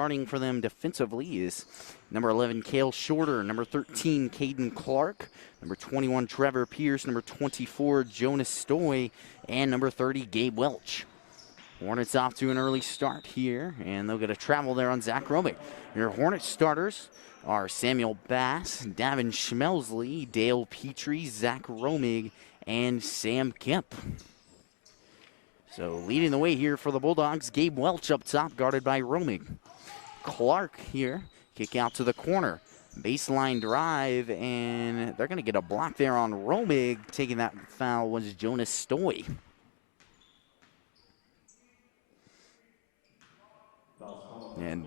starting for them defensively is number 11, Cale Shorter, number 13, Caden Clark, number 21, Trevor Pierce, number 24, Jonas Stoy, and number 30, Gabe Welch. Hornets off to an early start here, and they'll get a travel there on Zach Romig. Your Hornets starters are Samuel Bass, Davin Schmelsley, Dale Petrie, Zach Romig, and Sam Kemp. So leading the way here for the Bulldogs, Gabe Welch up top, guarded by Romig. Clark here, kick out to the corner. Baseline drive, and they're going to get a block there on Romig. Taking that foul was Jonas Stoy. And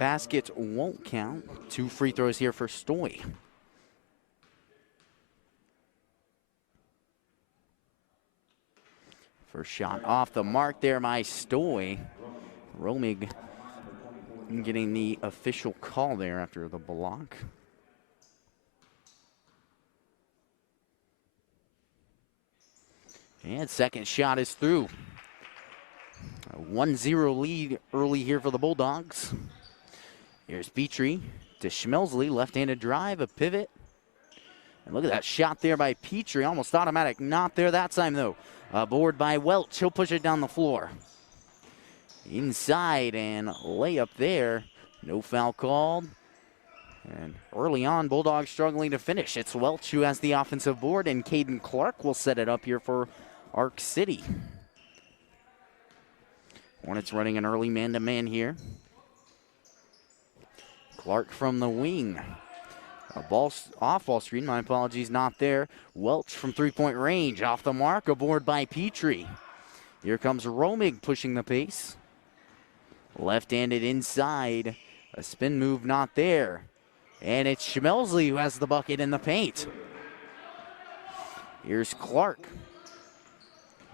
baskets won't count. 2 free throws here for Stoy. First shot off the mark there by Stoy. Romig getting the official call there after the block. And second shot is through. A 1-0 lead early here for the Bulldogs. Here's Petrie to Schmelsley, left-handed drive, a pivot. And look at that shot there by Petrie, almost automatic. Not there that time, though. A board by Welch. He'll push it down the floor. Inside and layup there. No foul called. And early on, Bulldogs struggling to finish. It's Welch who has the offensive board, and Caden Clark will set it up here for Arc City. Hornets running an early man-to-man here. Clark from the wing. A off-ball screen, my apologies, not there. Welch from three-point range, off the mark, a board by Petrie. Here comes Romig pushing the pace. Left-handed inside, a spin move not there. And it's Schmelsley who has the bucket in the paint. Here's Clark.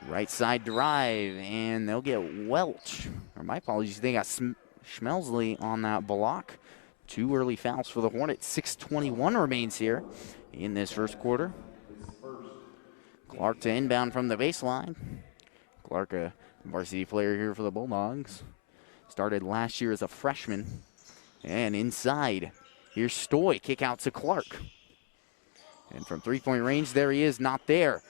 Right side drive, and they'll get Welch. Or my apologies, they got Schmelsley on that block. 2 early fouls for the Hornets. 6:21 remains here in this first quarter. Clark to inbound from the baseline. Clark, a varsity player here for the Bulldogs. Started last year as a freshman. And inside, here's Stoy, kick out to Clark. And from three-point range, there he is, not there.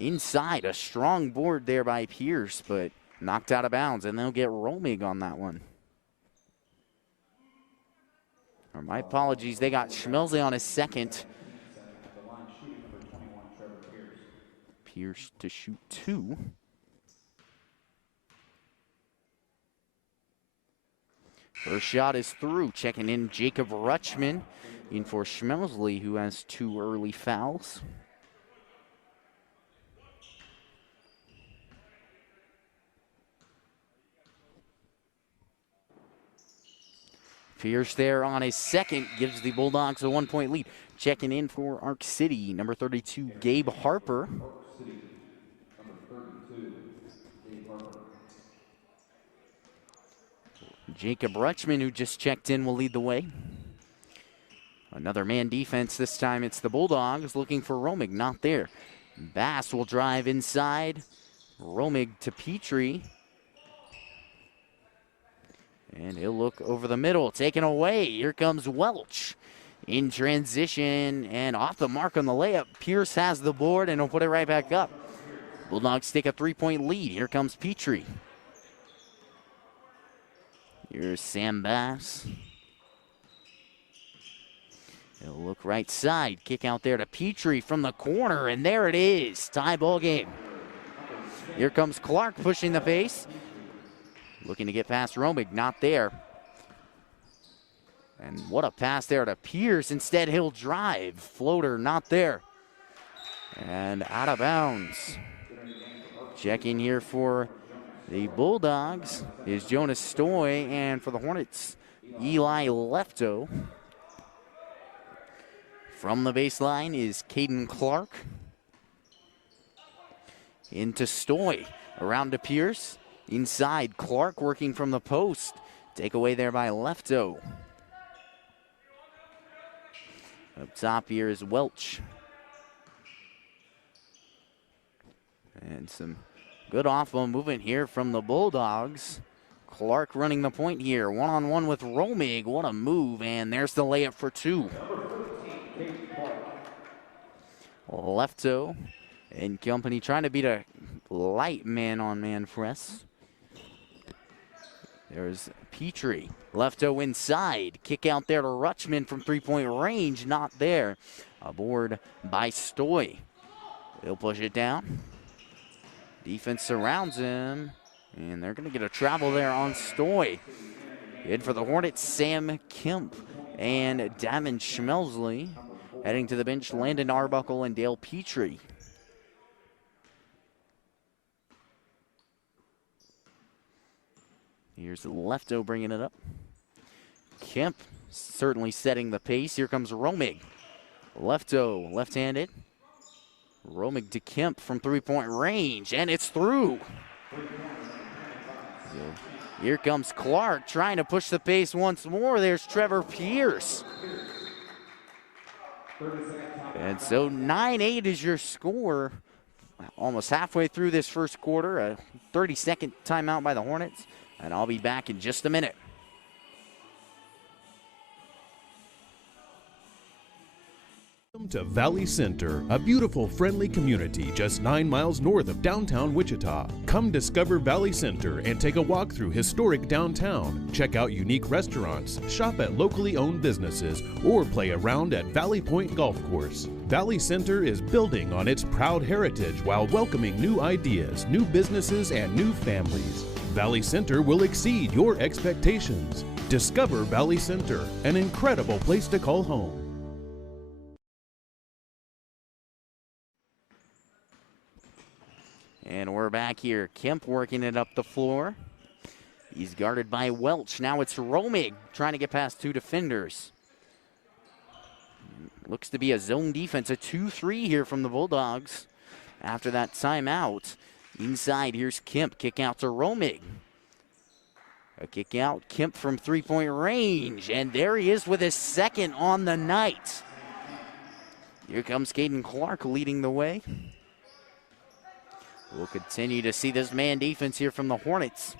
Inside, a strong board there by Pierce, but knocked out of bounds, and they'll get Romig on that one. Or my apologies, they got Schmelsley on his second. Pierce to shoot 2. First shot is through. Checking in Jacob Rutschman in for Schmelsley, who has 2 early fouls. Pierce there on his second gives the Bulldogs a 1-point lead. Checking in for Arc City, number 32, Gabe Harper. Jacob Rutschman, who just checked in, will lead the way. Another man defense. This time it's the Bulldogs looking for Romig. Not there. Bass will drive inside. Romig to Petrie. And he'll look over the middle, taken away. Here comes Welch in transition and off the mark on the layup. Pierce has the board and he'll put it right back up. Bulldogs take a 3-point lead. Here comes Petrie. Here's Sam Bass. He'll look right side. Kick out there to Petrie from the corner, and there it is. Tie ball game. Here comes Clark pushing the pace. Looking to get past Romig, not there. And what a pass there to Pierce. Instead, he'll drive. Floater, not there. And out of bounds. Check in here for the Bulldogs is Jonas Stoy, and for the Hornets, Eli Lefto. From the baseline is Caden Clark. Into Stoy, around to Pierce. Inside, Clark working from the post. Takeaway there by Lefto. Up top here is Welch. And some good off-ball movement here from the Bulldogs. Clark running the point here. One-on-one with Romig. What a move, and there's the layup for two. Lefto and company trying to beat a light man-on-man press. There's Petrie. Lefto inside. Kick out there to Rutschman from three-point range. Not there. A board by Stoy. He'll push it down. Defense surrounds him. And they're going to get a travel there on Stoy. In for the Hornets, Sam Kemp and Damon Schmelsley. Heading to the bench, Landon Arbuckle and Dale Petrie. Here's Lefto bringing it up. Kemp certainly setting the pace. Here comes Romig. Lefto, left-handed. Romig to Kemp from three-point range, and it's through. Here comes Clark trying to push the pace once more. There's Trevor Pierce. And so 9-8 is your score. Almost halfway through this first quarter. A 30-second timeout by the Hornets. And I'll be back in just a minute. Welcome to Valley Center, a beautiful, friendly community just 9 miles north of downtown Wichita. Come discover Valley Center and take a walk through historic downtown. Check out unique restaurants, shop at locally owned businesses, or play around at Valley Point Golf Course. Valley Center is building on its proud heritage while welcoming new ideas, new businesses, and new families. Valley Center will exceed your expectations. Discover Valley Center, an incredible place to call home. And we're back here. Kemp working it up the floor. He's guarded by Welch. Now it's Romig trying to get past two defenders. Looks to be a zone defense, a 2-3 here from the Bulldogs after that timeout. Inside, here's Kemp. Kick out to Romig. A kick out, Kemp from three-point range. And there he is with his second on the night. Here comes Caden Clark leading the way. We'll continue to see this man defense here from the Hornets.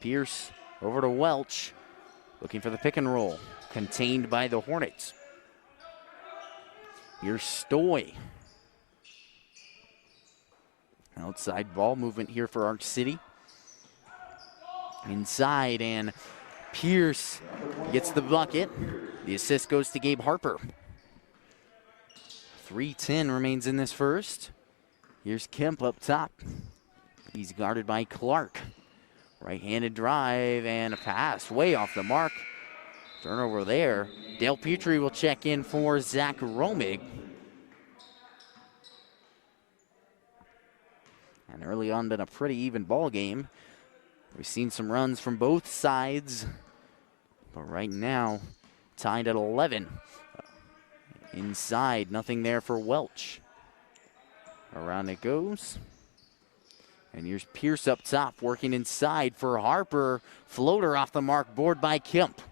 Pierce over to Welch. Looking for the pick and roll. Contained by the Hornets. Here's Stoy. Outside ball movement here for Arch City. Inside, and Pierce gets the bucket. The assist goes to Gabe Harper. 3:10 remains in this first. Here's Kemp up top. He's guarded by Clark. Right-handed drive and a pass way off the mark. Turnover there. Dale Petrie will check in for Zach Romig. And early on been a pretty even ball game. We've seen some runs from both sides. But right now, tied at 11. Inside, nothing there for Welch. Around it goes. And here's Pierce up top, working inside for Harper. Floater off the mark, board by Kemp.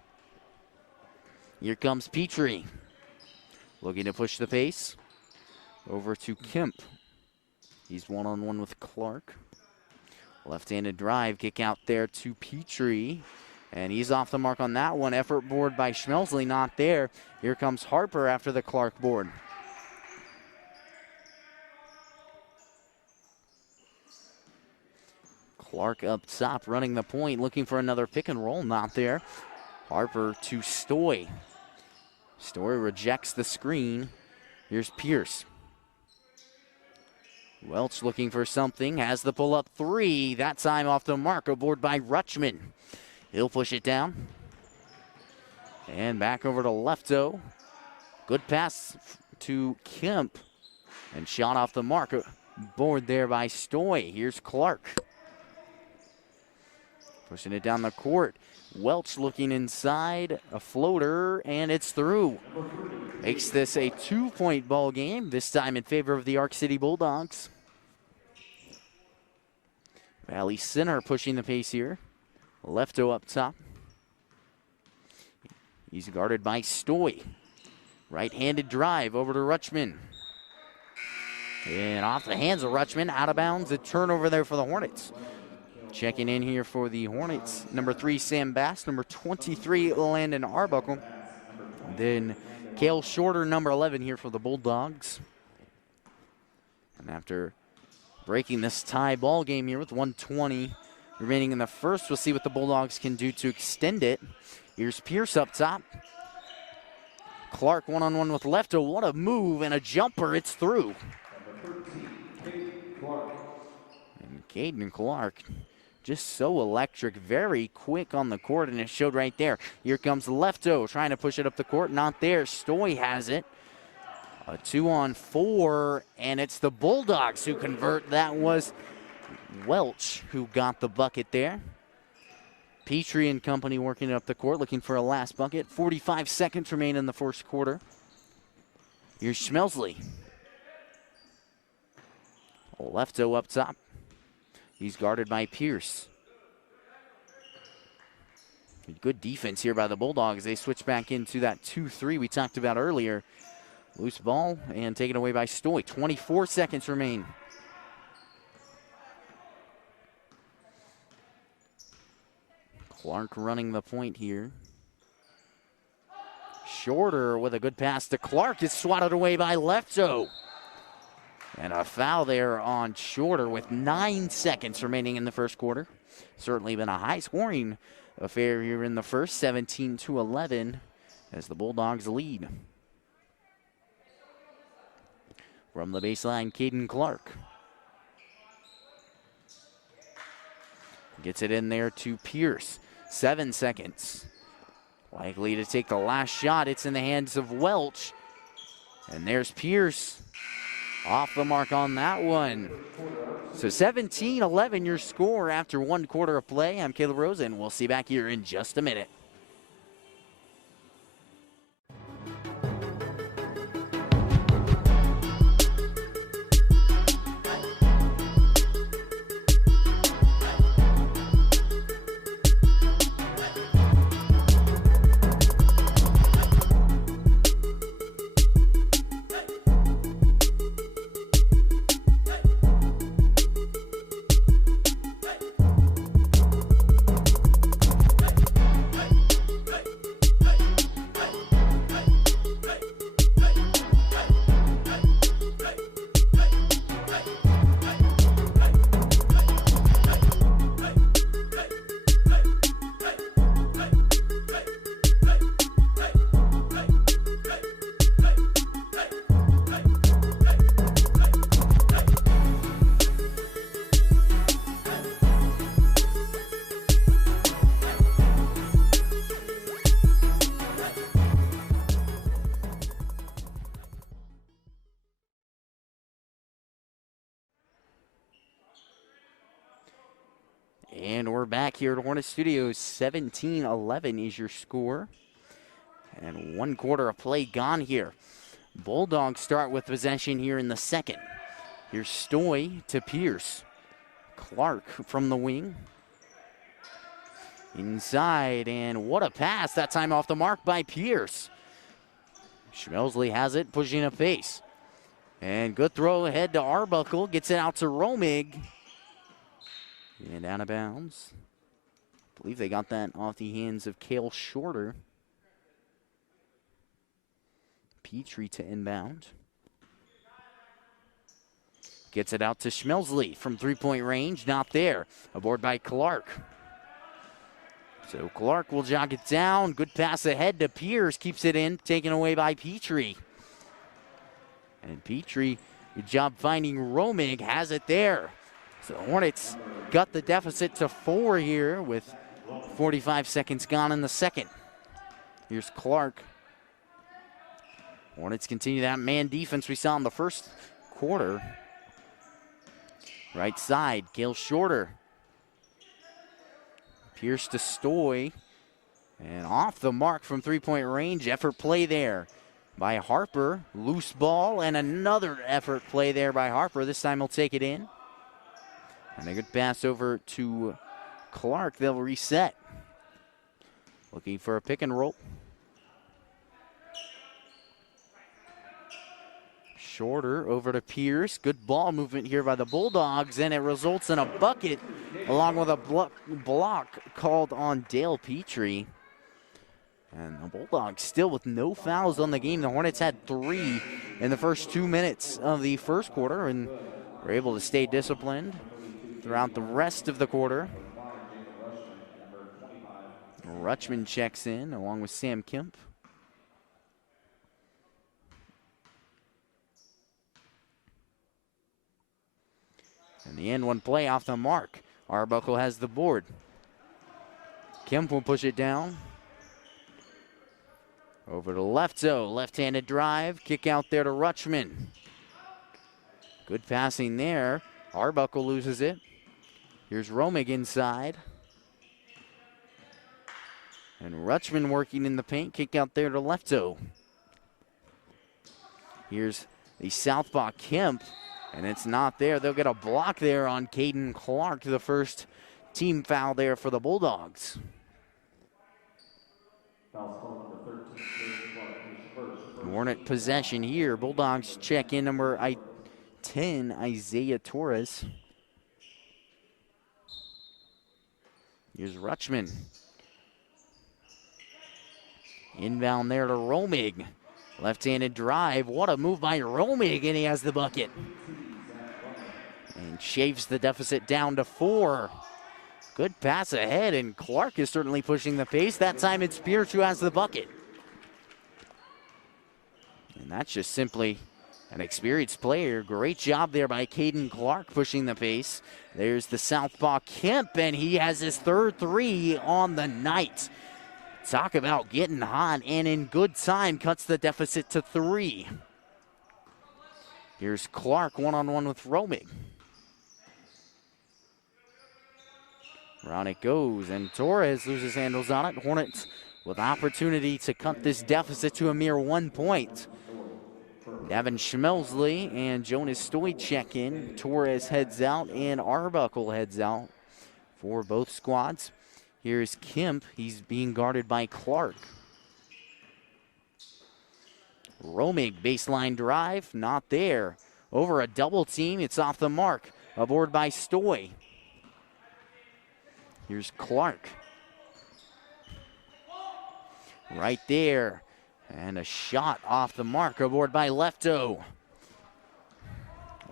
Here comes Petrie. Looking to push the pace. Over to Kemp. He's one-on-one with Clark. Left-handed drive, kick out there to Petrie. And he's off the mark on that one. Effort board by Schmelsley, not there. Here comes Harper after the Clark board. Clark up top, running the point, looking for another pick and roll, not there. Harper to Stoy. Stoy rejects the screen. Here's Pierce. Welch looking for something, has the pull-up three. That time off the mark, a board by Rutschman. He'll push it down. And back over to Lefto. Good pass to Kemp. And shot off the mark, a board there by Stoy. Here's Clark. Pushing it down the court. Welch looking inside, a floater, and it's through. Makes this a 2-point ball game, this time in favor of the Arc City Bulldogs. Valley Center pushing the pace here. Lefto up top. He's guarded by Stoy. Right-handed drive over to Rutschman. And off the hands of Rutschman, out of bounds, a turnover there for the Hornets. Checking in here for the Hornets, number 3, Sam Bass, number 23, Landon Arbuckle. Then Cale Shorter, number 11 here for the Bulldogs. And after breaking this tie ball game here with 1:20 remaining in the first, we'll see what the Bulldogs can do to extend it. Here's Pierce up top. Clark one-on-one with Lefto. What a move and a jumper. It's through. And Caden Clark, just so electric, very quick on the court, and it showed right there. Here comes Lefto trying to push it up the court. Not there. Stoy has it. A 2-on-4, and it's the Bulldogs who convert. That was Welch who got the bucket there. Petrie and company working it up the court, looking for a last bucket. 45 seconds remain in the first quarter. Here's Schmelzley. Lefto up top. He's guarded by Pierce. Good defense here by the Bulldogs. They switch back into that 2-3 we talked about earlier. Loose ball and taken away by Stoy. 24 seconds remain. Clark running the point here. Shorter with a good pass to Clark. Is swatted away by Lefto. And a foul there on Shorter with 9 seconds remaining in the first quarter. Certainly been a high-scoring affair here in the first, 17-11, as the Bulldogs lead. From the baseline, Caden Clark. Gets it in there to Pierce. 7 seconds. Likely to take the last shot. It's in the hands of Welch. And there's Pierce. Off the mark on that one. So 17-11 your score after 1 quarter of play. I'm Caleb Rosa, and we'll see you back here in just a minute. And we're back here at Hornet Studios. 17-11 is your score. And 1 quarter of play gone here. Bulldogs start with possession here in the second. Here's Stoy to Pierce. Clark from the wing. Inside, and what a pass. That time off the mark by Pierce. Schmelzley has it, pushing a pace. And good throw ahead to Arbuckle. Gets it out to Romig. And out of bounds. I believe they got that off the hands of Cale Shorter. Petrie to inbound. Gets it out to Schmelzley from three-point range. Not there. Aboard by Clark. So Clark will jog it down. Good pass ahead to Pierce. Keeps it in. Taken away by Petrie. And Petrie, good job finding Romig. Has it there. So the Hornets got the deficit to 4 here with 45 seconds gone in the second. Here's Clark. Hornets continue that man defense we saw in the first quarter. Right side, Cale Shorter. Pierce to Stoy. And off the mark from three-point range. Effort play there by Harper. Loose ball and another effort play there by Harper. This time he'll take it in. And a good pass over to Clark. They'll reset. Looking for a pick and roll. Shorter over to Pierce. Good ball movement here by the Bulldogs, and it results in a bucket along with a block called on Dale Petrie. And the Bulldogs still with no fouls on the game. The Hornets had 3 in the first 2 minutes of the first quarter and were able to stay disciplined throughout the rest of the quarter. Rutschman checks in along with Sam Kemp. And the end one play off the mark. Arbuckle has the board. Kemp will push it down. Over to Lefto, left-handed drive, kick out there to Rutschman. Good passing there. Arbuckle loses it. Here's Romig inside. And Rutschman working in the paint, kick out there to Lefto. Here's the southpaw Kemp, and it's not there. They'll get a block there on Caden Clark, the first team foul there for the Bulldogs. Hornet possession here. Bulldogs check in number 10, Isaiah Torres. Here's Rutschman. Inbound there to Romig. Left-handed drive. What a move by Romig, and he has the bucket. And shaves the deficit down to 4. Good pass ahead, and Clark is certainly pushing the pace. That time it's Pierce who has the bucket. And that's just simply an experienced player. Great job there by Caden Clark pushing the pace. There's the southpaw Kemp, and he has his third 3 on the night. Talk about getting hot, and in good time cuts the deficit to 3. Here's Clark one-on-one with Romig. Around it goes, and Torres loses handles on it. Hornets with opportunity to cut this deficit to a mere 1 point. Devin Schmelsley and Jonas Stoy check in. Torres heads out, and Arbuckle heads out for both squads. Here's Kemp. He's being guarded by Clark. Romig, baseline drive, not there. Over a double team, it's off the mark. Aboard by Stoy. Here's Clark. Right there. And a shot off the mark, aboard by Lefto.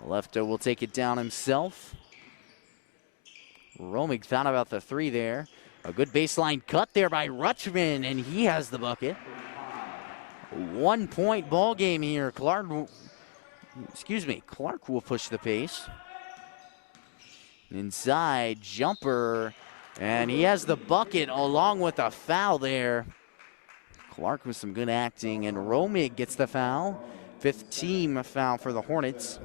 Lefto will take it down himself. Romig thought about the 3 there. A good baseline cut there by Rutschman, and he has the bucket. 1 point ball game here. Clark will push the pace. Inside, jumper, and he has the bucket along with a foul there. Clark with some good acting, and Romig gets the foul. 5th team foul for the Hornets.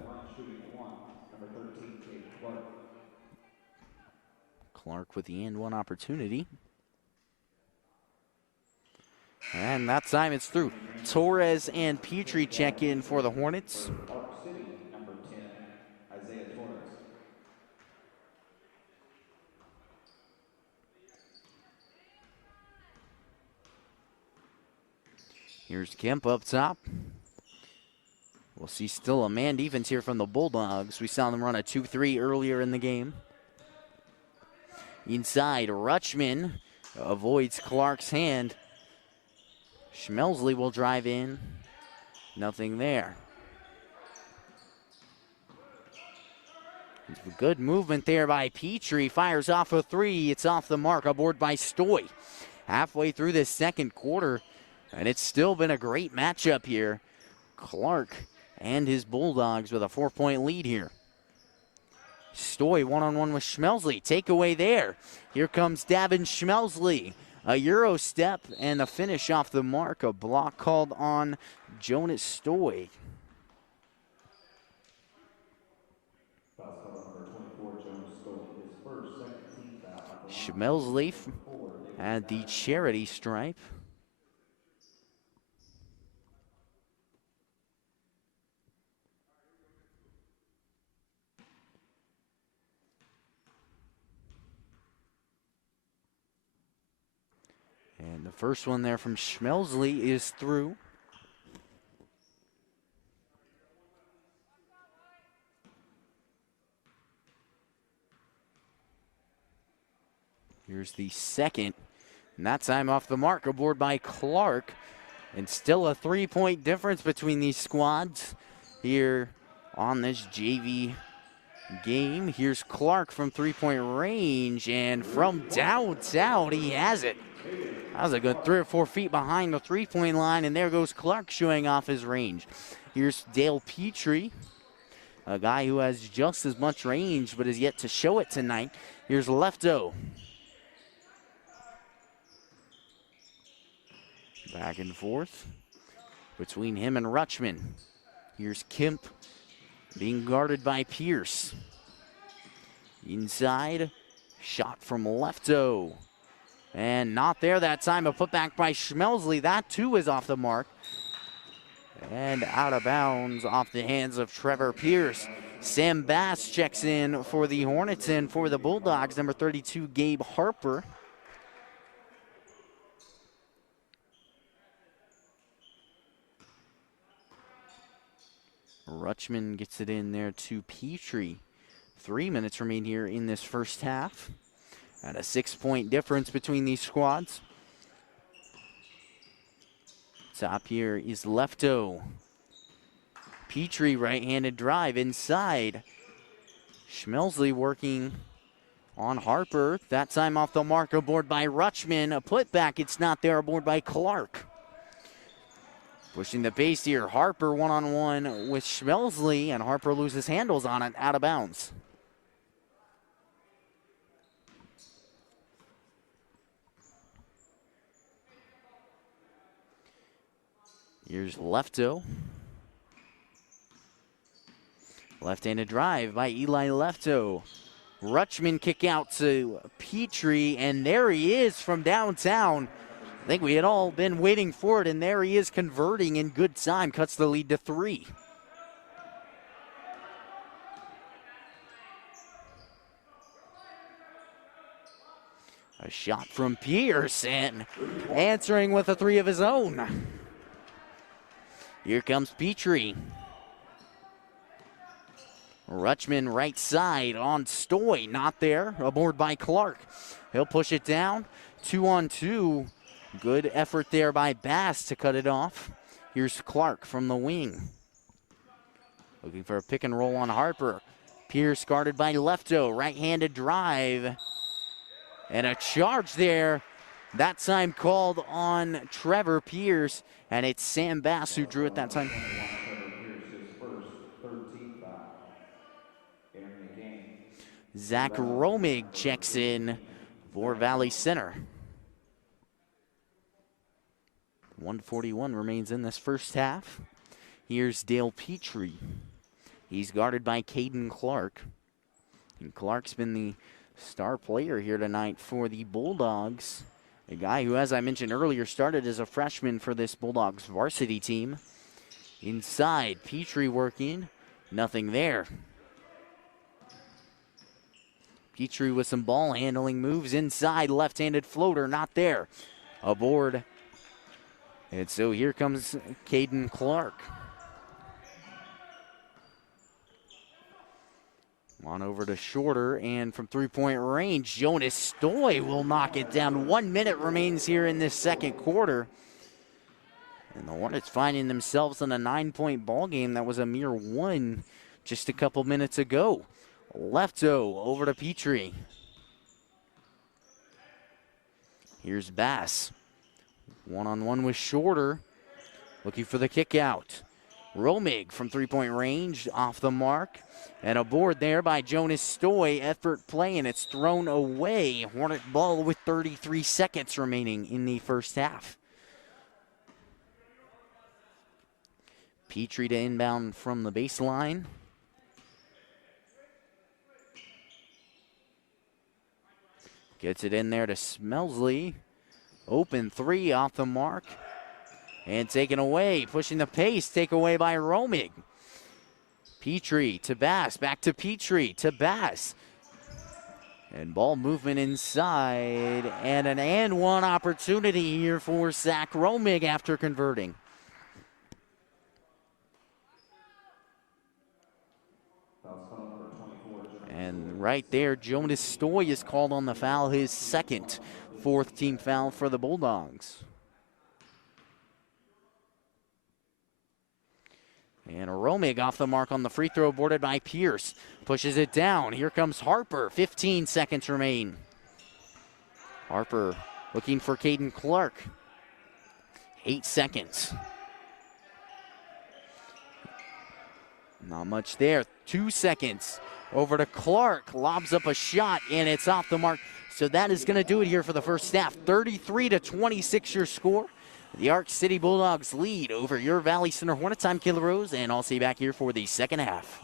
Clark with the and one opportunity. And that time it's through. Torres and Petrie check in for the Hornets. Varsity, number 10, Isaiah Torres. Here's Kemp up top. We'll see still a man defense here from the Bulldogs. We saw them run a 2-3 earlier in the game. Inside, Rutschman avoids Clark's hand. Schmelsley will drive in. Nothing there. Good movement there by Petrie. Fires off a 3. It's off the mark. Aboard by Stoy. Halfway through this second quarter, and it's still been a great matchup here. Clark and his Bulldogs with a 4-point lead here. Stoy one-on-one with Schmelsley. Takeaway there. Here comes Davin Schmelsley. A Euro step and a finish off the mark. A block called on Jonas Stoy. Foul color number 24, Jonas Stoy. His first, second team foul. Schmelsley had the charity stripe. And the first one there from Schmelsley is through. Here's the second. And that time off the mark, aboard by Clark. And still a 3-point difference between these squads here on this JV game. Here's Clark from 3-point range, and from downtown, he has it. That was a good 3 or 4 feet behind the 3-point line, and there goes Clark showing off his range. Here's Dale Petrie, a guy who has just as much range but is yet to show it tonight. Here's Lefto. Back and forth between him and Rutschman. Here's Kemp being guarded by Pierce. Inside, shot from Lefto. And not there that time, a putback by Schmelzli. That too is off the mark. And out of bounds off the hands of Trevor Pierce. Sam Bass checks in for the Hornets, and for the Bulldogs, number 32, Gabe Harper. Rutschman gets it in there to Petrie. 3 minutes remain here in this first half. And a 6-point difference between these squads. Top here is Lefto. Petrie right-handed drive inside. Schmelzli working on Harper. That time off the mark, aboard by Rutschman. A putback, it's not there, aboard by Clark. Pushing the base here, Harper one-on-one with Schmelzli, and Harper loses handles on it, out of bounds. Here's Lefto. Left-handed drive by Eli Lefto. Rutschman kick out to Petrie, and there he is from downtown. I think we had all been waiting for it, and there he is converting in good time. Cuts the lead to 3. A shot from Pierce, and answering with a 3 of his own. Here comes Petrie. Rutschman right side on Stoy, not there, aboard by Clark. He'll push it down, 2-on-2. Good effort there by Bass to cut it off. Here's Clark from the wing. Looking for a pick and roll on Harper. Pierce guarded by Lefto, right-handed drive. And a charge there. That time called on Trevor Pierce, and it's Sam Bass who drew it that time. Zach Romig checks in for Valley Center. 1:41 remains in this first half. Here's Dale Petrie. He's guarded by Caden Clark. And Clark's been the star player here tonight for the Bulldogs. A guy who, as I mentioned earlier, started as a freshman for this Bulldogs varsity team. Inside, Petrie working. Nothing there. Petrie with some ball handling moves inside. Left-handed floater, not there. Aboard. And so here comes Caden Clark. On over to Shorter, and from 3-point range, Jonas Stoy will knock it down. 1 minute remains here in this second quarter. And the Hornets finding themselves in a 9-point ball game. That was a mere 1 just a couple minutes ago. Lefto over to Petrie. Here's Bass. One-on-one with Shorter. Looking for the kick out. Romig from 3-point range, off the mark. And aboard there by Jonas Stoy. Effort play, and it's thrown away. Hornet ball with 33 seconds remaining in the first half. Petrie to inbound from the baseline. Gets it in there to Schmelzli. Open 3 off the mark. And taken away, pushing the pace, take away by Romig. Petrie to Bass, back to Petrie to Bass. And ball movement inside, and an and-one opportunity here for Zach Romig after converting. And right there. Jonas Stoy is called on the foul, his second, fourth team foul for the Bulldogs. And Romig off the mark on the free throw, boarded by Pierce. Pushes it down. Here comes Harper. 15 seconds remain. Harper looking for Caden Clark. 8 seconds. Not much there. 2 seconds. Over to Clark. Lobs up a shot, and it's off the mark. So that is going to do it here for the first half. 33-26 your score. The Arc City Bulldogs lead over your Valley Center Hornets. I'm Caleb Rose, and I'll see you back here for the second half.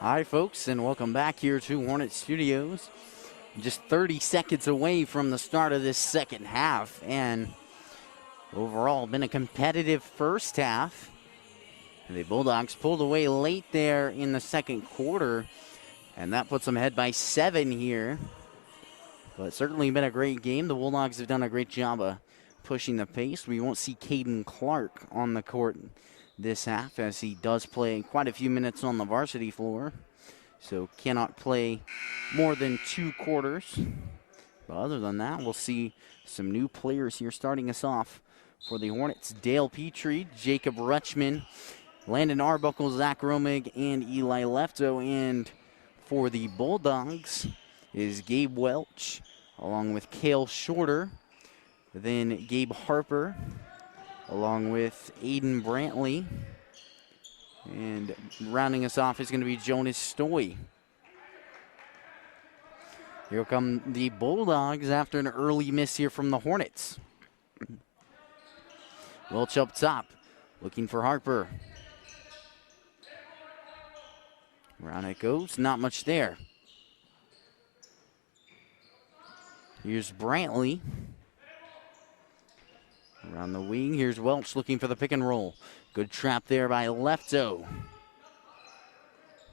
Hi, folks, and welcome back here to Hornet Studios. Just 30 seconds away from the start of this second half, and overall been a competitive first half. The Bulldogs pulled away late there in the second quarter, and that puts them ahead by 7 here. But certainly been a great game. The Bulldogs have done a great job of pushing the pace. We won't see Caden Clark on the court this half, as he does play quite a few minutes on the varsity floor, so cannot play more than 2 quarters. But other than that, we'll see some new players here starting us off for the Hornets. Dale Petrie, Jacob Rutschman, Landon Arbuckle, Zach Romig, and Eli Lefto. And for the Bulldogs is Gabe Welch, along with Cale Shorter, then Gabe Harper, along with Aiden Brantley. And rounding us off is going to be Jonas Stoy. Here come the Bulldogs after an early miss here from the Hornets. Welch up top, looking for Harper. Around it goes, not much there. Here's Brantley. Around the wing, here's Welch looking for the pick and roll. Good trap there by Lefto.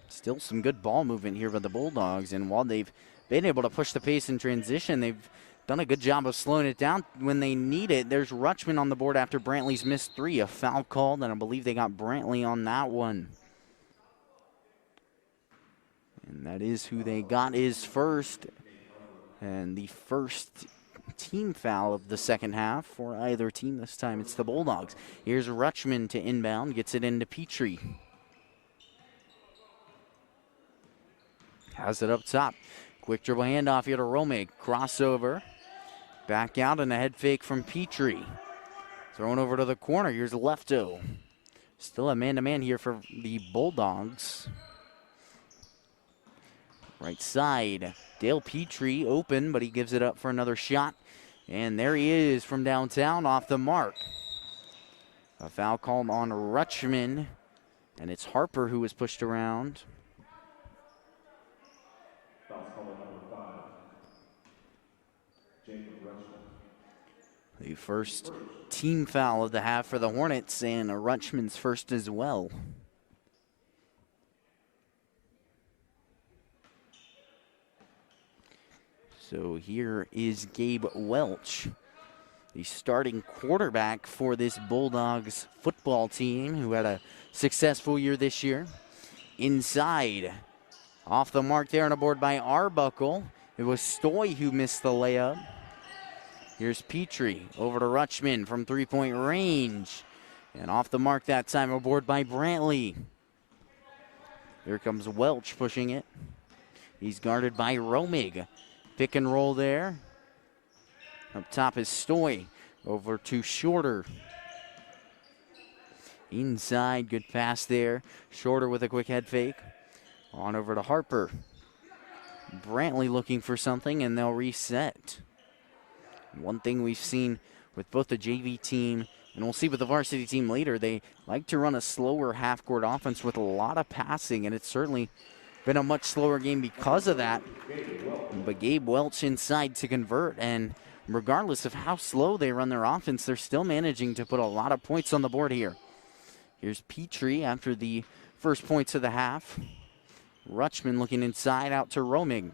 Still some good ball movement here by the Bulldogs, and while they've been able to push the pace in transition, they've done a good job of slowing it down when they need it. There's Rutschman on the board after Brantley's missed 3. A foul called, and I believe they got Brantley on that one. And that is who they got is first. And the first team foul of the second half for either team. This time it's the Bulldogs. Here's Rutschman to inbound, gets it into Petrie. Has it up top. Quick dribble handoff here to Romig. Crossover. Back out and a head fake from Petrie. Thrown over to the corner. Here's Lefto. Still a man-to-man here for the Bulldogs. Right side. Dale Petrie open, but he gives it up for another shot. And there he is from downtown off the mark. A foul called on Rutschman. And it's Harper who was pushed around. Foul called on number 5, Jacob Rutschman. The first team foul of the half for the Hornets, and Rutschman's first as well. So here is Gabe Welch, the starting quarterback for this Bulldogs football team, who had a successful year this year. Inside, off the mark there on a board by Arbuckle. It was Stoy who missed the layup. Here's Petrie over to Rutschman from three-point range. And off the mark that time, aboard by Brantley. Here comes Welch pushing it. He's guarded by Romig. Pick and roll there. Up top is Stoy. Over to Shorter. Inside, good pass there. Shorter with a quick head fake. On over to Harper. Brantley looking for something, and they'll reset. One thing we've seen with both the JV team, and we'll see with the varsity team later, they like to run a slower half-court offense with a lot of passing, and it's certainly been a much slower game because of that. But Gabe Welch inside to convert, and regardless of how slow they run their offense, they're still managing to put a lot of points on the board here. Here's Petrie after the first points of the half. Rutschman looking inside out to Romig.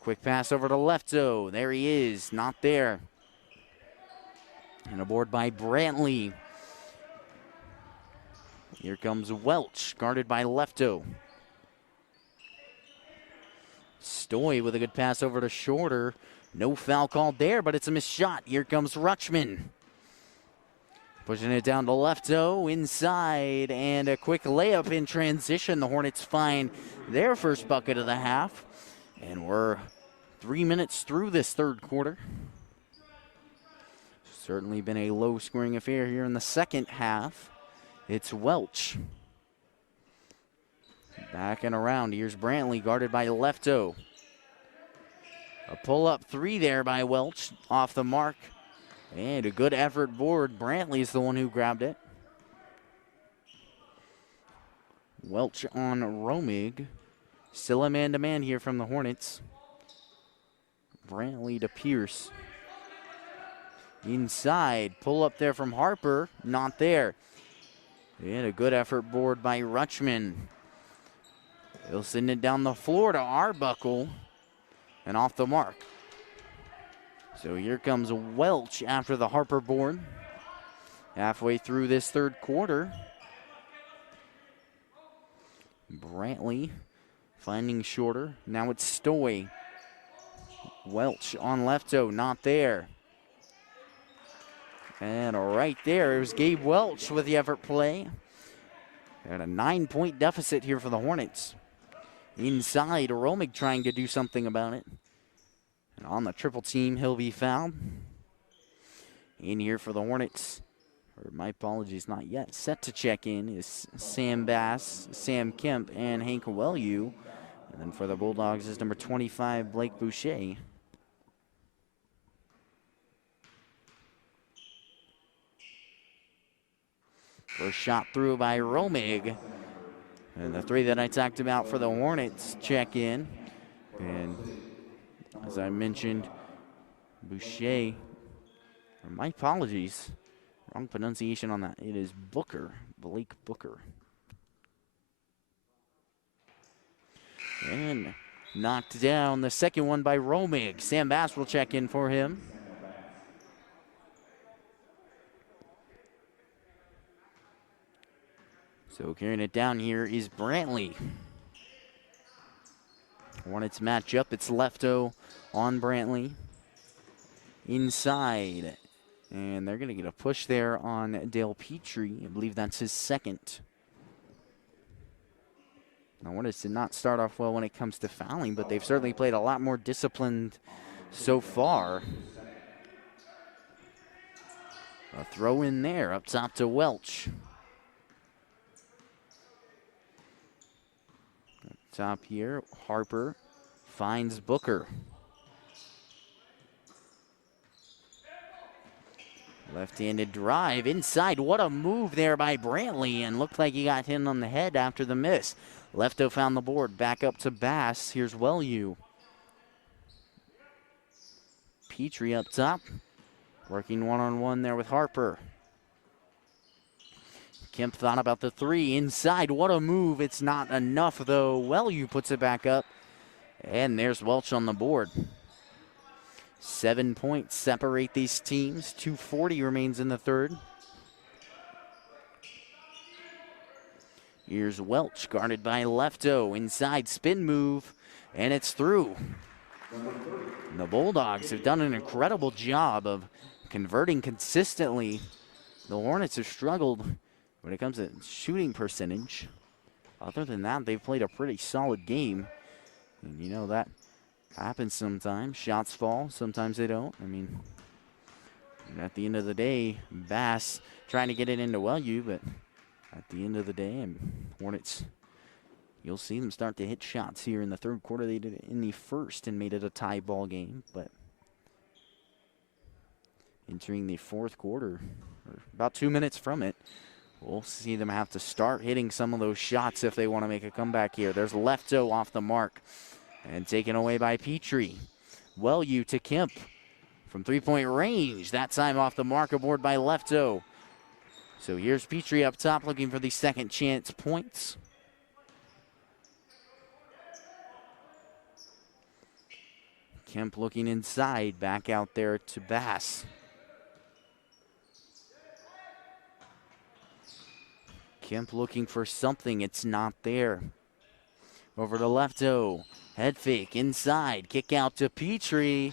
Quick pass over to Lefto. There he is, not there. And aboard by Brantley. Here comes Welch, guarded by Lefto. Stoy with a good pass over to Shorter. No foul called there, but it's a missed shot. Here comes Rutschman. Pushing it down to Lefto, inside, and a quick layup in transition. The Hornets find their first bucket of the half. And we're 3 minutes through this third quarter. Certainly been a low-scoring affair here in the second half. It's Welch. Back and around. Here's Brantley, guarded by Lefto. A pull-up 3 there by Welch, off the mark. And a good effort board. Brantley is the one who grabbed it. Welch on Romig. Still a man-to-man here from the Hornets. Brantley to Pierce. Inside, pull up there from Harper, not there. And a good effort board by Rutschman. He'll send it down the floor to Arbuckle and off the mark. So here comes Welch after the Harper board. Halfway through this third quarter. Brantley finding shorter. Now it's Stoy. Welch on lefto, not there. And right there, it was Gabe Welch with the effort play. At a 9-point deficit here for the Hornets. Inside, Romig trying to do something about it. And on the triple team, he'll be fouled. In here for the Hornets, or my apologies, not yet. Set to check in is Sam Bass, Sam Kemp, and Hank Wellew. And then for the Bulldogs is number 25, Blake Boucher. First shot through by Romig. And the three that I talked about for the Hornets check in. And as I mentioned, Boucher, or my apologies, wrong pronunciation on that. It is Booker, Blake Booker. And knocked down the second one by Romig. Sam Bass will check in for him. So carrying it down here is Brantley. Hornets match up. It's lefto on Brantley. Inside. And they're going to get a push there on Dale Petrie. I believe that's his second. Now, Hornets did not start off well when it comes to fouling, but they've certainly played a lot more disciplined so far. A throw in there up top to Welch. Up top here, Harper finds Booker. Left-handed drive inside. What a move there by Brantley, and looked like he got hit on the head after the miss. Lefto found the board. Back up to Bass. Here's Wellew. Petrie up top. Working one-on-one there with Harper. Kemp thought about the three. Inside. What a move. It's not enough, though. Wellew puts it back up. And there's Welch on the board. 7 points separate these teams. 2:40 remains in the third. Here's Welch, guarded by Lefto. Inside, spin move, and it's through. And the Bulldogs have done an incredible job of converting consistently. The Hornets have struggled when it comes to shooting percentage. Other than that, they've played a pretty solid game. And you know, that happens sometimes. Shots fall, sometimes they don't. I mean, at the end of the day, Bass trying to get it into Wellew, but at the end of the day, and Hornets, you'll see them start to hit shots here in the third quarter. They did it in the first and made it a tie ball game, but entering the fourth quarter, or about 2 minutes from it, we'll see them have to start hitting some of those shots if they want to make a comeback here. There's Lefto off the mark and taken away by Petrie. Wellew to Kemp from three-point range. That time off the mark, aboard by Lefto. So here's Petrie up top looking for the second chance points. Kemp looking inside, back out there to Bass. Kemp looking for something, it's not there. Over to Lefto, head fake inside, kick out to Petrie.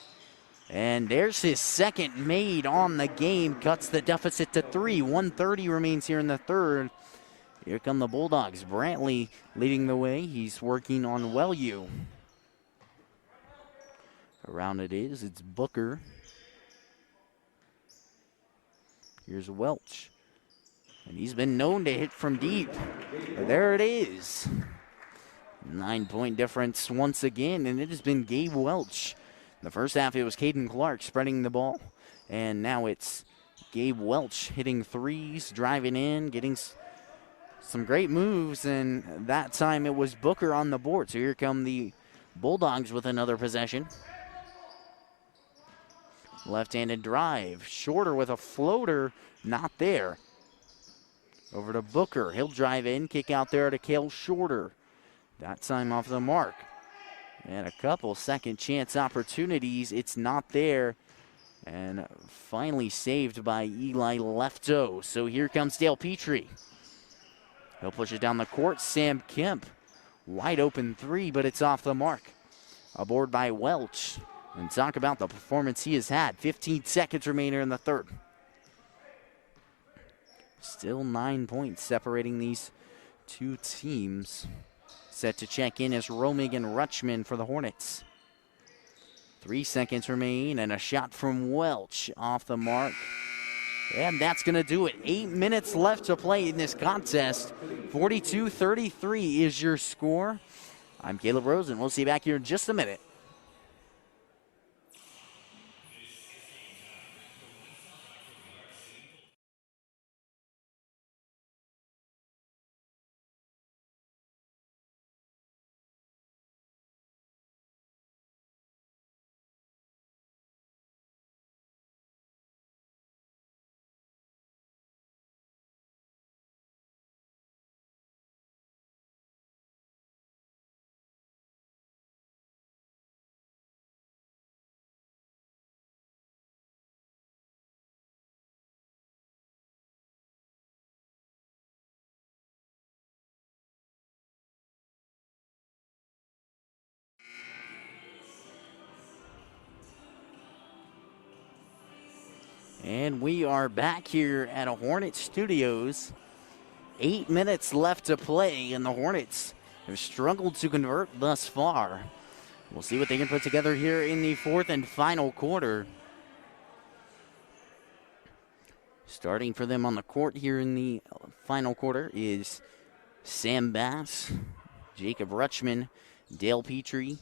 And there's his second made on the game, cuts the deficit to 3. 1:30 remains here in the third. Here come the Bulldogs. Brantley leading the way. He's working on Wellew. Around it is, it's Booker. Here's Welch. And he's been known to hit from deep. There it is. 9-point difference once again, and it has been Gabe Welch. The first half, it was Caden Clark spreading the ball, and now it's Gabe Welch hitting threes, driving in, getting some great moves, and that time it was Booker on the board. So here come the Bulldogs with another possession. Left-handed drive, Shorter with a floater, not there. Over to Booker, he'll drive in, kick out there to Cale Shorter. That time off the mark. And a couple second chance opportunities, it's not there. And finally saved by Eli Lefto. So here comes Dale Petrie. He'll push it down the court. Sam Kemp, wide open three, but it's off the mark. Aboard by Welch. And talk about the performance he has had. 15 seconds remaining in the third. Still 9 points separating these two teams. Set to check in is Romig and Rutschman for the Hornets. 3 seconds remain, and a shot from Welch off the mark. And that's going to do it. 8 minutes left to play in this contest. 42-33 is your score. I'm Caleb Rosen. We'll see you back here in just a minute. And we are back here at a Hornet Studios. 8 minutes left to play, and the Hornets have struggled to convert thus far. We'll see what they can put together here in the fourth and final quarter. Starting for them on the court here in the final quarter is Sam Bass, Jacob Rutschman, Dale Petrie,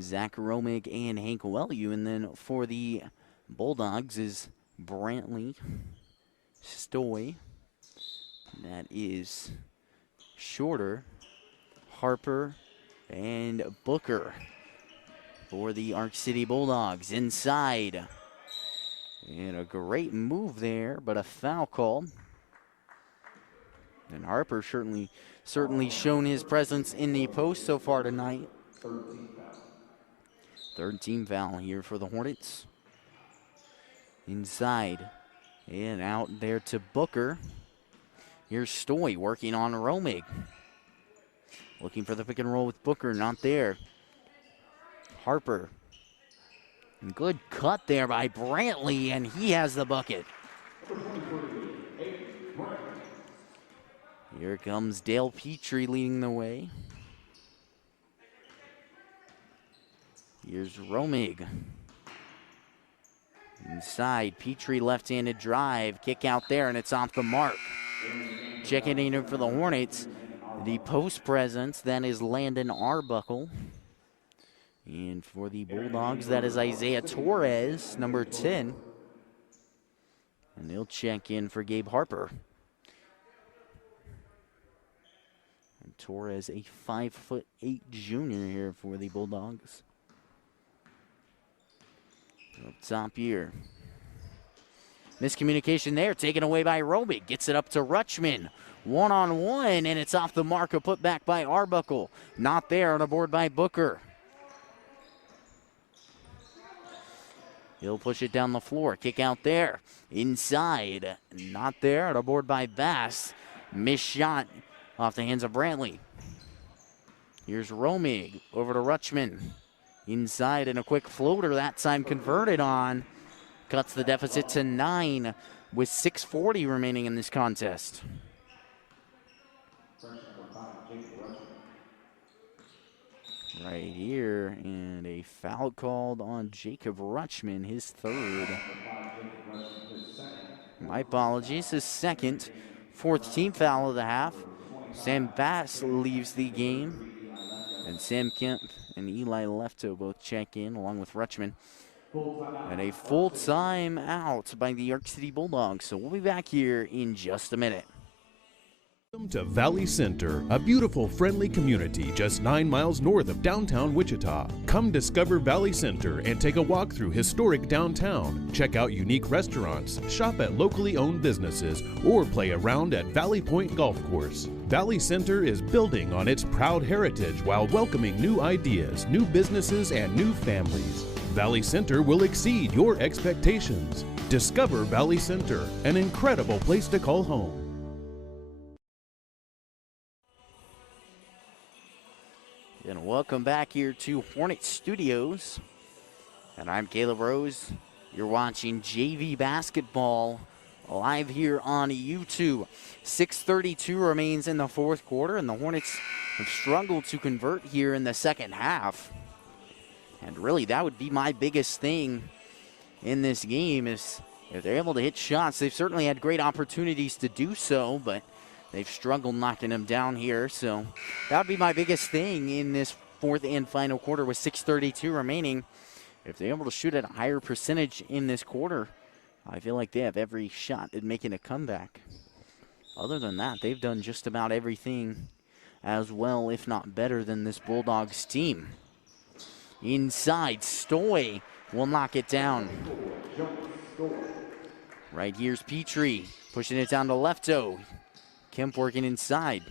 Zach Romig, and Hank Wellew. And then for the Bulldogs is Brantley, Stoy, that is Shorter, Harper, and Booker for the Arc City Bulldogs. Inside, and a great move there, but a foul call. And Harper certainly shown his presence in the post so far tonight. Third team foul here for the Hornets. Inside and out there to Booker. Here's Stoy working on Romig. Looking for the pick and roll with Booker, not there. Harper. Good cut there by Brantley, and he has the bucket. Here comes Dale Petrie leading the way. Here's Romig. Inside, Petrie left-handed drive, kick out there, and it's off the mark. Checking in for the Hornets, the post presence, that is Landon Arbuckle. And for the Bulldogs, that is Isaiah Torres, number 10. And they'll check in for Gabe Harper. And Torres, a 5'8" junior here for the Bulldogs. Up top here. Miscommunication there, taken away by Romig. Gets it up to Rutschman. One-on-one, and it's off the mark. A put back by Arbuckle. Not there, on a board by Booker. He'll push it down the floor. Kick out there. Inside. Not there, on a board by Bass. Missed shot off the hands of Brantley. Here's Romig over to Rutschman. Inside and a quick floater, that time converted on. Cuts the deficit to 9 with 6:40 remaining in this contest. Right here, and a foul called on Jacob Rutschman, his third. My apologies, his second. Fourth team foul of the half. Sam Bass leaves the game. And Sam Kemp and Eli Lefto both check in along with Rutschman. And a full time out by the Arc City Bulldogs. So we'll be back here in just a minute. Welcome to Valley Center, a beautiful, friendly community just 9 miles north of downtown Wichita. Come discover Valley Center and take a walk through historic downtown. Check out unique restaurants, shop at locally owned businesses, or play around at Valley Point Golf Course. Valley Center is building on its proud heritage while welcoming new ideas, new businesses, and new families. Valley Center will exceed your expectations. Discover Valley Center, an incredible place to call home. And welcome back here to Hornet Studios. And I'm Caleb Rose. You're watching JV basketball live here on YouTube. 6:32 remains in the fourth quarter, and the Hornets have struggled to convert here in the second half. And really, that would be my biggest thing in this game is if they're able to hit shots. They've certainly had great opportunities to do so, but they've struggled knocking them down here. So that would be my biggest thing in this fourth and final quarter with 6:32 remaining. If they're able to shoot at a higher percentage in this quarter, I feel like they have every shot at making a comeback. Other than that, they've done just about everything as well, if not better, than this Bulldogs team. Inside, Stoy will knock it down. Right here's Petrie, pushing it down to Lefto. Kemp working inside.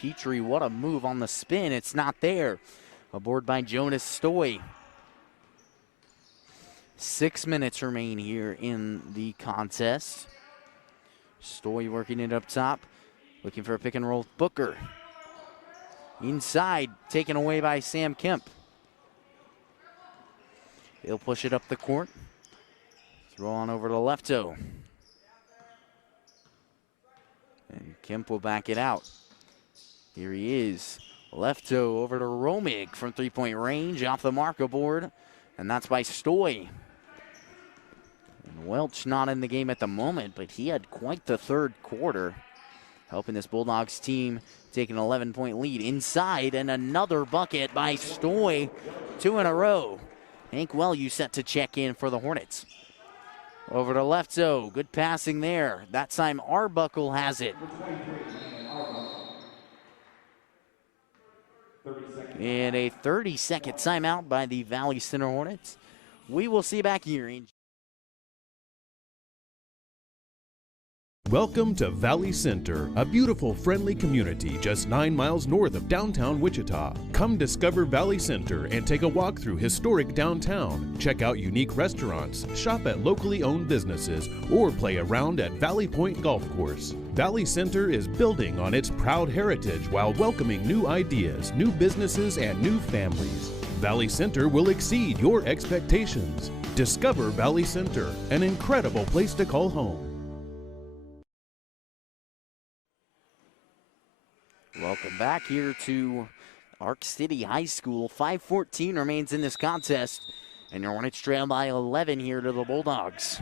Petrie, what a move on the spin. It's not there. Aboard by Jonas Stoy. 6 minutes remain here in the contest. Stoy working it up top. Looking for a pick and roll with Booker. Inside, taken away by Sam Kemp. He'll push it up the court. Throw on over to Lefto. And Kemp will back it out. Here he is. Lefto over to Romig from three-point range. Off the marker board. And that's by Stoy. And Welch not in the game at the moment, but he had quite the third quarter. Helping this Bulldogs team take an 11-point lead. Inside, and another bucket by Stoy. 2 in a row. Hank Wellu set to check in for the Hornets. Over to Lefto. Good passing there. That time Arbuckle has it. And a 30-second timeout by the Valley Center Hornets. We will see you back here in Welcome to Valley Center, a beautiful, friendly community just 9 miles north of downtown Wichita. Come discover Valley Center and take a walk through historic downtown. Check out unique restaurants, shop at locally owned businesses, or play around at Valley Point Golf Course. Valley Center is building on its proud heritage while welcoming new ideas, new businesses, and new families. Valley Center will exceed your expectations. Discover Valley Center, an incredible place to call home. Welcome back here to Ark City High School. 5:14 remains in this contest, and your Hornets trail by 11 here to the Bulldogs.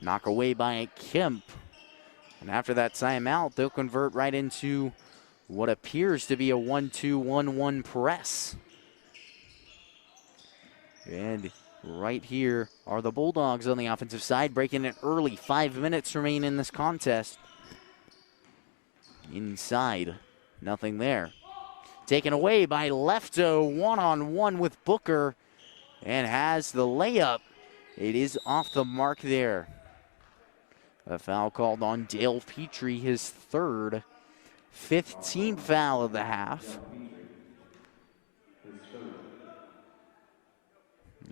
Knock away by Kemp. And after that timeout, they'll convert right into what appears to be a 1-2-1-1 press. And right here are the Bulldogs on the offensive side, breaking it early. 5 minutes remain in this contest. Inside, nothing there. Taken away by Lefto, one-on-one with Booker, and has the layup. It is off the mark there. A foul called on Dale Petrie, his third, 15th foul of the half.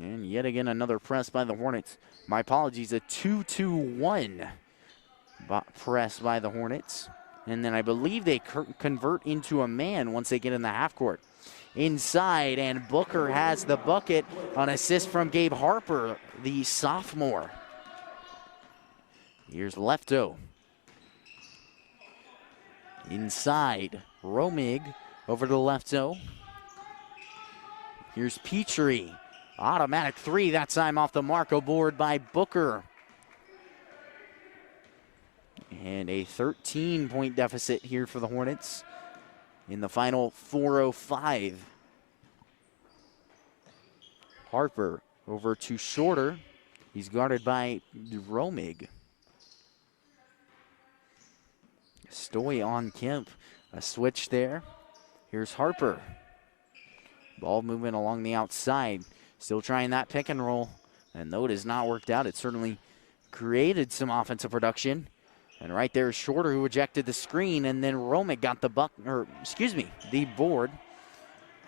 And yet again, another press by the Hornets. My apologies, a 2-2-1 press by the Hornets. And then I believe they convert into a man once they get in the half court. Inside, and Booker has the bucket on assist from Gabe Harper, the sophomore. Here's Lefto. Inside, Romig over to Lefto. Here's Petrie. Automatic three, that time off the mark, board by Booker. And a 13-point deficit here for the Hornets in the final 4:05. Harper over to Shorter. He's guarded by Romig. Stoy on Kemp. A switch there. Here's Harper. Ball movement along the outside. Still trying that pick and roll. And though it has not worked out, it certainly created some offensive production. And right there is Shorter, who ejected the screen, and then Romig got the the board.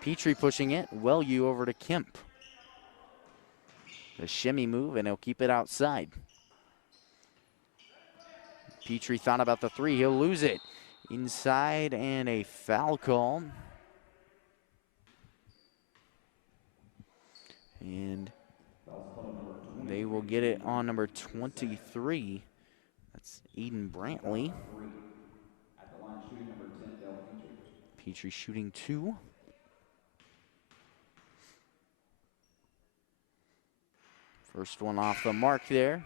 Petrie pushing it. Wellew over to Kemp. A shimmy move, and he'll keep it outside. Petrie thought about the three. He'll lose it. Inside, and a foul call. And they will get it on number 23. That's Aiden Brantley. At the line shooting number 10, Del Petrie. Petrie shooting 2. First one off the mark there.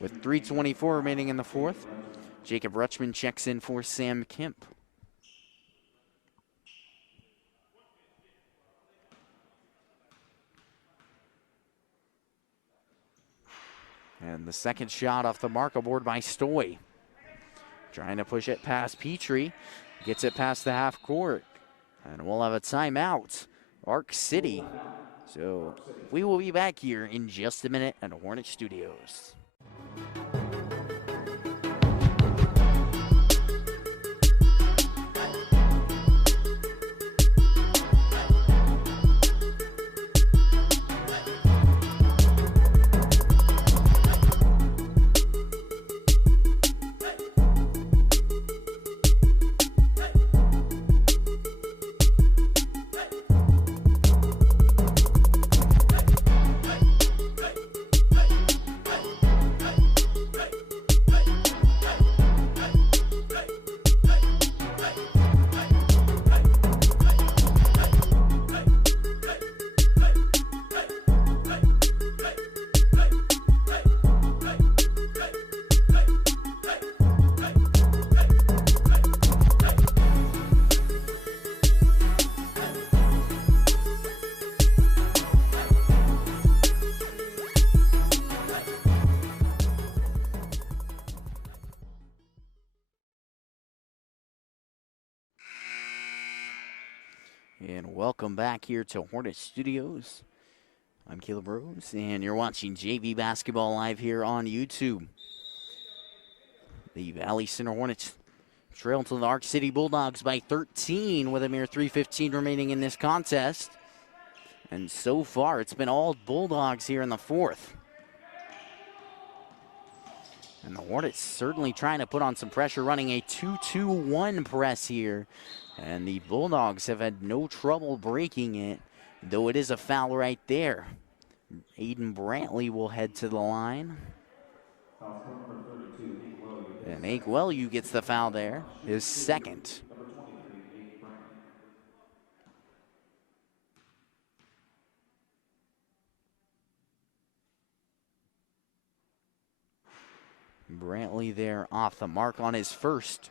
With 3:24 remaining in the fourth, Jacob Rutschman checks in for Sam Kemp. And the second shot off the mark, aboard by Stoy. Trying to push it past Petrie. Gets it past the half court. And we'll have a timeout. Arc City. So we will be back here in just a minute at Hornet Studios. And welcome back here to Hornet Studios. I'm Caleb Rose, and you're watching JV Basketball live here on YouTube. The Valley Center Hornets trail to the Arc City Bulldogs by 13 with a mere 3:15 remaining in this contest. And so far, it's been all Bulldogs here in the fourth. And the Hornets certainly trying to put on some pressure, running a 2-2-1 press here. And the Bulldogs have had no trouble breaking it, though it is a foul right there. Aiden Brantley will head to the line. Foul score number 32, Hank Wellew. And Hank Wellew gets the foul there, his second. Number 23, Aiden Brantley. Brantley there off the mark on his first.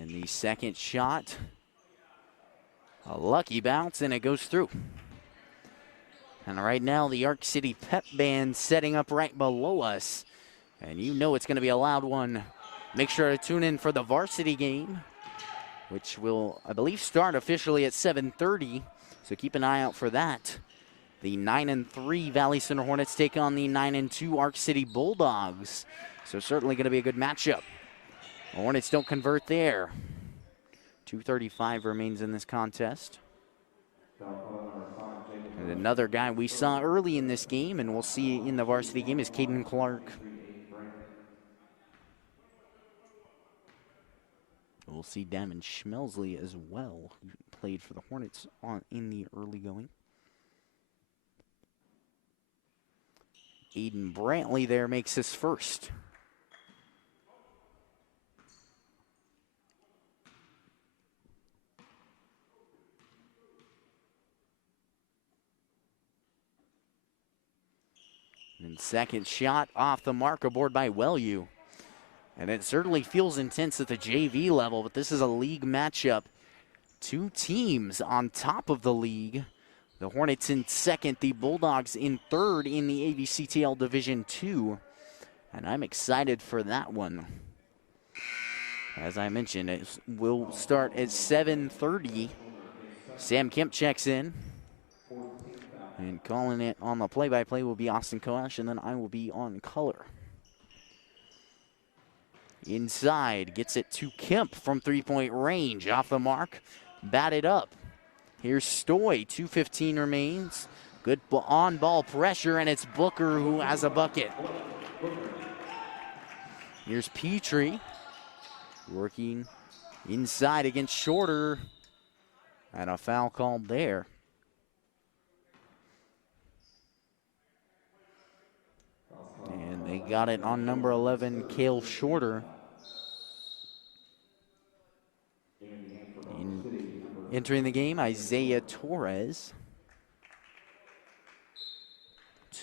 And the second shot, a lucky bounce, and it goes through. And right now, the Arc City Pep Band setting up right below us. And you know it's going to be a loud one. Make sure to tune in for the varsity game, which will, I believe, start officially at 7:30. So keep an eye out for that. The 9-3 Valley Center Hornets take on the 9-2 Arc City Bulldogs. So certainly going to be a good matchup. The Hornets don't convert there. 2:35 remains in this contest. And another guy we saw early in this game, and we'll see in the varsity game, is Caden Clark. We'll see Damon Schmelsley as well, who played for the Hornets in the early going. Aiden Brantley there makes his first. And second shot off the mark, aboard by Wellew. And it certainly feels intense at the JV level, but this is a league matchup. Two teams on top of the league. The Hornets in second, the Bulldogs in third in the AVCTL Division II. And I'm excited for that one. As I mentioned, it will start at 7:30. Sam Kemp checks in. And calling it on the play-by-play will be Austin Koash, and then I will be on color. Inside, gets it to Kemp from three-point range. Off the mark, batted up. Here's Stoy, 2:15 remains. Good on-ball pressure, and it's Booker who has a bucket. Here's Petrie, working inside against Shorter, and a foul called there. And they got it on number 11, Cale Shorter. Entering the game, Isaiah Torres.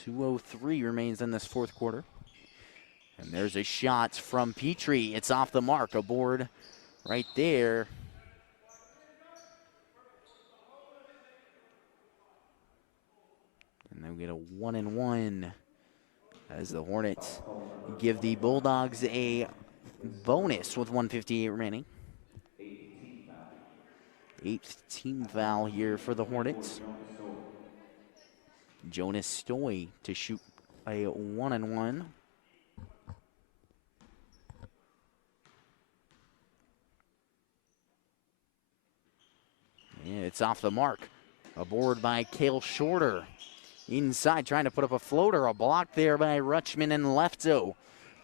2:03 remains in this fourth quarter. And there's a shot from Petrie. It's off the mark. A board right there. And they'll get a 1-and-1 as the Hornets give the Bulldogs a bonus with 1:58 remaining. Eighth team foul here for the Hornets. Jonas Stoy to shoot a 1-and-1. Yeah, it's off the mark. A board by Cale Shorter. Inside, trying to put up a floater. A block there by Rutschman and Lefto.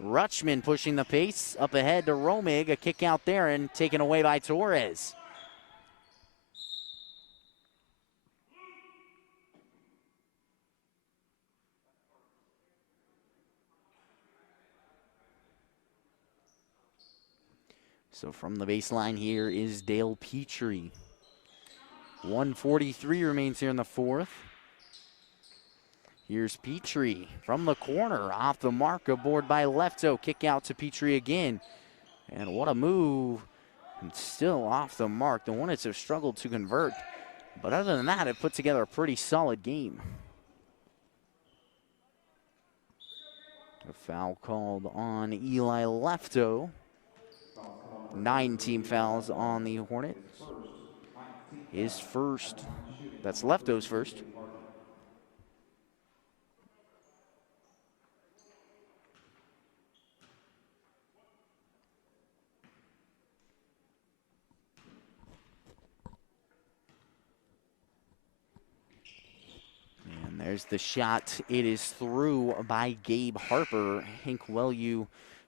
Rutschman pushing the pace up ahead to Romig. A kick out there and taken away by Torres. So from the baseline here is Dale Petrie. 1:43 remains here in the fourth. Here's Petrie from the corner, off the mark, aboard by Lefto. Kick out to Petrie again. And what a move. And still off the mark. The Hornets have struggled to convert. But other than that, it put together a pretty solid game. A foul called on Eli Lefto. 9 team fouls on the Hornets. His first. That's Lefto's first. And there's the shot. It is through by Gabe Harper, Hank Wellew,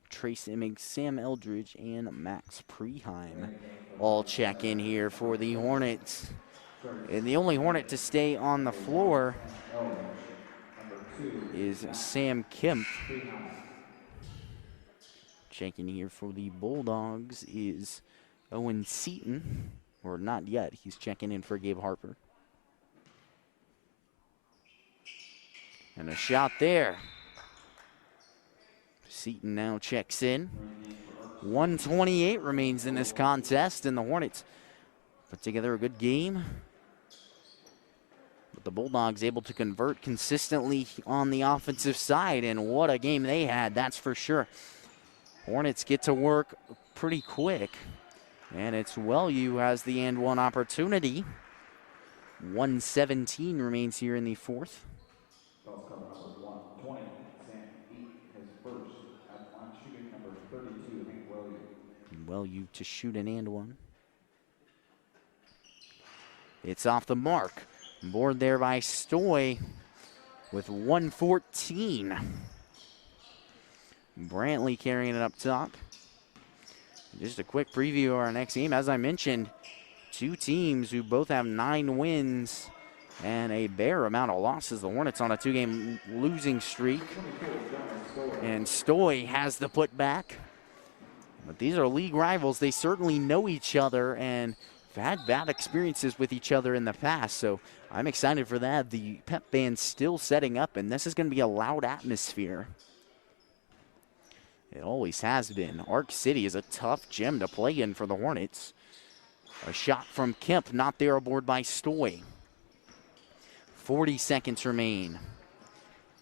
Trace Immig, Sam Eldridge, and Max Preheim all check in here for the Hornets. And the only Hornet to stay on the floor is Sam Kemp. Checking here for the Bulldogs is Owen Seaton, or not yet. He's checking in for Gabe Harper. And a shot there. Seaton now checks in. 1:28 remains in this contest, and the Hornets put together a good game. But the Bulldogs able to convert consistently on the offensive side, and what a game they had, that's for sure. Hornets get to work pretty quick, and it's Wellew who has the and one opportunity. 1:17 remains here in the fourth. Wellew to shoot an and one. It's off the mark. Board there by Stoy with 1:14. Brantley carrying it up top. Just a quick preview of our next game. As I mentioned, two teams who both have 9 wins and a bare amount of losses. The Hornets on a 2-game losing streak. And Stoy has the putback. But these are league rivals. They certainly know each other and have had bad experiences with each other in the past. So I'm excited for that. The pep band's still setting up, and this is going to be a loud atmosphere It always has been. Arc City is a tough gym to play in for the Hornets. A shot from Kemp, not there, aboard by Stoy. 40 seconds remain.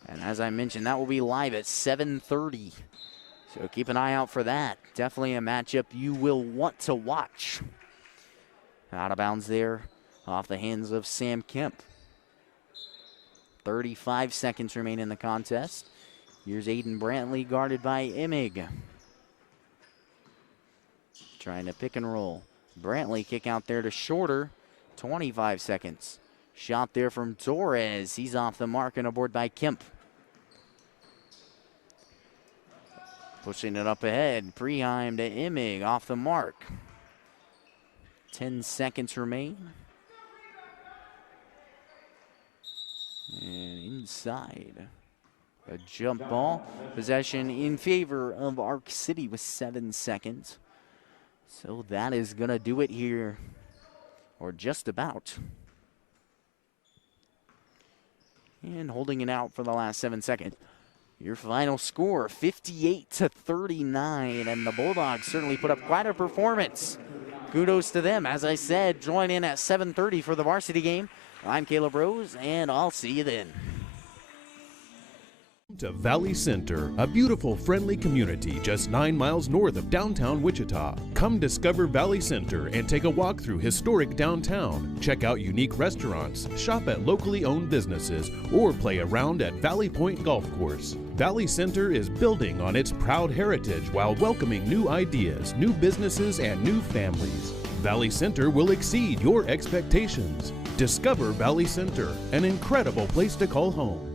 And as I mentioned, that will be live at 7:30. So keep an eye out for that. Definitely a matchup you will want to watch. Out of bounds there, off the hands of Sam Kemp. 35 seconds remain in the contest. Here's Aiden Brantley, guarded by Emig. Trying to pick and roll. Brantley kick out there to Shorter. 25 seconds. Shot there from Torres. He's off the mark and aboard by Kemp. Pushing it up ahead. Preheim to Emig, off the mark. 10 seconds remain. And inside. A jump ball. Possession in favor of Arc City with 7 seconds. So that is going to do it here. Or just about. And holding it out for the last 7 seconds. Your final score, 58-39. And the Bulldogs certainly put up quite a performance. Kudos to them. As I said, join in at 7:30 for the varsity game. I'm Caleb Rose, and I'll see you then. To Valley Center, a beautiful, friendly community just 9 miles north of downtown Wichita. Come discover Valley Center and take a walk through historic downtown. Check out unique restaurants, shop at locally owned businesses, or play around at Valley Point Golf Course. Valley Center is building on its proud heritage while welcoming new ideas, new businesses, and new families. Valley Center will exceed your expectations. Discover Valley Center, an incredible place to call home.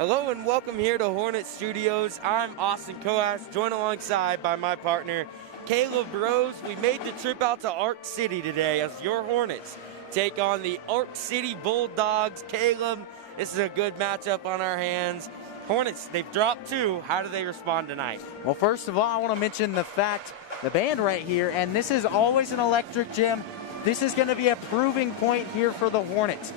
Hello and welcome here to Hornet Studios. I'm Austin Coas, joined alongside by my partner, Caleb Rose. We made the trip out to Arc City today as your Hornets take on the Arc City Bulldogs. Caleb, this is a good matchup on our hands. Hornets, they've dropped 2. How do they respond tonight? Well, first of all, I want to mention the band right here, and this is always an electric gym. This is going to be a proving point here for the Hornets.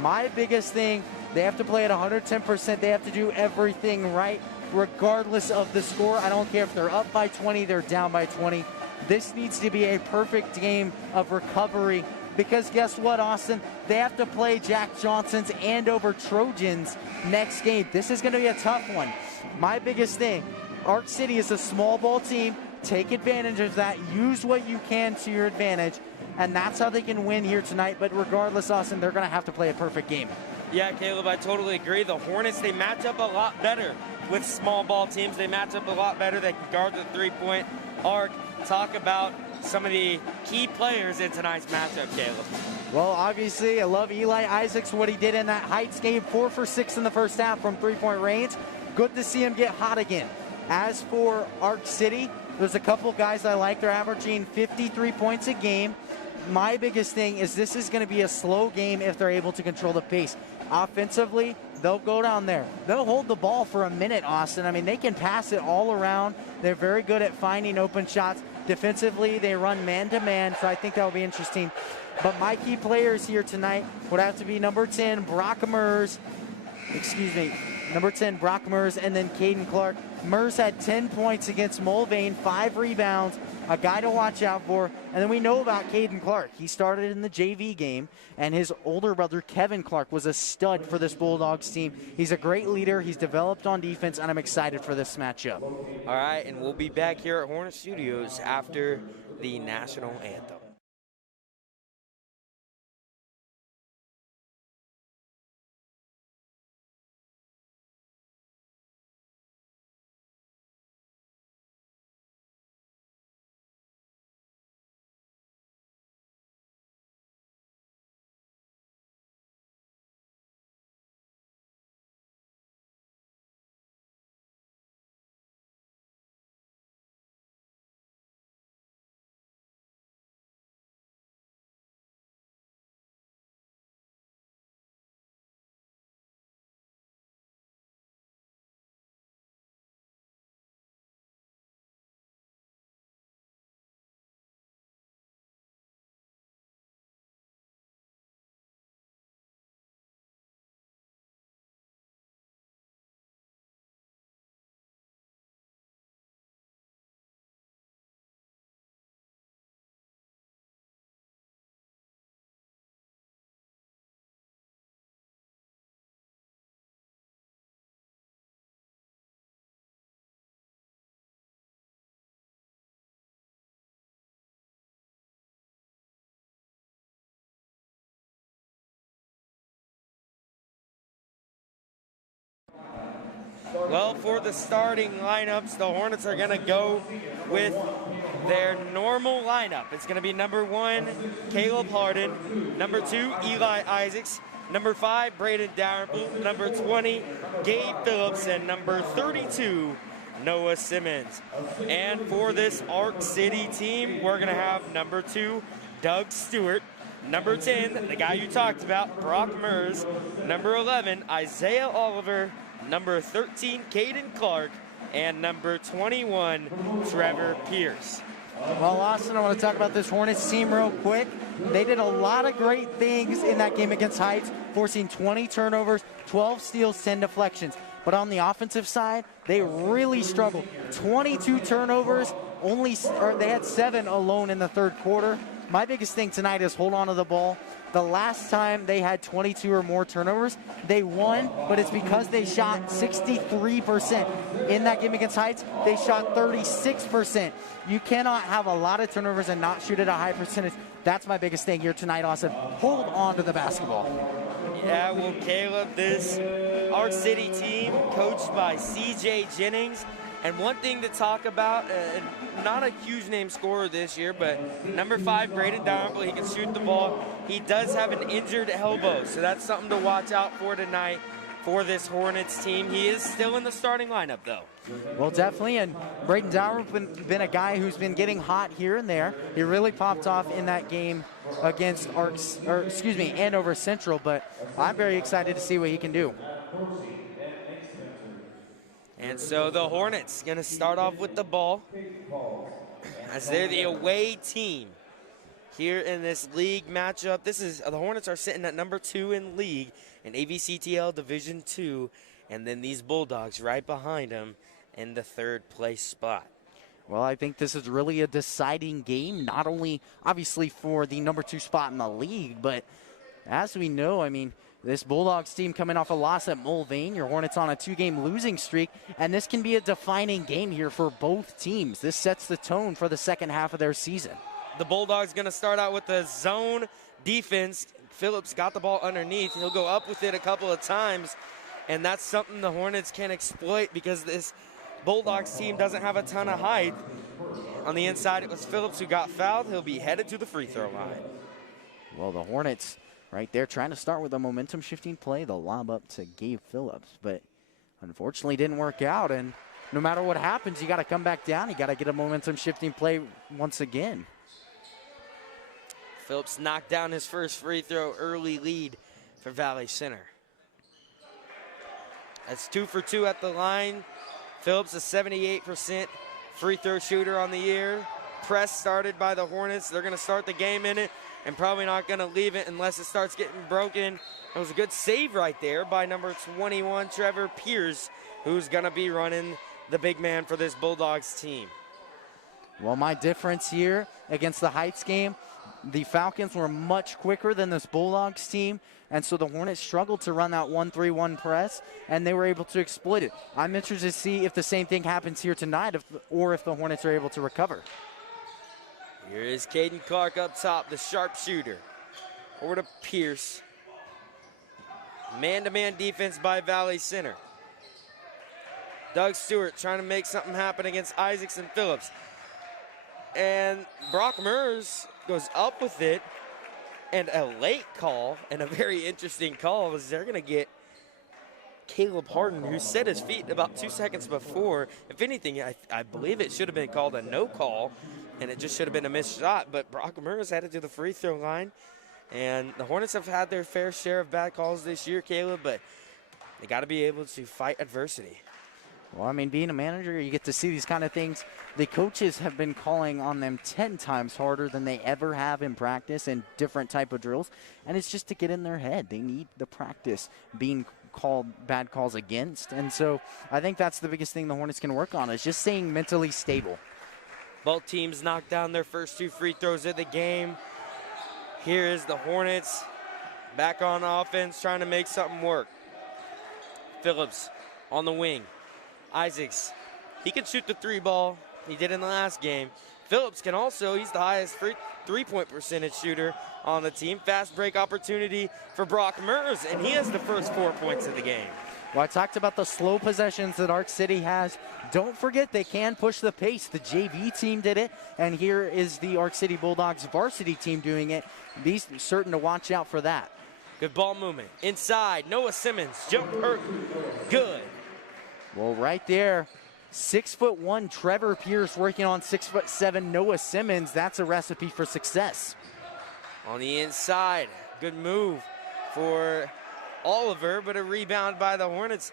My biggest thing, they have to play at 110%. They have to do everything right, regardless of the score. I don't care if they're up by 20, they're down by 20. This needs to be a perfect game of recovery because guess what, Austin? They have to play Jack Johnson's Andover Trojans next game. This is going to be a tough one. My biggest thing, Arc City is a small ball team. Take advantage of that. Use what you can to your advantage, and that's how they can win here tonight. But regardless, Austin, they're going to have to play a perfect game. Yeah, Caleb, I totally agree. The Hornets, they match up a lot better with small ball teams. They match up a lot better. They can guard the three-point arc. Talk about some of the key players in tonight's matchup, Caleb. Well, obviously, I love Eli Isaacs, what he did in that Heights game. 4 for 6 in the first half from three-point range. Good to see him get hot again. As for Arc City, there's a couple guys I like. They're averaging 53 points a game. My biggest thing is this is going to be a slow game if they're able to control the pace. Offensively, they'll go down there. They'll hold the ball for a minute, Austin. I mean, they can pass it all around. They're very good at finding open shots. Defensively, they run man-to-man, so I think that'll be interesting. But my key players here tonight would have to be number 10, Brock Mers. Number 10, Brock Mers, and then Caden Clark. Mers had 10 points against Mulvane, 5 rebounds, a guy to watch out for. And then we know about Caden Clark. He started in the JV game, and his older brother, Kevin Clark, was a stud for this Bulldogs team. He's a great leader. He's developed on defense, and I'm excited for this matchup. All right, and we'll be back here at Hornet Studios after the national anthem. Well, for the starting lineups, the Hornets are going to go with their normal lineup. It's going to be number 1, Caleb Harden, number 2, Eli Isaacs, number 5, Braden Dalrymple, number 20, Gabe Phillips, and number 32, Noah Simmons. And for this Arc City team, we're going to have number 2, Doug Stewart, number 10, the guy you talked about, Brock Mers, number 11, Isaiah Oliver, number 13, Caden Clark, and number 21, Trevor Pierce. Well, Austin, I want to talk about this Hornets team real quick. They did a lot of great things in that game against Heights, forcing 20 turnovers, 12 steals, 10 deflections. But on the offensive side, they really struggled. 22 turnovers, they had 7 alone in the third quarter. My biggest thing tonight is hold on to the ball. The last time they had 22 or more turnovers, they won, but it's because they shot 63%. In that game against Heights, they shot 36%. You cannot have a lot of turnovers and not shoot at a high percentage. That's my biggest thing here tonight, Austin. Hold on to the basketball. Yeah, well, Caleb, this Arc City team, coached by C.J. Jennings. And one thing to talk about, not a huge name scorer this year, but number 5, Braden Dalrymple, he can shoot the ball. He does have an injured elbow, so that's something to watch out for tonight for this Hornets team. He is still in the starting lineup, though. Well, definitely, and Braden Dower's been a guy who's been getting hot here and there. He really popped off in that game against Andover Central, but I'm very excited to see what he can do. And so the Hornets going to start off with the ball as they're the away team here in this league matchup. The Hornets are sitting at number 2 in league in AVCTL Division II, and then these Bulldogs right behind them in the 3rd place spot. Well, I think this is really a deciding game, not only obviously for the number 2 spot in the league, but as we know, I mean, this Bulldogs team coming off a loss at Mulvane, your Hornets on a 2-game losing streak, and this can be a defining game here for both teams. This sets the tone for the second half of their season. The Bulldogs going to start out with the zone defense. Phillips got the ball underneath. He'll go up with it a couple of times, and that's something the Hornets can exploit because this Bulldogs team doesn't have a ton of height. On the inside, it was Phillips who got fouled. He'll be headed to the free throw line. Well, the Hornets right there trying to start with a momentum shifting play. The lob up to Gabe Phillips, but unfortunately didn't work out. And no matter what happens, you got to come back down. You got to get a momentum shifting play once again. Phillips knocked down his first free throw, early lead for Valley Center. That's 2 for 2 at the line. Phillips, a 78% free throw shooter on the year. Press started by the Hornets. They're going to start the game in it and probably not going to leave it unless it starts getting broken. It was a good save right there by number 21, Trevor Pierce, who's going to be running the big man for this Bulldogs team. Well, my difference here against the Heights game, the Falcons were much quicker than this Bulldogs team, and so the Hornets struggled to run that 1-3-1 press, and they were able to exploit it. I'm interested to see if the same thing happens here tonight or if the Hornets are able to recover. Here is Caden Clark up top, the sharpshooter. Over to Pierce. Man-to-man defense by Valley Center. Doug Stewart trying to make something happen against Isaacs and Phillips. And Brock Mers goes up with it. And a late call, and a very interesting call, is they're going to get Caleb Harden, who set his feet about 2 seconds before. If anything, I believe it should have been called a no call, and it just should have been a missed shot. But Brock Mers headed to the free throw line. And the Hornets have had their fair share of bad calls this year, Caleb, but they got to be able to fight adversity. Well, I mean, being a manager, you get to see these kind of things. The coaches have been calling on them 10 times harder than they ever have in practice and different type of drills, and it's just to get in their head. They need the practice being called bad calls against, and so I think that's the biggest thing the Hornets can work on is just staying mentally stable. Both teams knocked down their first 2 free throws of the game. Here is the Hornets back on offense, trying to make something work. Phillips on the wing. Isaacs, he can shoot the 3 ball. He did in the last game. Phillips can also, he's the highest 3-point percentage shooter on the team. Fast break opportunity for Brock Mers, and he has the first 4 points of the game. Well, I talked about the slow possessions that Arc City has. Don't forget they can push the pace. The JV team did it, and here is the Arc City Bulldogs varsity team doing it. Be certain to watch out for that. Good ball movement. Inside, Noah Simmons, jumper, good. Well, right there, 6'1" Trevor Pierce working on 6'7" Noah Simmons. That's a recipe for success. On the inside, good move for Oliver, but a rebound by the Hornets.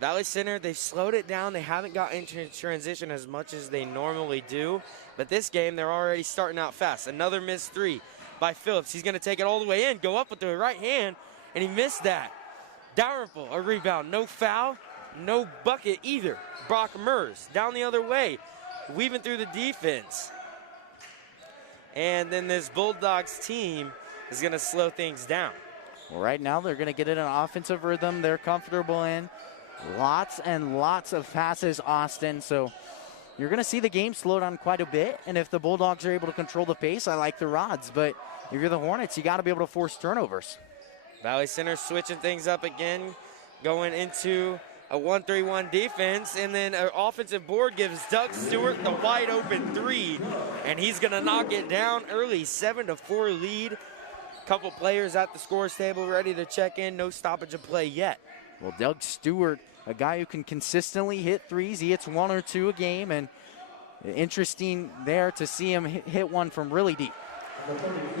Valley Center, they've slowed it down. They haven't got into transition as much as they normally do. But this game, they're already starting out fast. Another missed 3 by Phillips. He's going to take it all the way in, go up with the right hand, and he missed that. Dalrymple, a rebound, no foul. No bucket either. Brock Mers down the other way, weaving through the defense. And then this Bulldogs team is going to slow things down. Well, right now they're going to get in an offensive rhythm they're comfortable in. Lots and lots of passes, Austin. So you're going to see the game slow down quite a bit. And if the Bulldogs are able to control the pace, I like their odds. But if you're the Hornets, you got to be able to force turnovers. Valley Center switching things up again, going into a 1-3-1 defense, and then an offensive board gives Doug Stewart the wide open 3, and he's gonna knock it down early. 7-4 lead. Couple players at the scores table ready to check in. No stoppage of play yet. Well, Doug Stewart, a guy who can consistently hit threes. He hits 1 or 2 a game, and interesting there to see him hit one from really deep.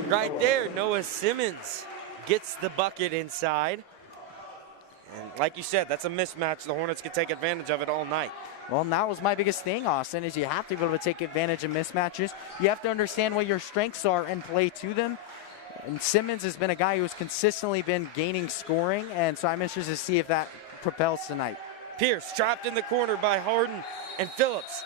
Right there, Noah Simmons gets the bucket inside. And like you said, that's a mismatch. The Hornets can take advantage of it all night. Well, and that was my biggest thing, Austin, is you have to be able to take advantage of mismatches. You have to understand what your strengths are and play to them. And Simmons has been a guy who's consistently been gaining scoring, and so I'm interested to see if that propels tonight. Pierce trapped in the corner by Harden and Phillips.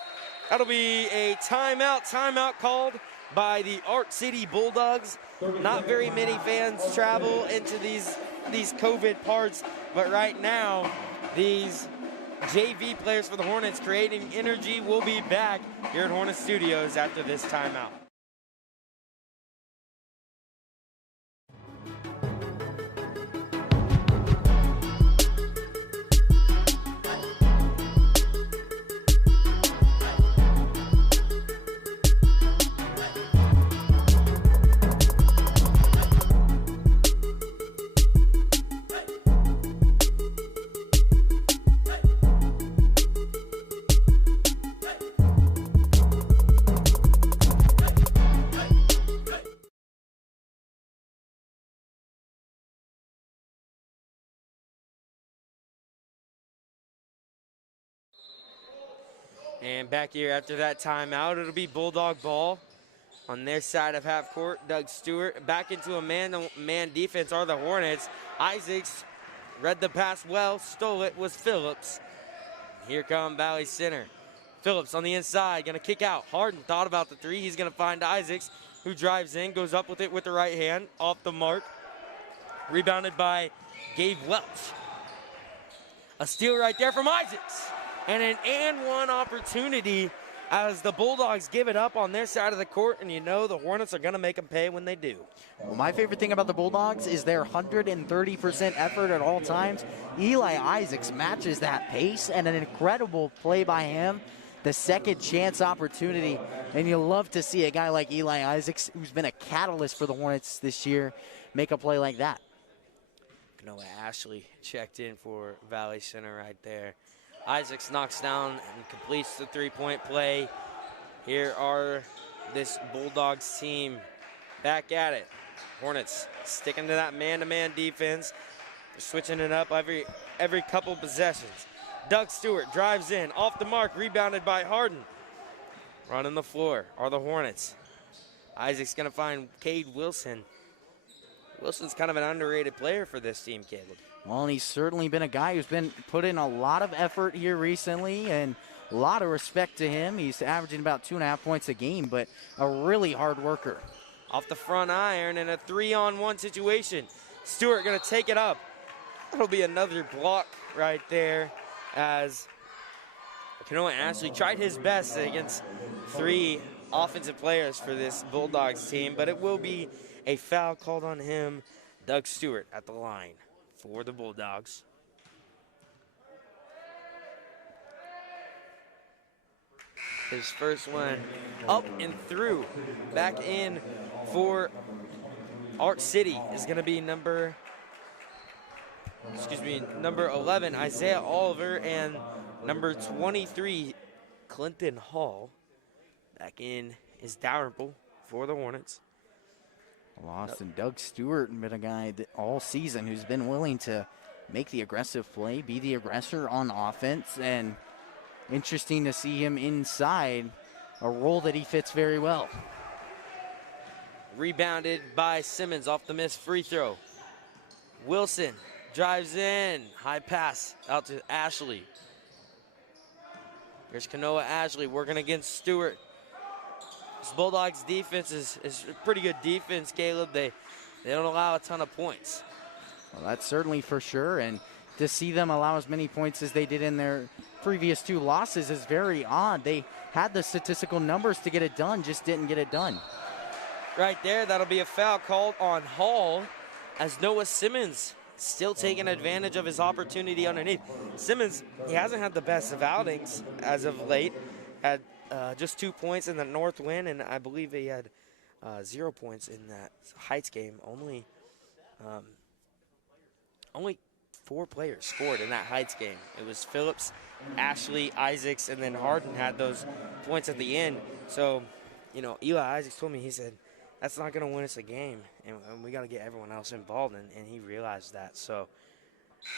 That'll be a timeout. Timeout called by the Arc City Bulldogs. Not very many fans travel into these COVID parts, but right now, these JV players for the Hornets creating energy will be back here at Hornet Studios after this timeout. And back here after that timeout, it'll be Bulldog ball on their side of half court. Doug Stewart back into a man-to-man defense are the Hornets. Isaacs read the pass well, stole it, was Phillips. Here come Valley Center. Phillips on the inside, gonna kick out. Harden thought about the three. He's gonna find Isaacs, who drives in, goes up with it with the right hand, off the mark. Rebounded by Gabe Welch. A steal right there from Isaacs. And an and-one opportunity as the Bulldogs give it up on their side of the court, and you know the Hornets are going to make them pay when they do. Well, my favorite thing about the Bulldogs is their 130% effort at all times. Eli Isaacs matches that pace, and an incredible play by him. The second chance opportunity, and you love to see a guy like Eli Isaacs, who's been a catalyst for the Hornets this year, make a play like that. Noah Ashley checked in for Valley Center right there. Isaacs knocks down and completes the three-point play. Here are this Bulldogs team back at it. Hornets sticking to that man-to-man defense. They're switching it up every couple possessions. Doug Stewart drives in, off the mark, rebounded by Harden. Running the floor are the Hornets. Isaac's gonna find Cade Wilson. Wilson's kind of an underrated player for this team, Caleb. Well, and he's certainly been a guy who's been put in a lot of effort here recently, and a lot of respect to him. He's averaging about 2.5 points a game, but a really hard worker. Off the front iron in a 3-on-1 situation. Stewart gonna take it up. That'll be another block right there as Kanoa Ashley tried his best against 3 offensive players for this Bulldogs team, but it will be a foul called on him. Doug Stewart at the line for the Bulldogs. His first one up and through. Back in for Arc City is going to be number 11, Isaiah Oliver, and number 23, Clinton Hall. Back in is Dalrymple for the Hornets. Lost and Doug Stewart been a guy that all season who's been willing to make the aggressive play, be the aggressor on offense, and interesting to see him inside, a role that he fits very well. Rebounded by Simmons off the missed free throw. Wilson drives in, high pass out to Ashley. Here's Kanoa Ashley working against Stewart. This Bulldogs defense is a pretty good defense, Caleb. They don't allow a ton of points. Well, that's certainly for sure, and to see them allow as many points as they did in their previous 2 losses is very odd. They had the statistical numbers to get it done, just didn't get it done. Right there, that'll be a foul called on Hall as Noah Simmons still taking advantage of his opportunity underneath. Simmons, he hasn't had the best of outings as of late. Had just 2 points in the North win, and I believe he had 0 points in that Heights game. Only 4 players scored in that Heights game. It was Phillips, Ashley, Isaacs, and then Harden had those points at the end. So, you know, Eli Isaacs told me, he said, that's not going to win us a game, and we got to get everyone else involved, and he realized that. So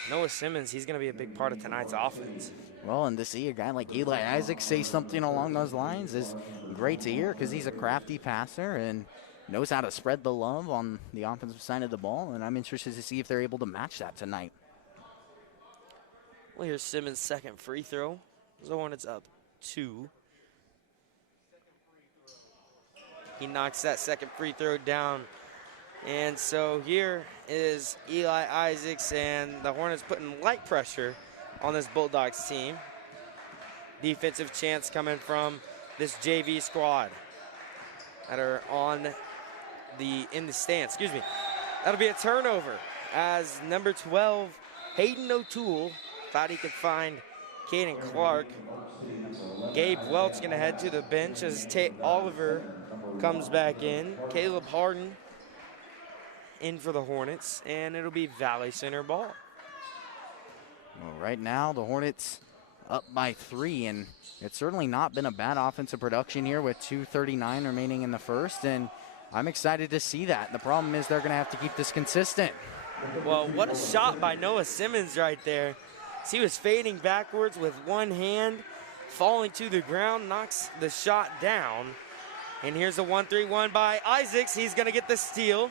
Noah Simmons, he's going to be a big part of tonight's offense. Well, and to see a guy like Eli Isaac say something along those lines is great to hear, because he's a crafty passer and knows how to spread the love on the offensive side of the ball, and I'm interested to see if they're able to match that tonight. Well, here's Simmons' second free throw. The Hornets up 2. He knocks that second free throw down. And so here is Eli Isaacs, and the Hornets putting light pressure on this Bulldogs team. Defensive chance coming from this JV squad that are in the stands. Excuse me. That'll be a turnover as number 12, Hayden O'Toole, thought he could find Caden Clark. Gabe Welch going to head to the bench as Tate Oliver comes back in. Caleb Harden in for the Hornets, and it'll be Valley Center ball. Well, right now, the Hornets up by 3, and it's certainly not been a bad offensive production here with 2:39 remaining in the first, and I'm excited to see that. The problem is they're going to have to keep this consistent. Well, what a shot by Noah Simmons right there. He was fading backwards with one hand, falling to the ground, knocks the shot down. And here's a 1-3-1 by Isaacs. He's going to get the steal.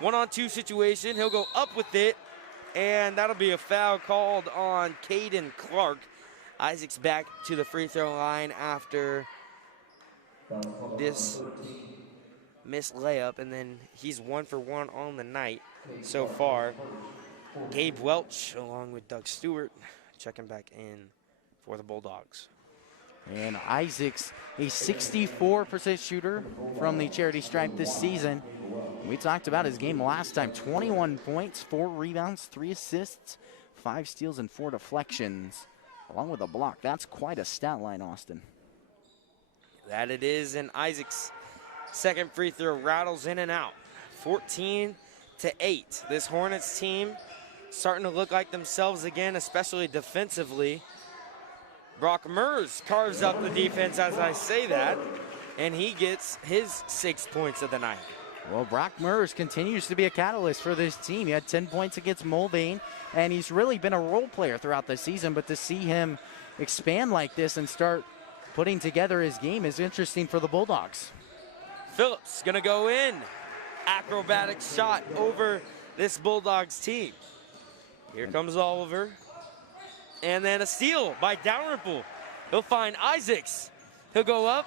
1-on-2 situation. He'll go up with it, and that'll be a foul called on Caden Clark. Isaacs back to the free throw line after this missed layup, and then he's 1 for 1 on the night so far. Gabe Welch along with Doug Stewart checking back in for the Bulldogs. And Isaacs, a 64% shooter from the charity stripe this season. We talked about his game last time. 21 points, 4 rebounds, 3 assists, 5 steals, and 4 deflections, along with a block. That's quite a stat line, Austin. That it is, and Isaacs' second free throw rattles in and out. 14-8. This Hornets team starting to look like themselves again, especially defensively. Brock Mers carves up the defense as I say that, and he gets his 6 points of the night. Well, Brock Mers continues to be a catalyst for this team. He had 10 points against Mulvane, and he's really been a role player throughout the season, but to see him expand like this and start putting together his game is interesting for the Bulldogs. Phillips gonna go in. Acrobatic shot over this Bulldogs team. Here comes Oliver. And then a steal by Dalrymple. He'll find Isaacs. He'll go up.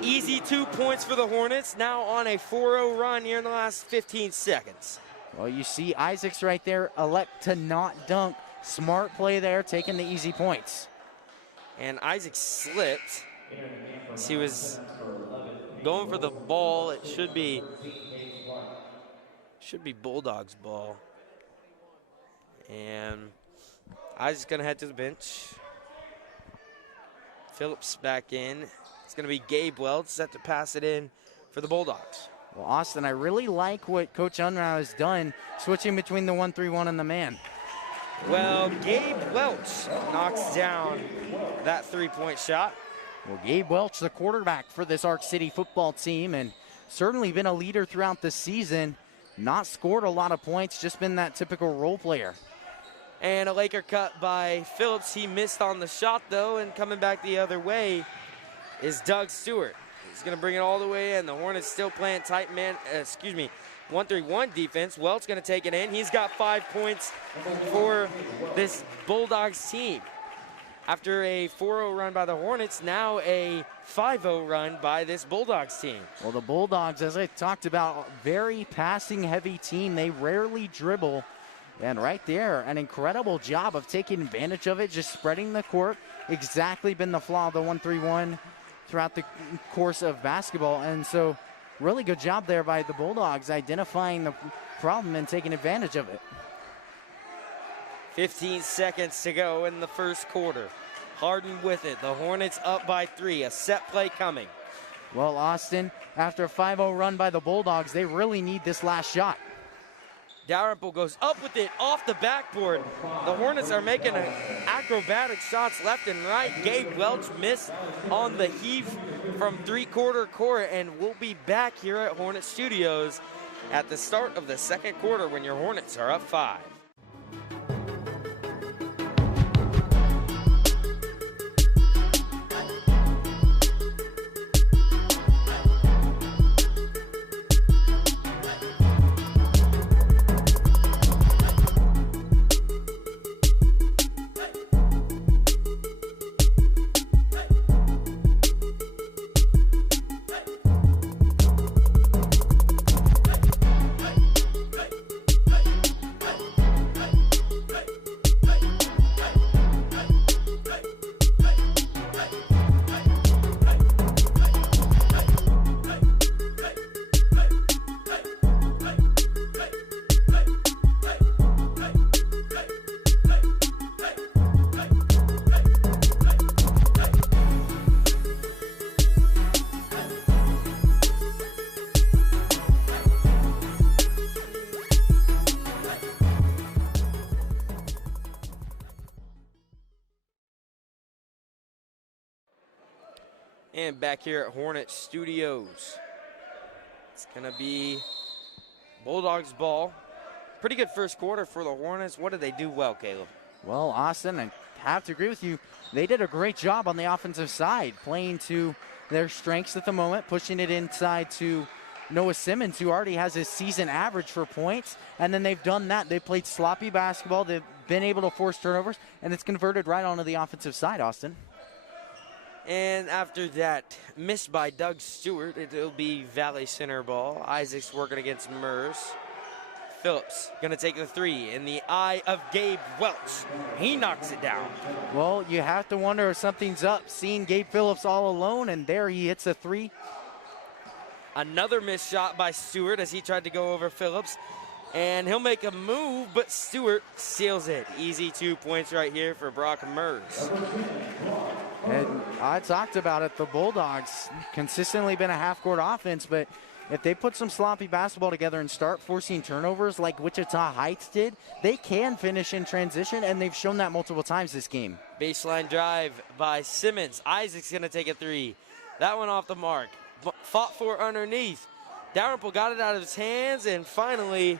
Easy 2 points for the Hornets. Now on a 4-0 run here in the last 15 seconds. Well, you see Isaacs right there elect to not dunk. Smart play there, taking the easy points. And Isaacs slipped. He was going for the ball. It should be Bulldogs ball. And Isaac's gonna head to the bench. Phillips back in. It's gonna be Gabe Welch set to pass it in for the Bulldogs. Well, Austin, I really like what Coach Unruh has done, switching between the 1-3-1 and the man. Well, Gabe Welch knocks down that three-point shot. Well, Gabe Welch, the quarterback for this Arc City football team, and certainly been a leader throughout the season. Not scored a lot of points, just been that typical role player. And a Laker cut by Phillips. He missed on the shot, though, and coming back the other way is Doug Stewart. He's going to bring it all the way in. The Hornets still playing tight man, 1-3-1 defense. Welch going to take it in. He's got 5 points for this Bulldogs team. After a 4-0 run by the Hornets, now a 5-0 run by this Bulldogs team. Well, the Bulldogs, as I talked about, very passing-heavy team. They rarely dribble. And right there, an incredible job of taking advantage of it, just spreading the court. Exactly been the flaw of the 1-3-1 throughout the course of basketball. And so really good job there by the Bulldogs, identifying the problem and taking advantage of it. 15 seconds to go in the first quarter. Harden with it. The Hornets up by 3. A set play coming. Well, Austin, after a 5-0 run by the Bulldogs, they really need this last shot. Dalrymple goes up with it off the backboard. The Hornets are making acrobatic shots left and right. Gabe Welch missed on the heave from three-quarter court, and we'll be back here at Hornet Studios at the start of the second quarter when your Hornets are up 5. And back here at Hornet Studios, it's going to be Bulldogs ball. Pretty good first quarter for the Hornets. What did they do well, Caleb? Well, Austin, I have to agree with you. They did a great job on the offensive side, playing to their strengths at the moment, pushing it inside to Noah Simmons, who already has his season average for points. And then they've done that. They played sloppy basketball. They've been able to force turnovers, and it's converted right onto the offensive side, Austin. And after that, missed by Doug Stewart, it'll be Valley Center ball. Isaacs working against Mers. Phillips going to take the three in the eye of Gabe Welch. He knocks it down. Well, you have to wonder if something's up, seeing Gabe Phillips all alone, and there he hits a three. Another missed shot by Stewart as he tried to go over Phillips. And he'll make a move, but Stewart seals it. Easy 2 points right here for Brock Mers. And I talked about it, the Bulldogs consistently been a half-court offense, but if they put some sloppy basketball together and start forcing turnovers like Wichita Heights did, they can finish in transition, and they've shown that multiple times this game. Baseline drive by Simmons. Isaac's going to take a three. That one off the mark. Fought for underneath. Dalrymple got it out of his hands, and finally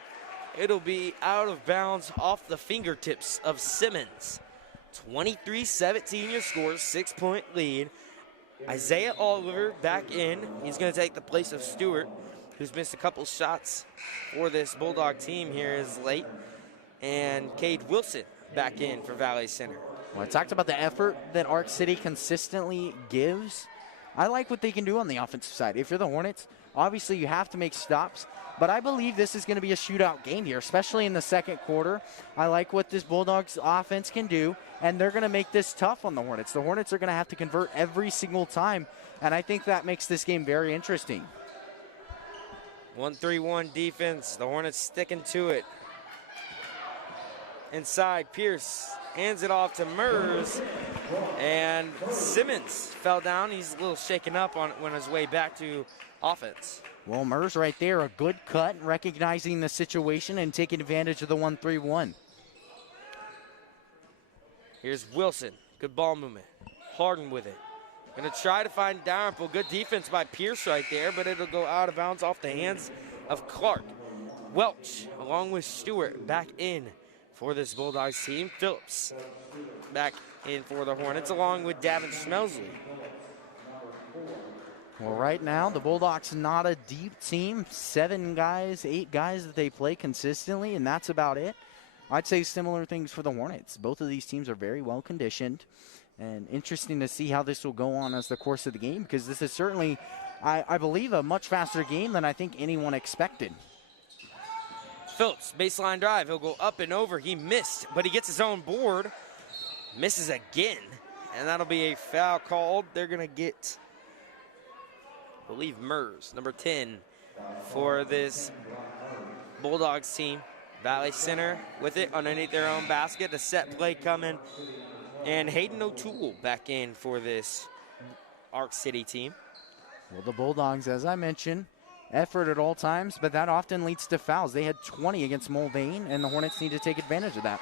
it'll be out of bounds off the fingertips of Simmons. 23-17 your score, 6-point lead. Isaiah Oliver back in. He's going to take the place of Stewart, who's missed a couple shots for this Bulldog team here as late. And Cade Wilson back in for Valley Center. Well, I talked about the effort that Arc City consistently gives. I like what they can do on the offensive side. If you're the Hornets, obviously you have to make stops, but I believe this is going to be a shootout game here, especially in the second quarter. I like what this Bulldogs offense can do, and they're going to make this tough on the Hornets. The Hornets are going to have to convert every single time, and I think that makes this game very interesting. 1-3-1 defense. The Hornets sticking to it. Inside, Pierce hands it off to Mers, and Simmons fell down. He's a little shaken up on his way back to offense. Well, Mers right there, a good cut, recognizing the situation and taking advantage of the 1-3-1. Here's Wilson. Good ball movement. Harden with it. Going to try to find Dalrymple. Good defense by Pierce right there, but it'll go out of bounds off the hands of Clark. Welch, along with Stewart, back in for this Bulldogs team. Phillips back in for the Hornets, along with Davin Schmelsley. Well, right now, the Bulldogs not a deep team. 7 guys, 8 guys that they play consistently, and that's about it. I'd say similar things for the Hornets. Both of these teams are very well conditioned, and interesting to see how this will go on as the course of the game, because this is certainly, I believe, a much faster game than I think anyone expected. Phillips, baseline drive. He'll go up and over. He missed, but he gets his own board. Misses again, and that'll be a foul called. They're going to get, I believe, Mers, number 10, for this Bulldogs team. Valley Center with it underneath their own basket. The set play coming. And Hayden O'Toole back in for this Arc City team. Well, the Bulldogs, as I mentioned, effort at all times, but that often leads to fouls. They had 20 against Mulvane, and the Hornets need to take advantage of that.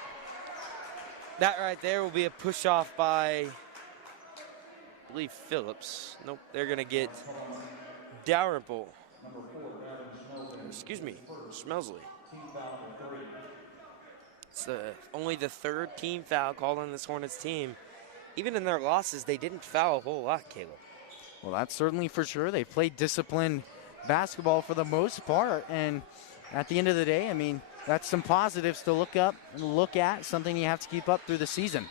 That right there will be a push off by, I believe, Phillips. Nope, they're going to get Dalrymple. Excuse me, Schmelsley. It's only the third team foul called on this Hornets team. Even in their losses, they didn't foul a whole lot, Caleb. Well, that's certainly for sure. They've played disciplined basketball for the most part, and at the end of the day, I mean, that's some positives to look up and look at, something you have to keep up through the season.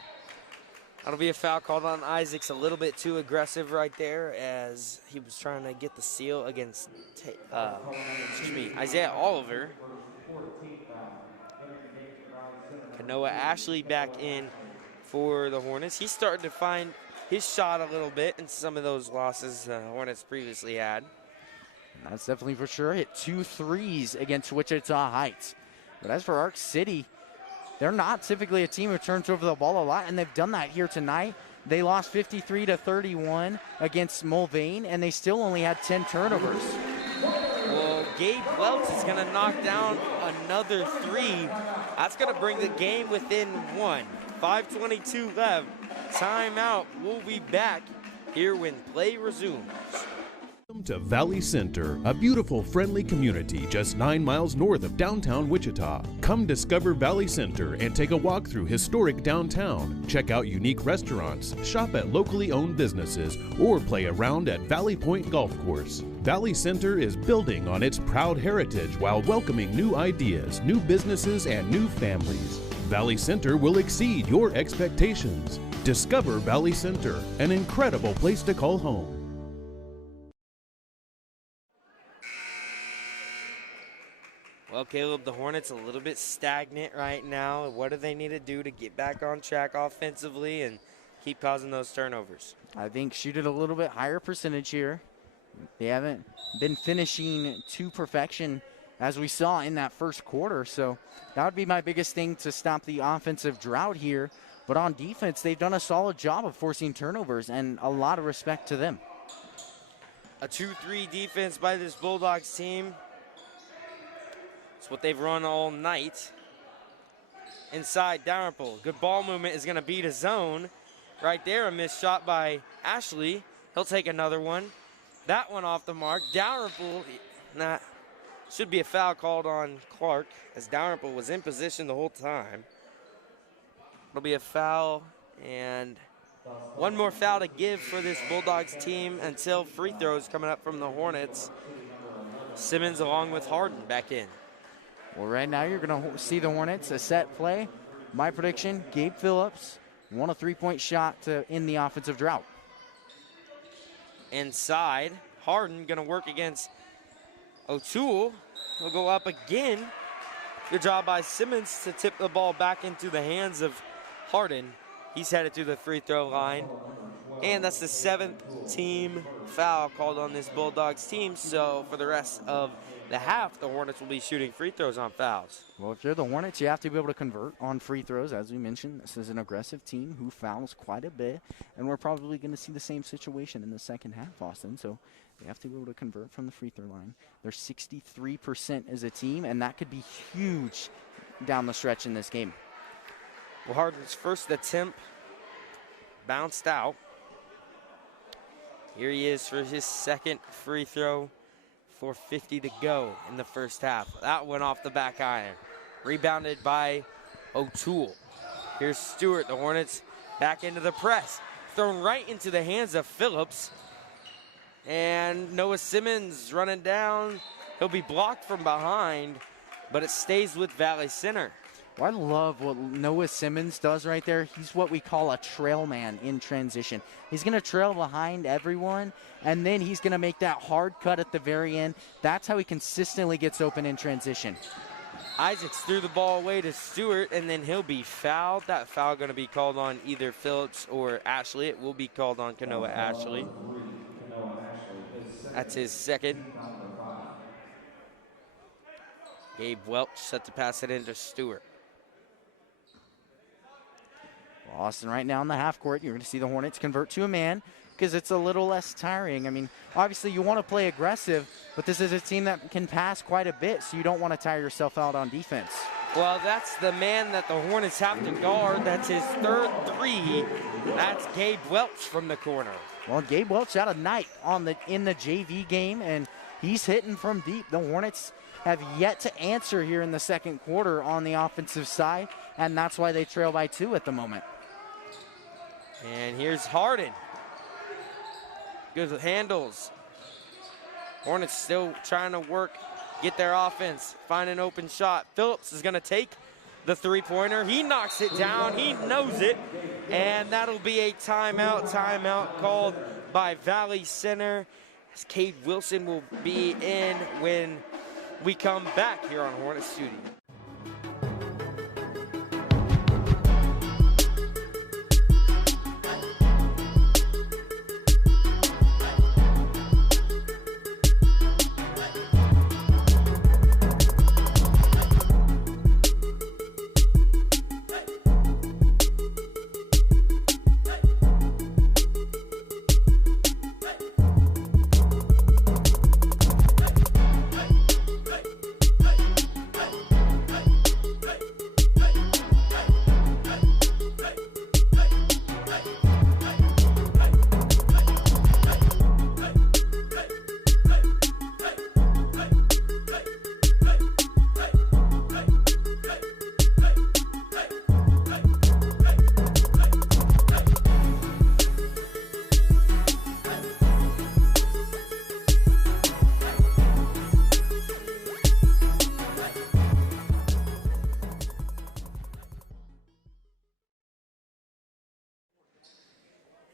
That'll be a foul called on Isaacs, a little bit too aggressive right there as he was trying to get the steal against Isaiah Oliver. Kanoa Ashley back in for the Hornets. He's starting to find his shot a little bit in some of those losses the Hornets previously had. That's definitely for sure. Hit 2 threes against Wichita Heights. But as for Arc City, they're not typically a team who turns over the ball a lot, and they've done that here tonight. They lost 53-31 against Mulvane, and they still only had 10 turnovers. Well, Gabe Welch is going to knock down another three. That's going to bring the game within one. 5:22 left. Timeout. We'll be back here when play resumes. Welcome to Valley Center, a beautiful, friendly community just 9 miles north of downtown Wichita. Come discover Valley Center and take a walk through historic downtown. Check out unique restaurants, shop at locally owned businesses, or play around at Valley Point Golf Course. Valley Center is building on its proud heritage while welcoming new ideas, new businesses, and new families. Valley Center will exceed your expectations. Discover Valley Center, an incredible place to call home. Well, Caleb, the Hornets a little bit stagnant right now. What do they need to do to get back on track offensively and keep causing those turnovers? I think shoot it a little bit higher percentage here. They haven't been finishing to perfection as we saw in that first quarter, so that would be my biggest thing to stop the offensive drought here. But on defense, they've done a solid job of forcing turnovers, and a lot of respect to them. A 2-3 defense by this Bulldogs team. It's what they've run all night. Inside, Dalrymple. Good ball movement is going to beat a zone. Right there, a missed shot by Ashley. He'll take another one. That one off the mark. Dalrymple, should be a foul called on Clark as Dalrymple was in position the whole time. It'll be a foul, and one more foul to give for this Bulldogs team until free throws coming up from the Hornets. Simmons along with Harden back in. Well, right now you're going to see the Hornets, a set play. My prediction, Gabe Phillips, won a three-point shot to end the offensive drought. Inside, Harden going to work against O'Toole. He'll go up again. Good job by Simmons to tip the ball back into the hands of Harden. He's headed to the free throw line. And that's the 7th team foul called on this Bulldogs team. So for the rest of the half, the Hornets will be shooting free throws on fouls. Well, if you're the Hornets, you have to be able to convert on free throws. As we mentioned, this is an aggressive team who fouls quite a bit, and we're probably going to see the same situation in the second half, Austin. So they have to be able to convert from the free throw line. They're 63% as a team, and that could be huge down the stretch in this game. Well, Harden's first attempt bounced out. Here he is for his second free throw. 4:50 to go in the first half. That went off the back iron. Rebounded by O'Toole. Here's Stewart. The Hornets back into the press. Thrown right into the hands of Phillips. And Noah Simmons running down. He'll be blocked from behind, but it stays with Valley Center. Well, I love what Noah Simmons does right there. He's what we call a trail man in transition. He's going to trail behind everyone, and then he's going to make that hard cut at the very end. That's how he consistently gets open in transition. Isaacs threw the ball away to Stewart, and then he'll be fouled. That foul going to be called on either Phillips or Ashley. It will be called on Kanoa Ashley. That's his second. Gabe Welch set to pass it into Stewart. Austin, right now in the half court, you're going to see the Hornets convert to a man. because it's a little less tiring. I mean, obviously you want to play aggressive, but this is a team that can pass quite a bit, so you don't want to tire yourself out on defense. Well, that's the man that the Hornets have to guard. That's his third three. That's Gabe Welch from the corner. Well, Gabe Welch had a night in the JV game, and he's hitting from deep. The Hornets have yet to answer here in the second quarter on the offensive side, and that's why they trail by 2 at the moment. And here's Harden. Good handles. Hornets still trying to get their offense, find an open shot. Phillips is gonna take the three-pointer. He knocks it down, he knows it, and that'll be a timeout called by Valley Center, as Cade Wilson will be in when we come back here on Hornet Studio.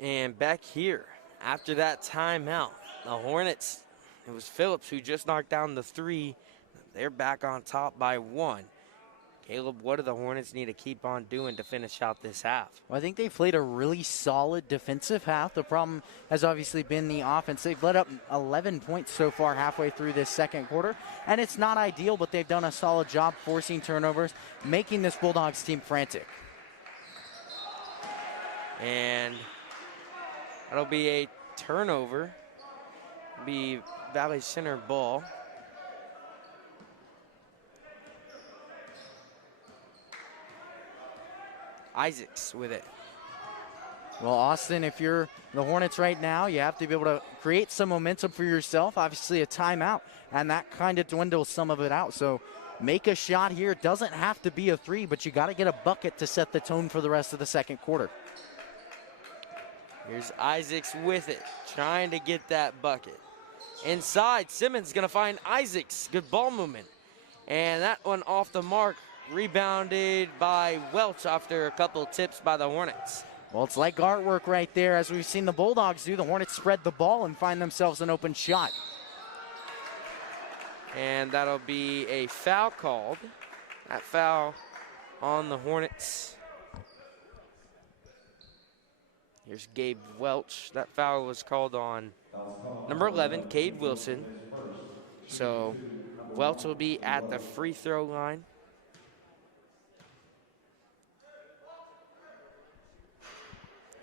And back here, after that timeout, the Hornets, it was Phillips who just knocked down the three. They're back on top by 1. Caleb, what do the Hornets need to keep on doing to finish out this half? Well, I think they've played a really solid defensive half. The problem has obviously been the offense. They've let up 11 points so far halfway through this second quarter, and it's not ideal, but they've done a solid job forcing turnovers, making this Bulldogs team frantic. And that'll be a turnover, be Valley Center ball. Isaacs with it. Well, Austin, if you're the Hornets right now, you have to be able to create some momentum for yourself. Obviously a timeout, and that kind of dwindles some of it out. So make a shot here. It doesn't have to be a 3, but you got to get a bucket to set the tone for the rest of the second quarter. Here's Isaacs with it, trying to get that bucket. Inside, Simmons gonna find Isaacs. Good ball movement. And that one off the mark, rebounded by Welch after a couple tips by the Hornets. Well, it's like artwork right there. As we've seen the Bulldogs do, the Hornets spread the ball and find themselves an open shot. And that'll be a foul called. That foul on the Hornets. Here's Gabe Welch. That foul was called on number 11, Cade Wilson. So Welch will be at the free throw line.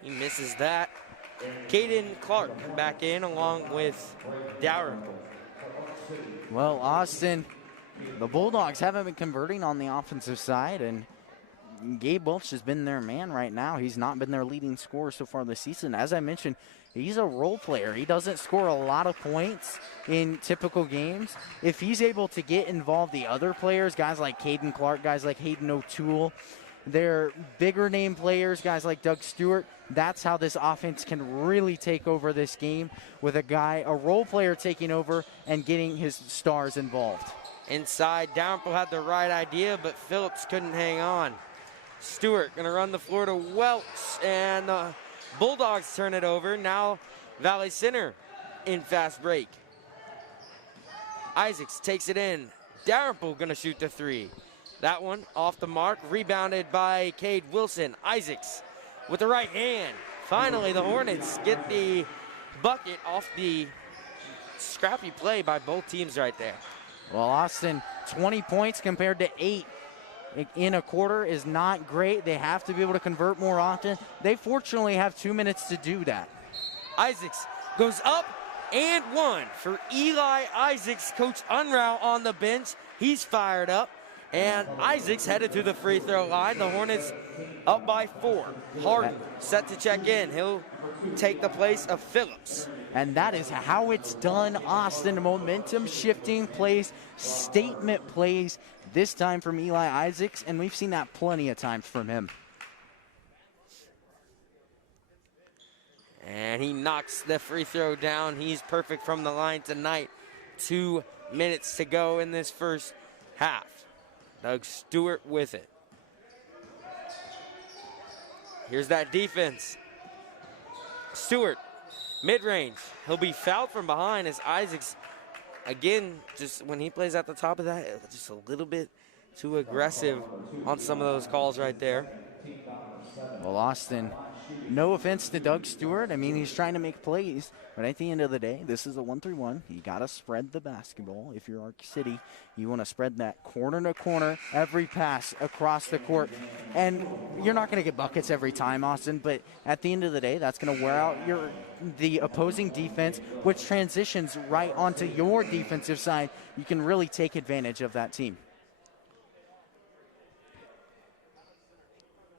He misses that. Caden Clark back in along with Dalrymple. Well, Austin, the Bulldogs haven't been converting on the offensive side, and Gabe Welch has been their man right now. He's not been their leading scorer so far this season. As I mentioned, he's a role player. He doesn't score a lot of points in typical games. If he's able to get involved the other players, guys like Caden Clark, guys like Hayden O'Toole, they're bigger name players, guys like Doug Stewart, that's how this offense can really take over this game, with a role player taking over and getting his stars involved. Inside, Dalrymple had the right idea, but Phillips couldn't hang on. Stewart gonna run the floor to Welch, and the Bulldogs turn it over. Now Valley Center in fast break. Isaacs takes it in. Dalrymple gonna shoot the 3. That one off the mark, rebounded by Cade Wilson. Isaacs with the right hand. Finally, the Hornets get the bucket off the scrappy play by both teams right there. Well, Austin, 20 points compared to 8 in a quarter is not great. They have to be able to convert more often. They fortunately have 2 minutes to do that. Isaacs goes up and one for Eli Isaacs. Coach Unrau on the bench. He's fired up. And Isaacs headed to the free throw line. The Hornets up by 4. Harden set to check in. He'll take the place of Phillips. And that is how it's done, Austin. Momentum shifting plays, statement plays, this time from Eli Isaacs, and we've seen that plenty of times from him. And he knocks the free throw down. He's perfect from the line tonight. 2 minutes to go in this first half. Doug Stewart with it. Here's that defense. Stewart, mid-range. He'll be fouled from behind as Isaacs, again, just when he plays at the top of that, just a little bit too aggressive on some of those calls right there. Well, Austin, no offense to Doug Stewart. I mean, he's trying to make plays, but at the end of the day, this is a 1-3-1. You got to spread the basketball. If you're Ark City, you want to spread that corner to corner, every pass across the court. And you're not going to get buckets every time, Austin, but at the end of the day, that's going to wear out the opposing defense, which transitions right onto your defensive side. You can really take advantage of that team.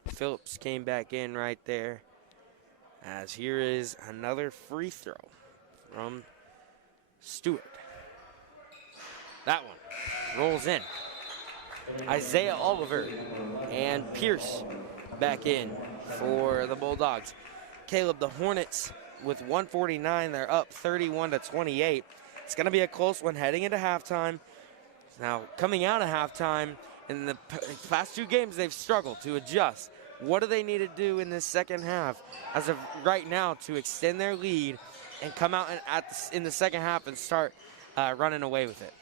Phillips came back in right there, as here is another free throw from Stewart. That one rolls in. Isaiah Oliver and Pierce back in for the Bulldogs. Caleb, the Hornets with 1:49, they're up 31-28. It's going to be a close one heading into halftime. Now, coming out of halftime, in the past 2 games, they've struggled to adjust. What do they need to do in this second half as of right now to extend their lead and come out in the second half and start running away with it?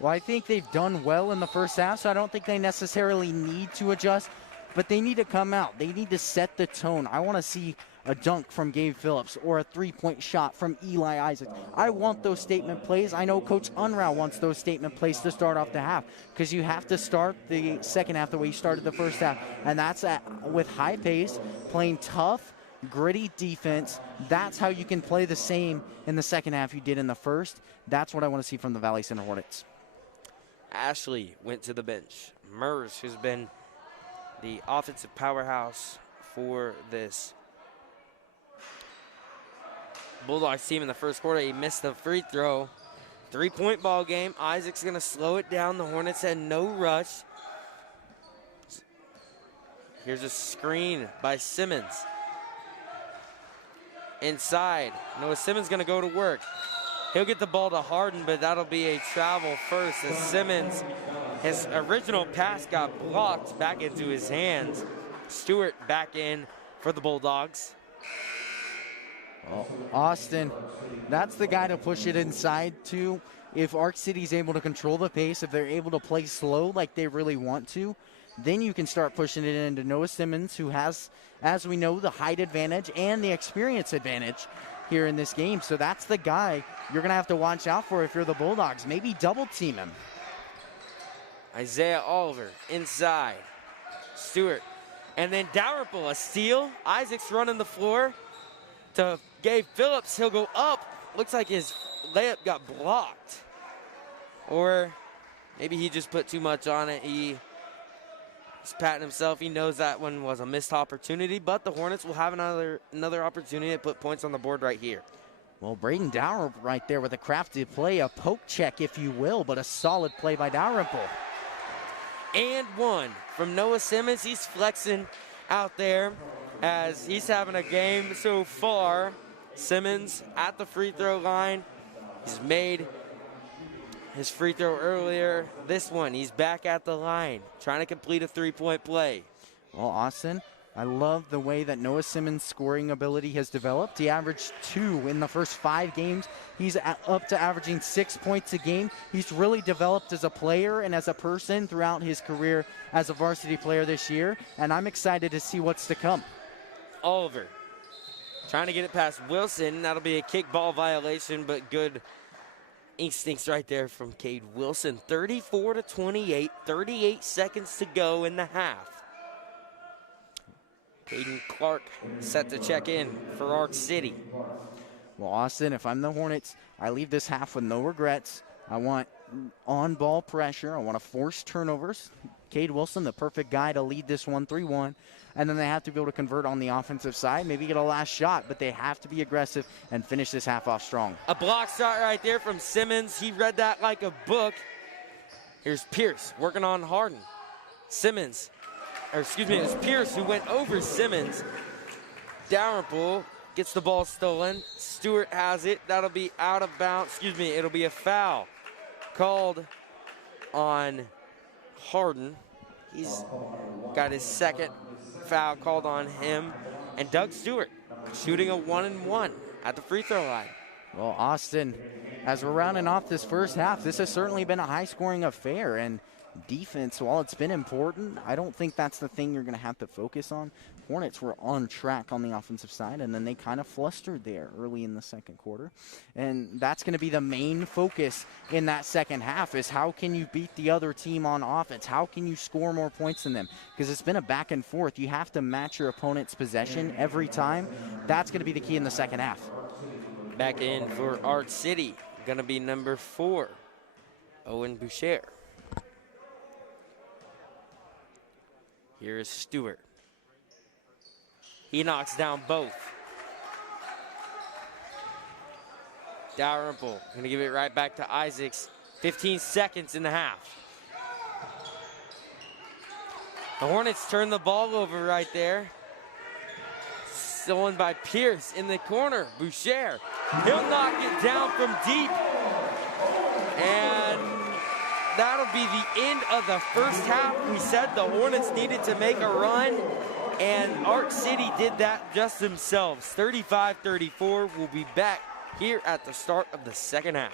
Well, I think they've done well in the first half, so I don't think they necessarily need to adjust, but they need to come out. They need to set the tone. I want to see a dunk from Gabe Phillips or a three-point shot from Eli Isaacs. I want those statement plays. I know Coach Unrau wants those statement plays to start off the half, because you have to start the second half the way you started the first half, and that's with high pace, playing tough, gritty defense. That's how you can play the same in the second half you did in the first. That's what I want to see from the Valley Center Hornets. Ashley went to the bench. Murs, who's been the offensive powerhouse for this Bulldogs team in the first quarter, he missed the free throw. 3-point ball game. Isaac's going to slow it down. The Hornets had no rush. Here's a screen by Simmons. Inside. Noah Simmons going to go to work. He'll get the ball to Harden, but that'll be a travel first as Simmons, his original pass got blocked back into his hands. Stewart back in for the Bulldogs. Well, Austin, that's the guy to push it inside to. If Ark City's able to control the pace, if they're able to play slow like they really want to, then you can start pushing it into Noah Simmons, who has, as we know, the height advantage and the experience advantage here in this game. So that's the guy you're going to have to watch out for if you're the Bulldogs. Maybe double team him. Isaiah Oliver inside. Stewart. And then Dalrymple, a steal. Isaac's running the floor to Gabe Phillips. He'll go up. Looks like his layup got blocked. Or maybe he just put too much on it. He's patting himself. He knows that one was a missed opportunity, but the Hornets will have another opportunity to put points on the board right here. Well, Braden Dalrymple right there with a crafty play, a poke check, if you will, but a solid play by Dalrymple. And one from Noah Simmons. He's flexing out there as he's having a game so far. Simmons at the free throw line. He's made his free throw earlier. This one, he's back at the line, trying to complete a three-point play. Well, Austin, I love the way that Noah Simmons' scoring ability has developed. He averaged 2 in the first 5 games. He's up to averaging 6 points a game. He's really developed as a player and as a person throughout his career as a varsity player this year, and I'm excited to see what's to come. Oliver trying to get it past Wilson. That'll be a kickball violation, but good instincts right there from Cade Wilson. 34-28, 38 seconds to go in the half. Caden Clark set to check in for Ark City. Well, Austin, if I'm the Hornets, I leave this half with no regrets. I want on-ball pressure. I want to force turnovers. Cade Wilson, the perfect guy to lead this one 3-1. And then they have to be able to convert on the offensive side, maybe get a last shot, but they have to be aggressive and finish this half off strong. A block shot right there from Simmons. He read that like a book. Here's Pierce working on Harden. Simmons, or excuse me, it was Pierce who went over Simmons. Dalrymple gets the ball stolen. Stewart has it. That'll be out of bounds. Excuse me, it'll be a foul called on Harden. He's got his second foul called on him. And Doug Stewart shooting a 1-and-1 at the free throw line. Well, Austin, as we're rounding off this first half, this has certainly been a high-scoring affair. And defense, while it's been important, I don't think that's the thing you're going to have to focus on. Hornets were on track on the offensive side, and then they kind of flustered there early in the second quarter. And that's going to be the main focus in that second half, is how can you beat the other team on offense? How can you score more points than them? Because it's been a back and forth. You have to match your opponent's possession every time. That's going to be the key in the second half. Back in for Art City, going to be number 4, Owen Boucher. Here is Stewart. He knocks down both. Dalrymple gonna give it right back to Isaacs. 15 seconds in the half. The Hornets turn the ball over right there. Stolen by Pierce in the corner. Boucher, he'll knock it down from deep. And that'll be the end of the first half. We said the Hornets needed to make a run, and Arc City did that just themselves. 35-34. We'll be back here at the start of the second half.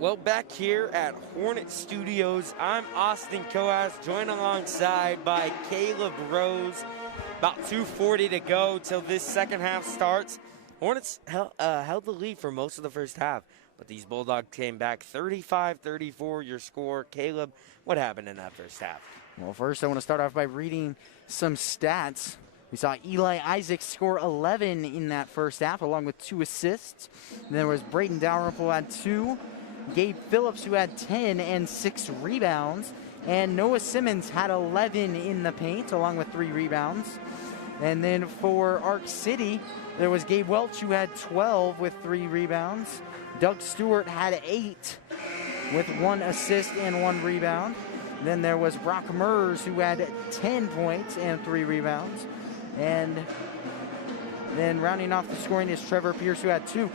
Well, back here at Hornet Studios, I'm Austin Coas, joined alongside by Caleb Rose. About 2:40 to go till this second half starts. Hornets held the lead for most of the first half, but these Bulldogs came back 35-34, your score. Caleb, what happened in that first half? Well, first I want to start off by reading some stats. We saw Eli Isaacs score 11 in that first half, along with 2 assists. And there was Braden Dalrymple who had 2, Gabe Phillips who had 10 and 6 rebounds, and Noah Simmons had 11 in the paint, along with 3 rebounds. And then for Arc City, there was Gabe Welch who had 12 with 3 rebounds. Doug Stewart had 8 with 1 assist and 1 rebound. Then there was Brock Mers who had 10 points and 3 rebounds. And then rounding off the scoring is Trevor Pierce who had 2.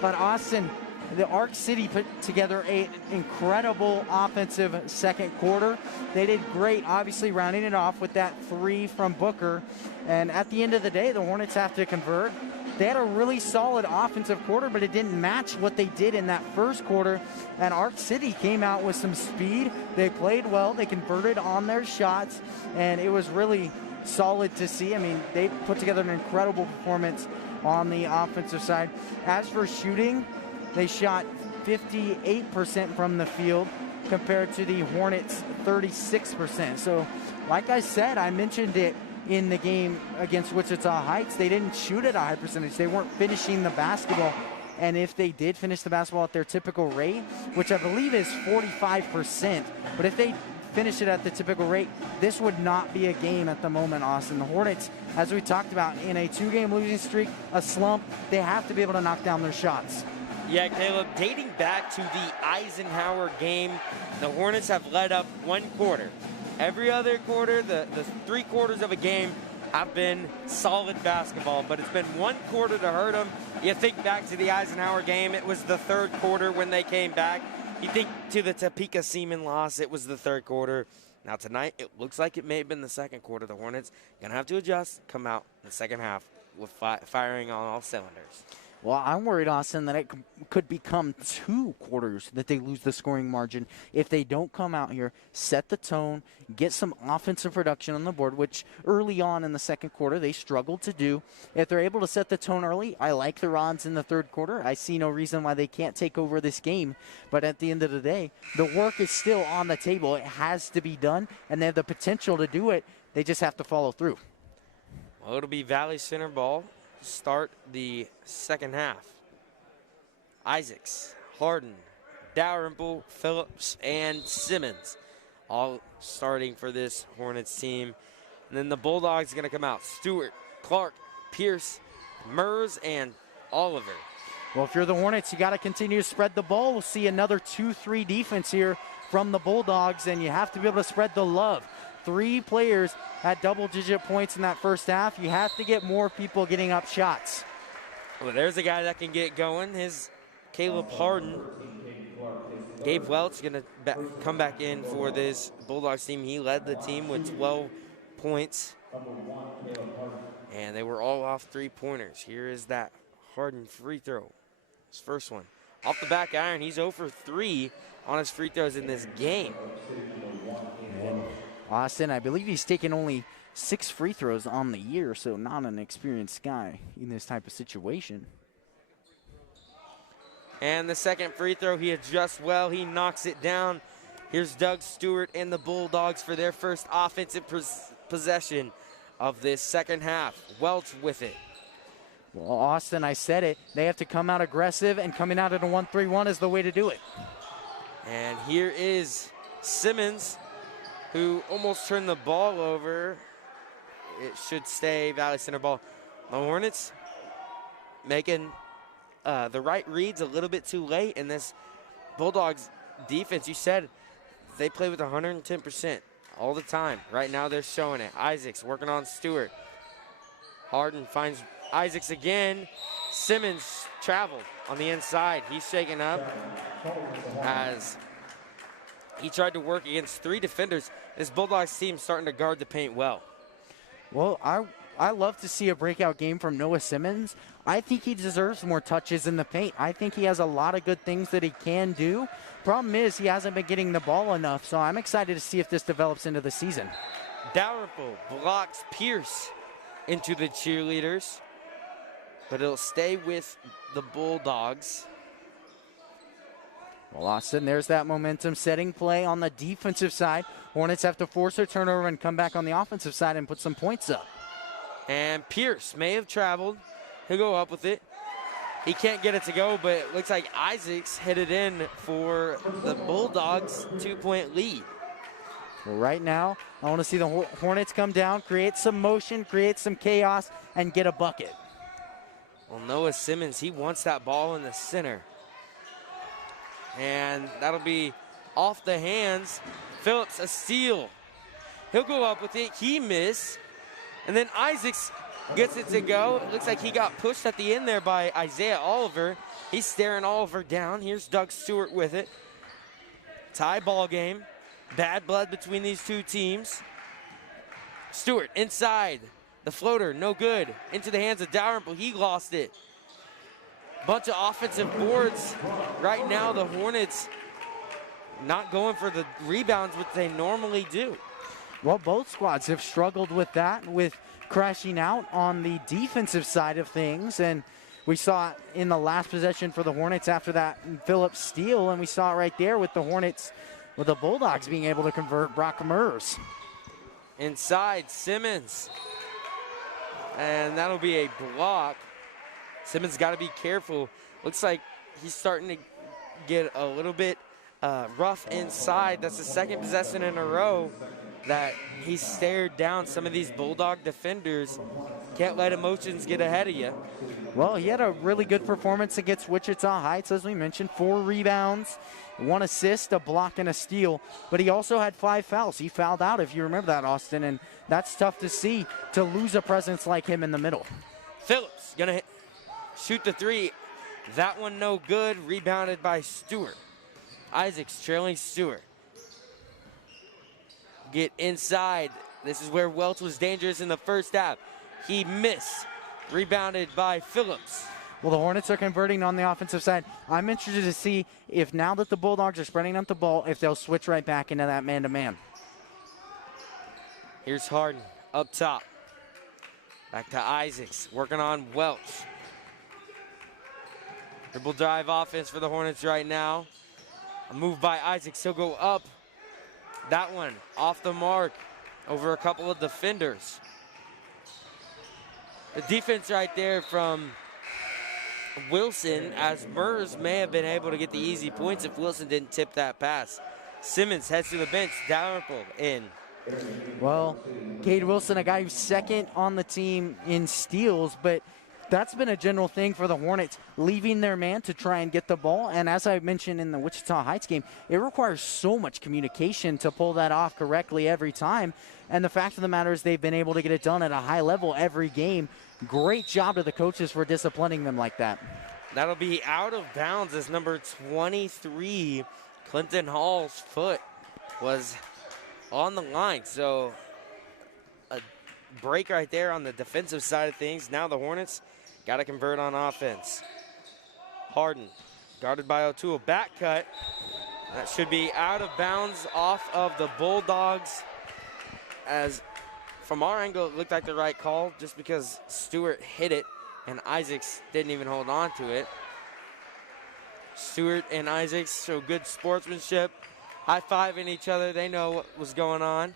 But Austin, the Arc City put together an incredible offensive second quarter. They did great, obviously rounding it off with that 3 from Booker. And at the end of the day, the Hornets have to convert. They had a really solid offensive quarter, but it didn't match what they did in that first quarter. And Arc City came out with some speed. They played well. They converted on their shots, and it was really solid to see. I mean, they put together an incredible performance on the offensive side. As for shooting, they shot 58% from the field compared to the Hornets' 36%. So, like I said, I mentioned it in the game against Wichita Heights. They didn't shoot at a high percentage. They weren't finishing the basketball. And if they did finish the basketball at their typical rate, which I believe is 45%, but if they finish it at the typical rate, this would not be a game at the moment, Austin. The Hornets, as we talked about, in a 2-game losing streak, a slump, they have to be able to knock down their shots. Yeah, Caleb, dating back to the Eisenhower game, the Hornets have led up 1 quarter. Every other quarter, the 3 quarters of a game have been solid basketball, but it's been 1 quarter to hurt them. You think back to the Eisenhower game, it was the 3rd quarter when they came back. You think to the Topeka Seaman loss, it was the 3rd quarter. Now tonight, it looks like it may have been the 2nd quarter. The Hornets going to have to adjust, come out in the second half with firing on all cylinders. Well, I'm worried, Austin, that it could become 2 quarters that they lose the scoring margin if they don't come out here, set the tone, get some offensive production on the board, which early on in the second quarter they struggled to do. If they're able to set the tone early, I like the odds in the 3rd quarter. I see no reason why they can't take over this game. But at the end of the day, the work is still on the table. It has to be done, and they have the potential to do it. They just have to follow through. Well, it'll be Valley Center ball. Start the second half. Isaacs, Harden, Dalrymple, Phillips, and Simmons all starting for this Hornets team. And then the Bulldogs are going to come out. Stewart, Clark, Pierce, Mers, and Oliver. Well, if you're the Hornets, you got to continue to spread the ball. We'll see another 2-3 defense here from the Bulldogs, and you have to be able to spread the love. 3 players had double-digit points in that first half. You have to get more people getting up shots. Well, there's a guy that can get going. His Caleb Harden. Gabe Welch going to come back in for this Bulldogs team. He led the team with 12 points. And they were all off 3-pointers. Here is that Harden free throw. His first one. Off the back iron, he's 0 for 3 on his free throws in this game. Austin, I believe he's taken only 6 free throws on the year, so not an experienced guy in this type of situation. And the second free throw, he adjusts well. He knocks it down. Here's Doug Stewart and the Bulldogs for their first offensive possession of this second half. Welch with it. Well, Austin, I said it. They have to come out aggressive, and coming out at a 1-3-1 is the way to do it. And here is Simmons, who almost turned the ball over. It should stay Valley Center ball. The Hornets making the right reads a little bit too late, and this Bulldogs defense, you said they play with 110% all the time. Right now they're showing it. Isaacs working on Stewart. Harden finds Isaacs again. Simmons traveled on the inside. He's shaken up as he tried to work against 3 defenders. This Bulldogs team starting to guard the paint well. Well, I love to see a breakout game from Noah Simmons. I think he deserves more touches in the paint. I think he has a lot of good things that he can do. Problem is, he hasn't been getting the ball enough, so I'm excited to see if this develops into the season. Dalrymple blocks Pierce into the cheerleaders, but it'll stay with the Bulldogs. Well, Austin, there's that momentum-setting play on the defensive side. Hornets have to force a turnover and come back on the offensive side and put some points up. And Pierce may have traveled. He'll go up with it. He can't get it to go, but it looks like Isaacs hit it in for the Bulldogs' 2-point lead. Well, right now, I want to see the Hornets come down, create some motion, create some chaos, and get a bucket. Well, Noah Simmons, he wants that ball in the center. And that'll be off the hands. Phillips, a steal. He'll go up with it. He missed. And then Isaacs gets it to go. It looks like he got pushed at the end there by Isaiah Oliver. He's staring Oliver down. Here's Doug Stewart with it. Tie ball game. Bad blood between these two teams. Stewart inside. The floater, no good. Into the hands of Dalrymple. He lost it. Bunch of offensive boards. Right now, the Hornets not going for the rebounds, which they normally do. Well, both squads have struggled with that, with crashing out on the defensive side of things. And we saw it in the last possession for the Hornets after that Phillips steal, and we saw it right there with the Hornets, with the Bulldogs being able to convert Brock Murs. Inside, Simmons. And that'll be a block. Simmons got to be careful. Looks like he's starting to get a little bit rough inside. That's the second possession in a row that he stared down some of these Bulldog defenders. Can't let emotions get ahead of you. Well, he had a really good performance against Wichita Heights, as we mentioned. 4 rebounds, 1 assist, a block, and a steal. But he also had 5 fouls. He fouled out, if you remember that, Austin. And that's tough to see, to lose a presence like him in the middle. Phillips gonna shoot the 3. That one no good. Rebounded by Stewart. Isaacs trailing Stewart. Get inside. This is where Welch was dangerous in the first half. He missed. Rebounded by Phillips. Well, the Hornets are converting on the offensive side. I'm interested to see if now that the Bulldogs are spreading out the ball, if they'll switch right back into that man-to-man. Here's Harden up top. Back to Isaacs, working on Welch. Dribble drive offense for the Hornets right now. A move by Isaacs, he'll go up. That one off the mark over a couple of defenders. The defense right there from Wilson, as Murs may have been able to get the easy points if Wilson didn't tip that pass. Simmons heads to the bench, Dalrymple in. Well, Cade Wilson, a guy who's second on the team in steals, but that's been a general thing for the Hornets, leaving their man to try and get the ball. And as I mentioned in the Wichita Heights game, it requires so much communication to pull that off correctly every time. And the fact of the matter is they've been able to get it done at a high level every game. Great job to the coaches for disciplining them like that. That'll be out of bounds as number 23, Clinton Hall's foot was on the line. So a break right there on the defensive side of things. Now the Hornets got to convert on offense. Harden, guarded by O'Toole. Back cut. That should be out of bounds off of the Bulldogs. As from our angle, it looked like the right call just because Stewart hit it and Isaacs didn't even hold on to it. Stewart and Isaacs show good sportsmanship, high-fiving each other. They know what was going on.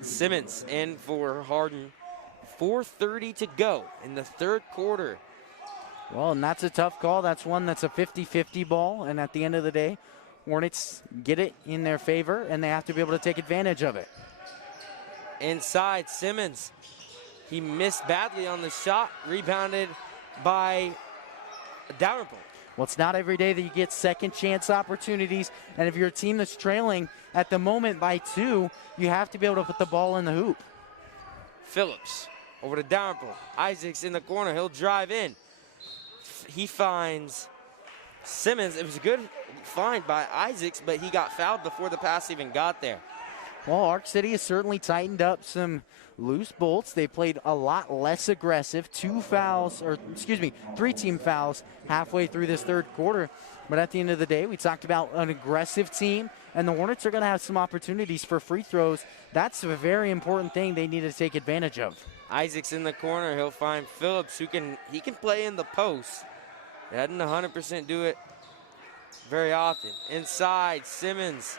Simmons in for Harden. 4:30 to go in the third quarter. Well, and that's a tough call. That's one that's a 50-50 ball, and at the end of the day, Hornets get it in their favor, and they have to be able to take advantage of it. Inside, Simmons. He missed badly on the shot, rebounded by Dalrymple. Well, it's not every day that you get second chance opportunities, and if you're a team that's trailing at the moment by 2, you have to be able to put the ball in the hoop. Phillips over to Dalrymple. Isaacs in the corner. He'll drive in. He finds Simmons. It was a good find by Isaacs, but he got fouled before the pass even got there. Well, Arc City has certainly tightened up some loose bolts. They played a lot less aggressive. 3 team fouls halfway through this third quarter. But at the end of the day, we talked about an aggressive team, and the Hornets are going to have some opportunities for free throws. That's a very important thing they need to take advantage of. Isaac's in the corner. He'll find Phillips, who can play in the post. He doesn't 100% do it very often. Inside, Simmons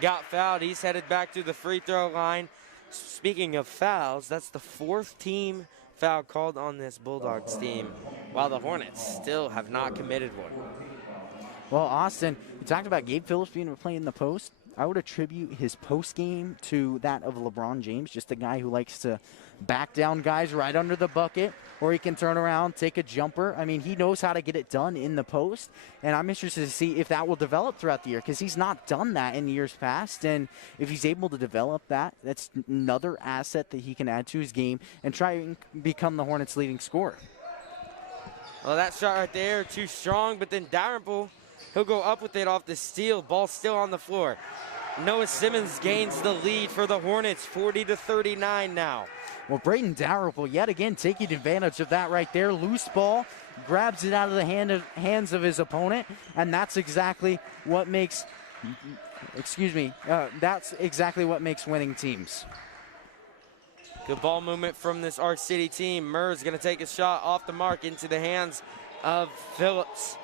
got fouled. He's headed back to the free throw line. Speaking of fouls, that's the 4th team foul called on this Bulldogs team, while the Hornets still have not committed one. Well, Austin, we talked about Gabe Phillips being able to play in the post. I would attribute his post game to that of LeBron James, just a guy who likes to back down guys right under the bucket, or he can turn around, take a jumper. I mean, he knows how to get it done in the post, and I'm interested to see if that will develop throughout the year, because he's not done that in years past, and if he's able to develop that, that's another asset that he can add to his game and try and become the Hornets' leading scorer. Well, that shot right there, too strong, but then Dalrymple, he'll go up with it off the steal. Ball still on the floor. Noah Simmons gains the lead for the Hornets, 40-39 now. Well, Braden Dalrymple yet again taking advantage of that right there. Loose ball, grabs it out of the hands of his opponent, and that's exactly what makes, that's exactly what makes winning teams. Good ball movement from this Arc City team. Murs going to take a shot off the mark into the hands of Phillips.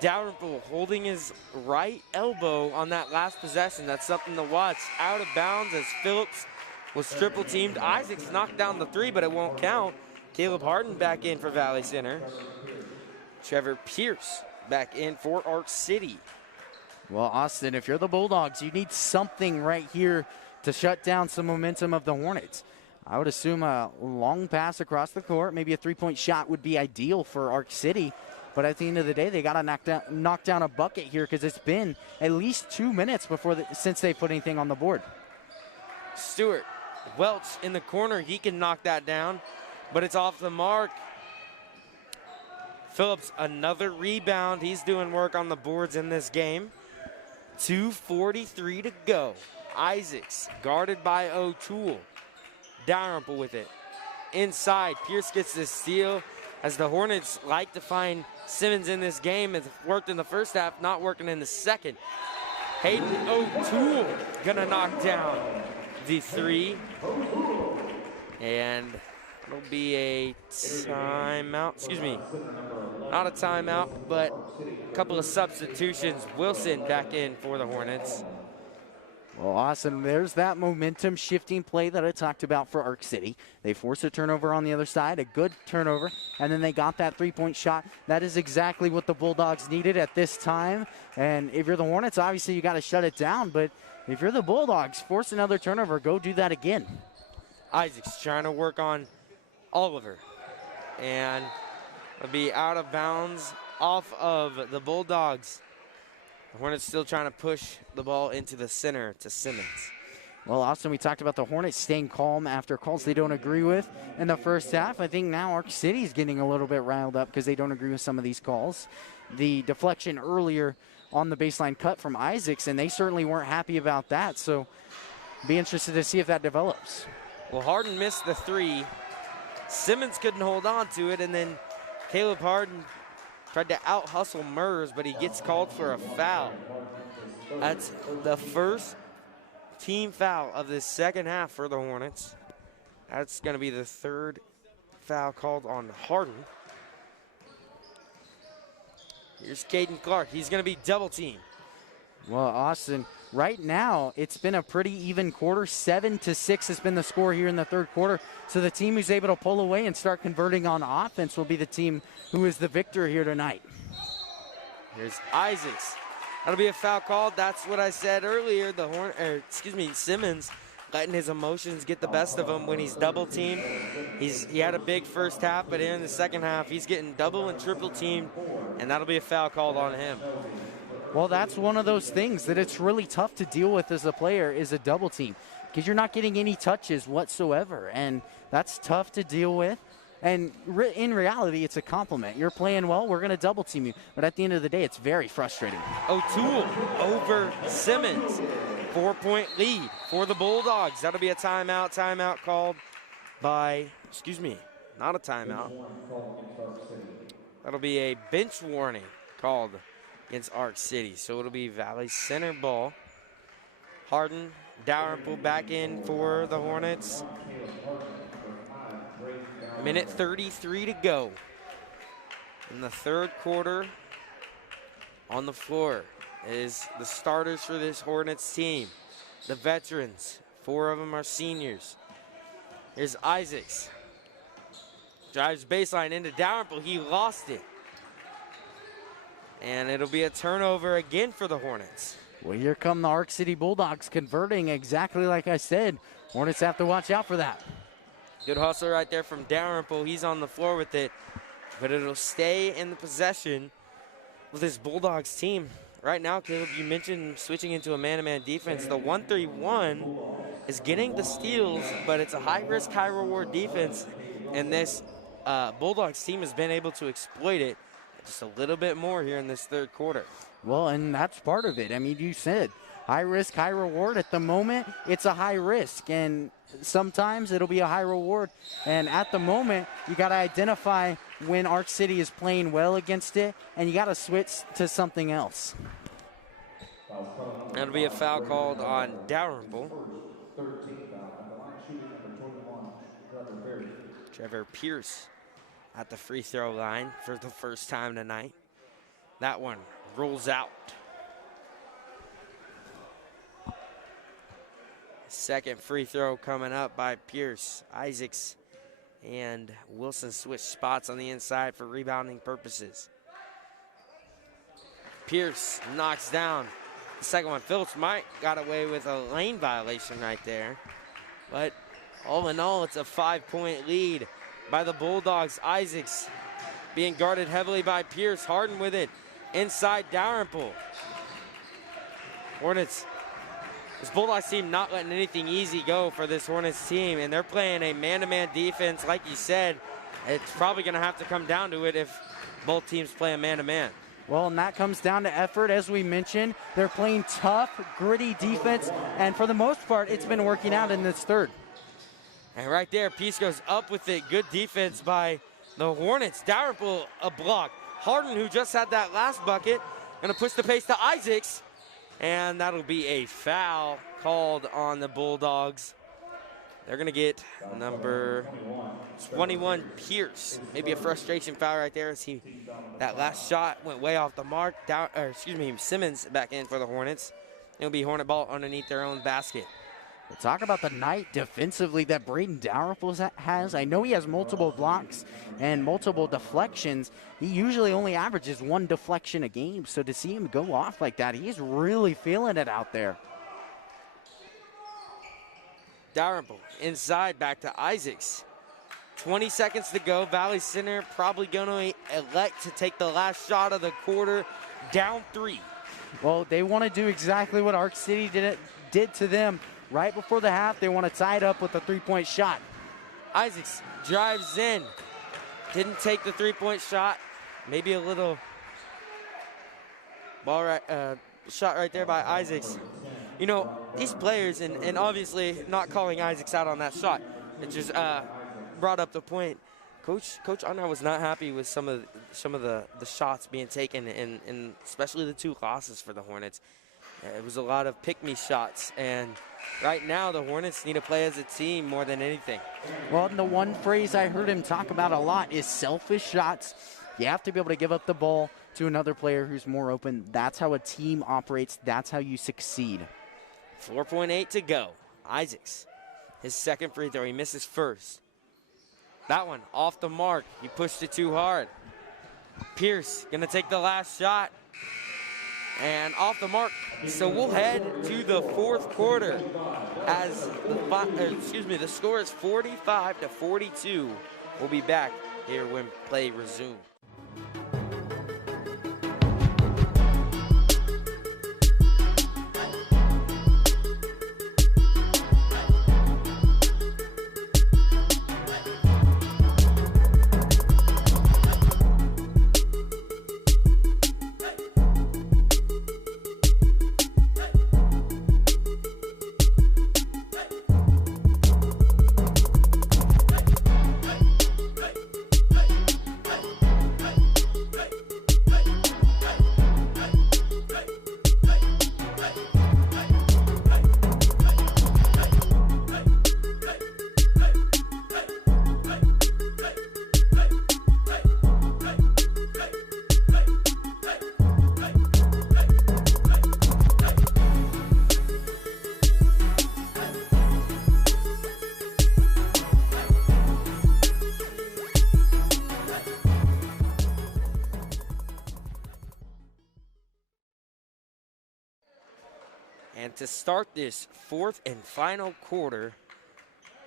Dalrymple holding his right elbow on that last possession. That's something to watch. Out of bounds as Phillips was triple teamed. Isaacs knocked down the 3, but it won't count. Caleb Harden back in for Valley Center. Trevor Pierce back in for Arc City. Well, Austin, if you're the Bulldogs, you need something right here to shut down some momentum of the Hornets. I would assume a long pass across the court, maybe a three-point shot would be ideal for Arc City. But at the end of the day, they got to knock down a bucket here, because it's been at least 2 minutes since they put anything on the board. Stewart, Welch in the corner. He can knock that down, but it's off the mark. Phillips, another rebound. He's doing work on the boards in this game. 2:43 to go. Isaacs guarded by O'Toole. Dalrymple with it. Inside, Pierce gets the steal. As the Hornets like to find Simmons in this game, it's worked in the first half, not working in the second. Hayden O'Toole gonna knock down the 3. And it'll be a timeout, not a timeout, but a couple of substitutions. Wilson back in for the Hornets. Well, awesome. There's that momentum shifting play that I talked about for Arc City. They forced a turnover on the other side, a good turnover, and then they got that three-point shot. That is exactly what the Bulldogs needed at this time. And if you're the Hornets, obviously you got to shut it down. But if you're the Bulldogs, force another turnover, go do that again. Isaacs trying to work on Oliver. And it'll be out of bounds off of the Bulldogs. The Hornets still trying to push the ball into the center to Simmons. Well, Austin, we talked about the Hornets staying calm after calls they don't agree with in the first half. I think now Arc City is getting a little bit riled up because they don't agree with some of these calls. The deflection earlier on the baseline cut from Isaacs, and they certainly weren't happy about that. So be interested to see if that develops. Well, Harden missed the 3. Simmons couldn't hold on to it, and then Caleb Harden tried to out-hustle Murs, but he gets called for a foul. That's the first team foul of the second half for the Hornets. That's going to be the 3rd foul called on Harden. Here's Caden Clark. He's going to be double-teamed. Well, Austin, right now it's been a pretty even quarter. 7-6 has been the score here in the third quarter. So the team who's able to pull away and start converting on offense will be the team who is the victor here tonight. Here's Isaacs. That'll be a foul called. That's what I said earlier. Simmons letting his emotions get the best of him when he's double teamed. He had a big first half, but in the second half he's getting double and triple teamed, and that'll be a foul called on him. Well, that's one of those things that it's really tough to deal with as a player, is a double team, because you're not getting any touches whatsoever, and that's tough to deal with. And in reality, it's a compliment. You're playing well, we're going to double team you. But at the end of the day, it's very frustrating. O'Toole over Simmons. 4-point lead for the Bulldogs. That'll be a timeout. Timeout called by, excuse me, not a timeout. That'll be a bench warning called against Arc City. So it'll be Valley Center ball. Harden, Dalrymple back in for the Hornets. Minute 33 to go in the third quarter. On the floor is the starters for this Hornets team. The veterans, 4 of them are seniors. Here's Isaacs. Drives baseline into Dalrymple. He lost it. And it'll be a turnover again for the Hornets. Well, here come the Arc City Bulldogs converting exactly like I said. Hornets have to watch out for that. Good hustle right there from Dalrymple. He's on the floor with it, but it'll stay in the possession with this Bulldogs team. Right now, Caleb, you mentioned switching into a man-to-man defense. The 1-3-1 is getting the steals, but it's a high-risk, high-reward defense, and this Bulldogs team has been able to exploit it just a little bit more here in this third quarter. Well, and that's part of it. I mean, you said high risk, high reward. At the moment, it's a high risk, and sometimes it'll be a high reward. And at the moment, you got to identify when Arc City is playing well against it, and you got to switch to something else. That'll be a foul called on Dalrymple. Trevor Pierce at the free throw line for the first time tonight. That one rolls out. Second free throw coming up by Pierce. Isaacs and Wilson switch spots on the inside for rebounding purposes. Pierce knocks down the second one. Phillips might got away with a lane violation right there. But all in all, it's a 5-point lead by the Bulldogs. Isaacs being guarded heavily by Pierce. Harden with it. Inside Dalrymple. Hornets, this Bulldogs team not letting anything easy go for this Hornets team, and they're playing a man-to-man defense. Like you said, it's probably going to have to come down to it if both teams play a man-to-man. Well, and that comes down to effort. As we mentioned, they're playing tough, gritty defense, and for the most part, it's been working out in this third. And right there, Peace goes up with it. Good defense by the Hornets. Dalrymple a block. Harden, who just had that last bucket, going to push the pace to Isaacs. And that'll be a foul called on the Bulldogs. They're going to get number 21, Pierce. Maybe a frustration foul right there as that last shot went way off the mark. Simmons back in for the Hornets. It'll be Hornet ball underneath their own basket. We'll talk about the night defensively that Braden Dalrymple has. I know he has multiple blocks and multiple deflections. He usually only averages 1 deflection a game, so to see him go off like that, he's really feeling it out there. Dalrymple inside, back to Isaacs. 20 seconds to go. Valley Center probably going to elect to take the last shot of the quarter, down 3. Well, they want to do exactly what Arc City did to them. Right before the half, they want to tie it up with a 3-point shot. Isaacs drives in. Didn't take the 3-point shot. Maybe a little shot right there by Isaacs. You know, these players, and obviously not calling Isaacs out on that shot, it just brought up the point. Coach Unnar was not happy with some of the shots being taken, and especially the 2 losses for the Hornets. It was a lot of pick-me shots, and right now the Hornets need to play as a team more than anything. Well, and the one phrase I heard him talk about a lot is selfish shots. You have to be able to give up the ball to another player who's more open. That's how a team operates. That's how you succeed. 4.8 to go. Isaacs, his second free throw. He misses first. That one off the mark. He pushed it too hard. Pierce going to take the last shot. And off the mark. So we'll head to the fourth quarter as the score is 45-42. We'll be back here when play resumes. And to start this fourth and final quarter,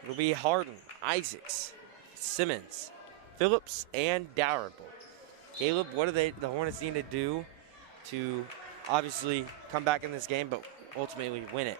it'll be Harden, Isaacs, Simmons, Phillips, and Dalrymple. Caleb, what do the Hornets need to do to obviously come back in this game, but ultimately win it?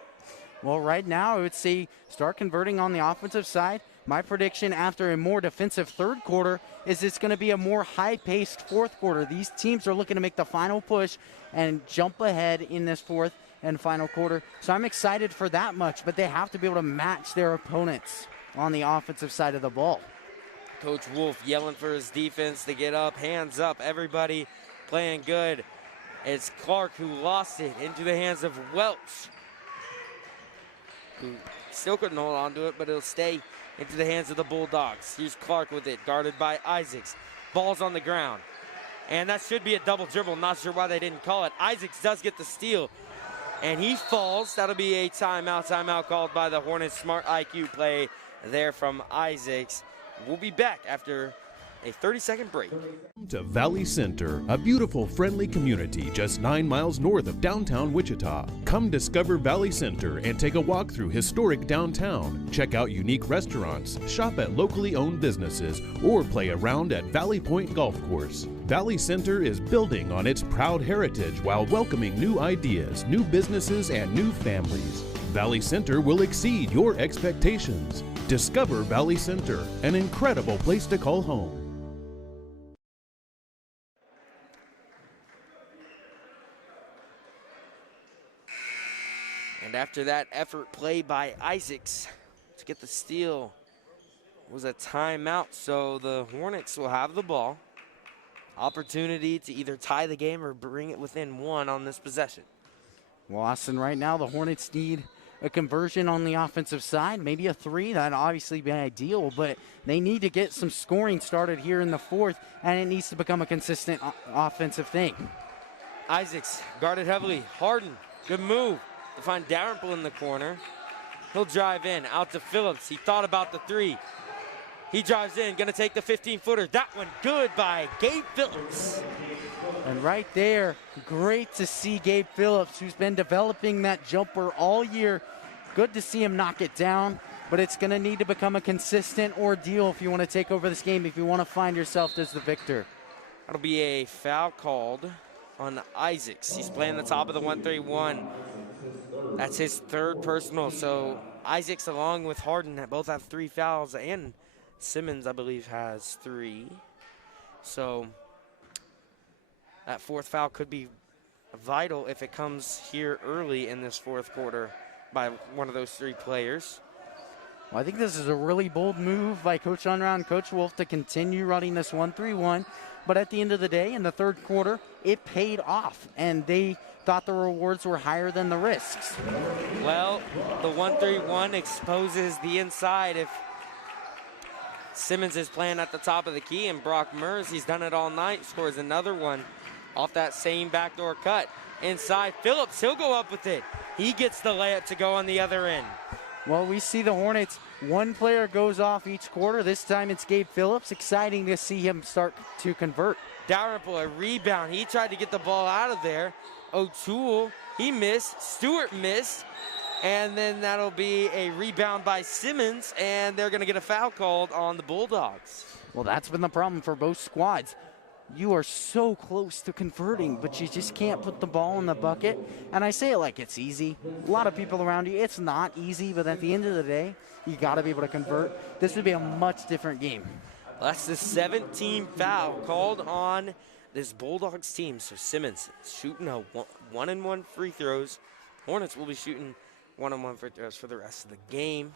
Well, right now, I would say start converting on the offensive side. My prediction after a more defensive third quarter is it's going to be a more high-paced fourth quarter. These teams are looking to make the final push and jump ahead in this fourth and final quarter. So I'm excited for that much, but they have to be able to match their opponents on the offensive side of the ball. Coach Wolf yelling for his defense to get up, hands up, everybody playing good. It's Clark who lost it into the hands of Welch, who still couldn't hold on to it, but it'll stay into the hands of the Bulldogs. Here's Clark with it, guarded by Isaacs. Ball's on the ground. And that should be a double dribble. Not sure why they didn't call it. Isaacs does get the steal. And he falls. That'll be a timeout. Timeout called by the Hornets. Smart IQ play there from Isaacs. We'll be back after a 30-second break. To Valley Center, a beautiful, friendly community just 9 miles north of downtown Wichita. Come discover Valley Center and take a walk through historic downtown. Check out unique restaurants, shop at locally owned businesses, or play around at Valley Point Golf Course. Valley Center is building on its proud heritage while welcoming new ideas, new businesses, and new families. Valley Center will exceed your expectations. Discover Valley Center, an incredible place to call home. And after that effort play by Isaacs to get the steal was a timeout. So the Hornets will have the ball. Opportunity to either tie the game or bring it within one on this possession. Well, Austin, right now the Hornets need a conversion on the offensive side, maybe a three. That'd obviously be ideal, but they need to get some scoring started here in the fourth, and it needs to become a consistent offensive thing. Isaacs guarded heavily. Harden, good move to find Dalrymple in the corner. He'll drive in, out to Phillips. He thought about the three. He drives in, gonna take the 15-footer. That one good by Gabe Phillips. And right there, great to see Gabe Phillips, who's been developing that jumper all year. Good to see him knock it down, but it's gonna need to become a consistent ordeal if you wanna take over this game, if you wanna find yourself as the victor. That'll be a foul called on Isaacs. He's playing the top of the 1-3-1. That's his third personal. So Isaacs, along with Harden, both have 3 fouls, and Simmons, I believe, has 3. So that fourth foul could be vital if it comes here early in this fourth quarter by one of those 3 players. Well, I think this is a really bold move by Coach Unruh and Coach Wolf to continue running this 1-3-1. But at the end of the day, in the third quarter, it paid off, and they thought the rewards were higher than the risks. Well, the 1-3-1 exposes the inside. If Simmons is playing at the top of the key, and Brock Mers, he's done it all night, scores another one off that same backdoor cut. Inside, Phillips, he'll go up with it. He gets the layup to go on the other end. Well, we see the Hornets, one player goes off each quarter. This time it's Gabe Phillips. Exciting to see him start to convert. Dalrymple, a rebound. He tried to get the ball out of there. O'Toole, he missed. Stewart missed. And then that'll be a rebound by Simmons, and they're going to get a foul called on the Bulldogs. Well, that's been the problem for both squads. You are so close to converting, but you just can't put the ball in the bucket. And I say it like it's easy. A lot of people around you, it's not easy, but at the end of the day, you got to be able to convert. This would be a much different game. That's the 17th foul called on this Bulldogs team. So Simmons shooting a one-and-one free throws. Hornets will be shooting one-on-one free throws for the rest of the game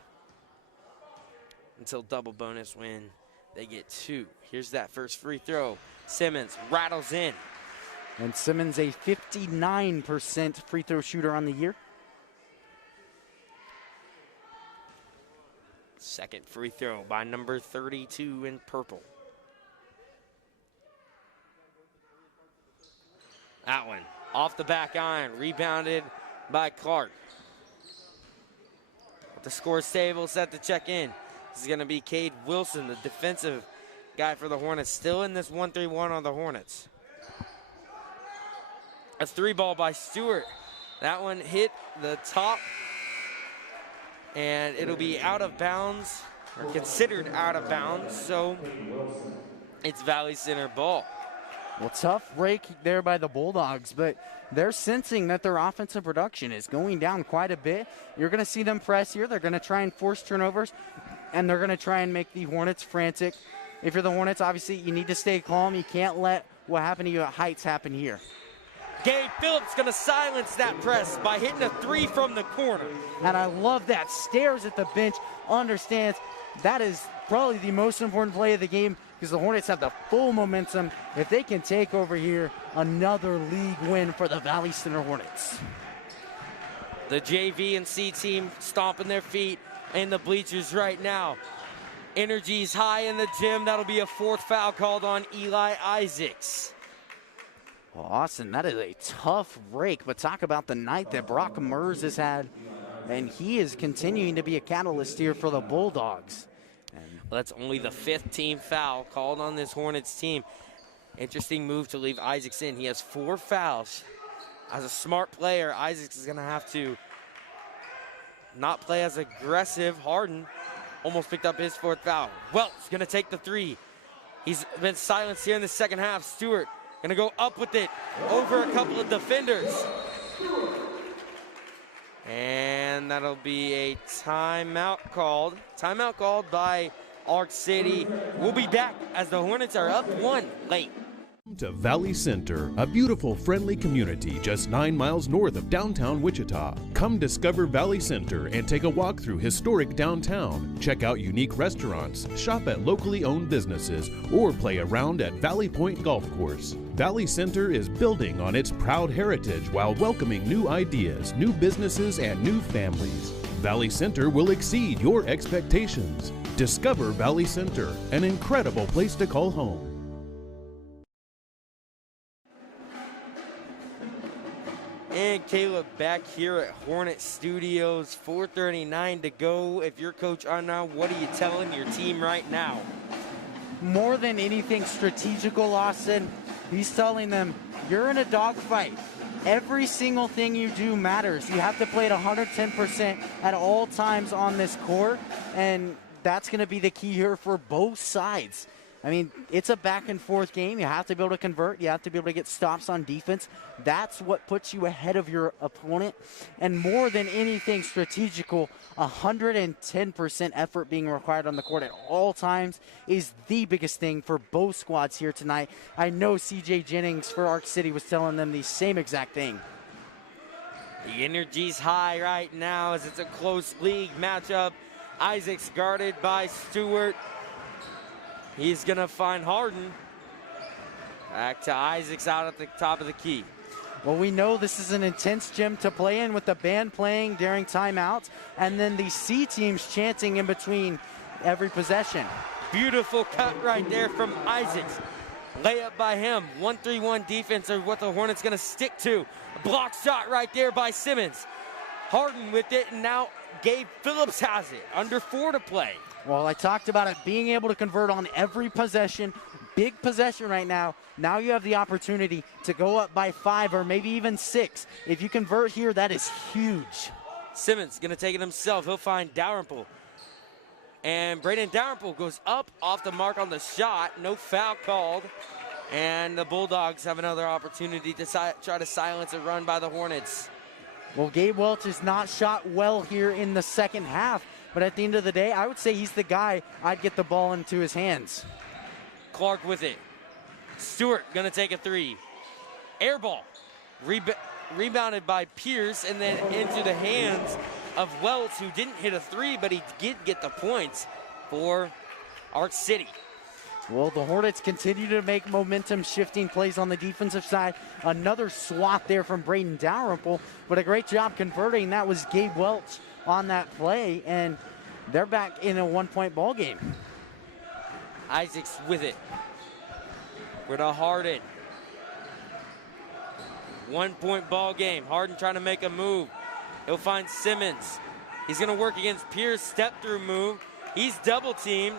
until double bonus when they get 2. Here's that first free throw. Simmons rattles in. And Simmons, a 59% free throw shooter on the year. Second free throw by number 32 in purple. That one off the back iron, rebounded by Clark. With the score stable, set to check in. This is going to be Cade Wilson, the defensive guy for the Hornets, still in this 1-3-1 on the Hornets. A 3-ball by Stewart. That one hit the top, and it'll be out of bounds, or considered out of bounds, so it's Valley Center ball. Well, tough break there by the Bulldogs, but they're sensing that their offensive production is going down quite a bit. You're going to see them press here. They're going to try and force turnovers, and they're going to try and make the Hornets frantic. If you're the Hornets, obviously you need to stay calm. You can't let what happened to you at Heights happen here. Gabe Phillips going to silence that press by hitting a 3 from the corner. And I love that. Stares at the bench, understands that is probably the most important play of the game, because the Hornets have the full momentum. If they can take over here, another league win for the Valley Center Hornets. The JV and C team stomping their feet in the bleachers right now. Energy's high in the gym. That'll be a 4th foul called on Eli Isaacs. Well, Austin, that is a tough break, but talk about the night that Brock Mers has had, and he is continuing to be a catalyst here for the Bulldogs. Well, that's only the 5th team foul called on this Hornets team. Interesting move to leave Isaacs in. He has 4 fouls. As a smart player, Isaacs is going to have to not play as aggressive. Harden almost picked up his 4th foul. Welch going to take the 3. He's been silenced here in the second half. Stewart going to go up with it over a couple of defenders. And that'll be a timeout called. Timeout called by Arc City. We'll be back as the Hornets are up 1 late. To Valley Center, a beautiful, friendly community just 9 miles north of downtown Wichita. Come discover Valley Center and take a walk through historic downtown. Check out unique restaurants, shop at locally owned businesses, or play around at Valley Point Golf Course. Valley Center is building on its proud heritage while welcoming new ideas, new businesses, and new families. Valley Center will exceed your expectations. Discover Valley Center, an incredible place to call home. And Caleb back here at Hornet Studios, 4:39 to go. If you're Coach Unknow, what are you telling your team right now? More than anything strategical, Austin, he's telling them, you're in a dogfight. Every single thing you do matters. You have to play at 110% at all times on this court, and that's going to be the key here for both sides. I mean, it's a back and forth game. You have to be able to convert. You have to be able to get stops on defense. That's what puts you ahead of your opponent. And more than anything strategical, 110% effort being required on the court at all times is the biggest thing for both squads here tonight. I know CJ Jennings for Arc City was telling them the same exact thing. The energy's high right now as it's a close league matchup. Isaacs guarded by Stewart. He's going to find Harden. Back to Isaacs out at the top of the key. Well, we know this is an intense gym to play in with the band playing during timeouts and then the C teams chanting in between every possession. Beautiful cut right there from Isaacs. Layup by him. 1-3-1 defense are what the Hornets going to stick to. A block shot right there by Simmons. Harden with it, and now Gabe Phillips has it. Under 4 to play. Well, I talked about it being able to convert on every possession. Big possession right now. Now you have the opportunity to go up by 5 or maybe even 6. If you convert here, that is huge. Simmons going to take it himself. He'll find Dalrymple. And Braden Dalrymple goes up off the mark on the shot. No foul called. And the Bulldogs have another opportunity to try to silence a run by the Hornets. Well, Gabe Welch has not shot well here in the second half. But at the end of the day, I would say he's the guy I'd get the ball into his hands. Clark with it. Stewart going to take a 3. Air ball. Rebounded by Pierce and then into the hands of Welch, who didn't hit a 3, but he did get the points for Arc City. Well, the Hornets continue to make momentum shifting plays on the defensive side. Another swat there from Braden Dalrymple, but a great job converting. That was Gabe Welch on that play, and they're back in a 1-point ball game. Isaacs with it. We're to Harden. 1-point ball game. Harden trying to make a move. He'll find Simmons. He's going to work against Pierce. Step through move. He's double teamed.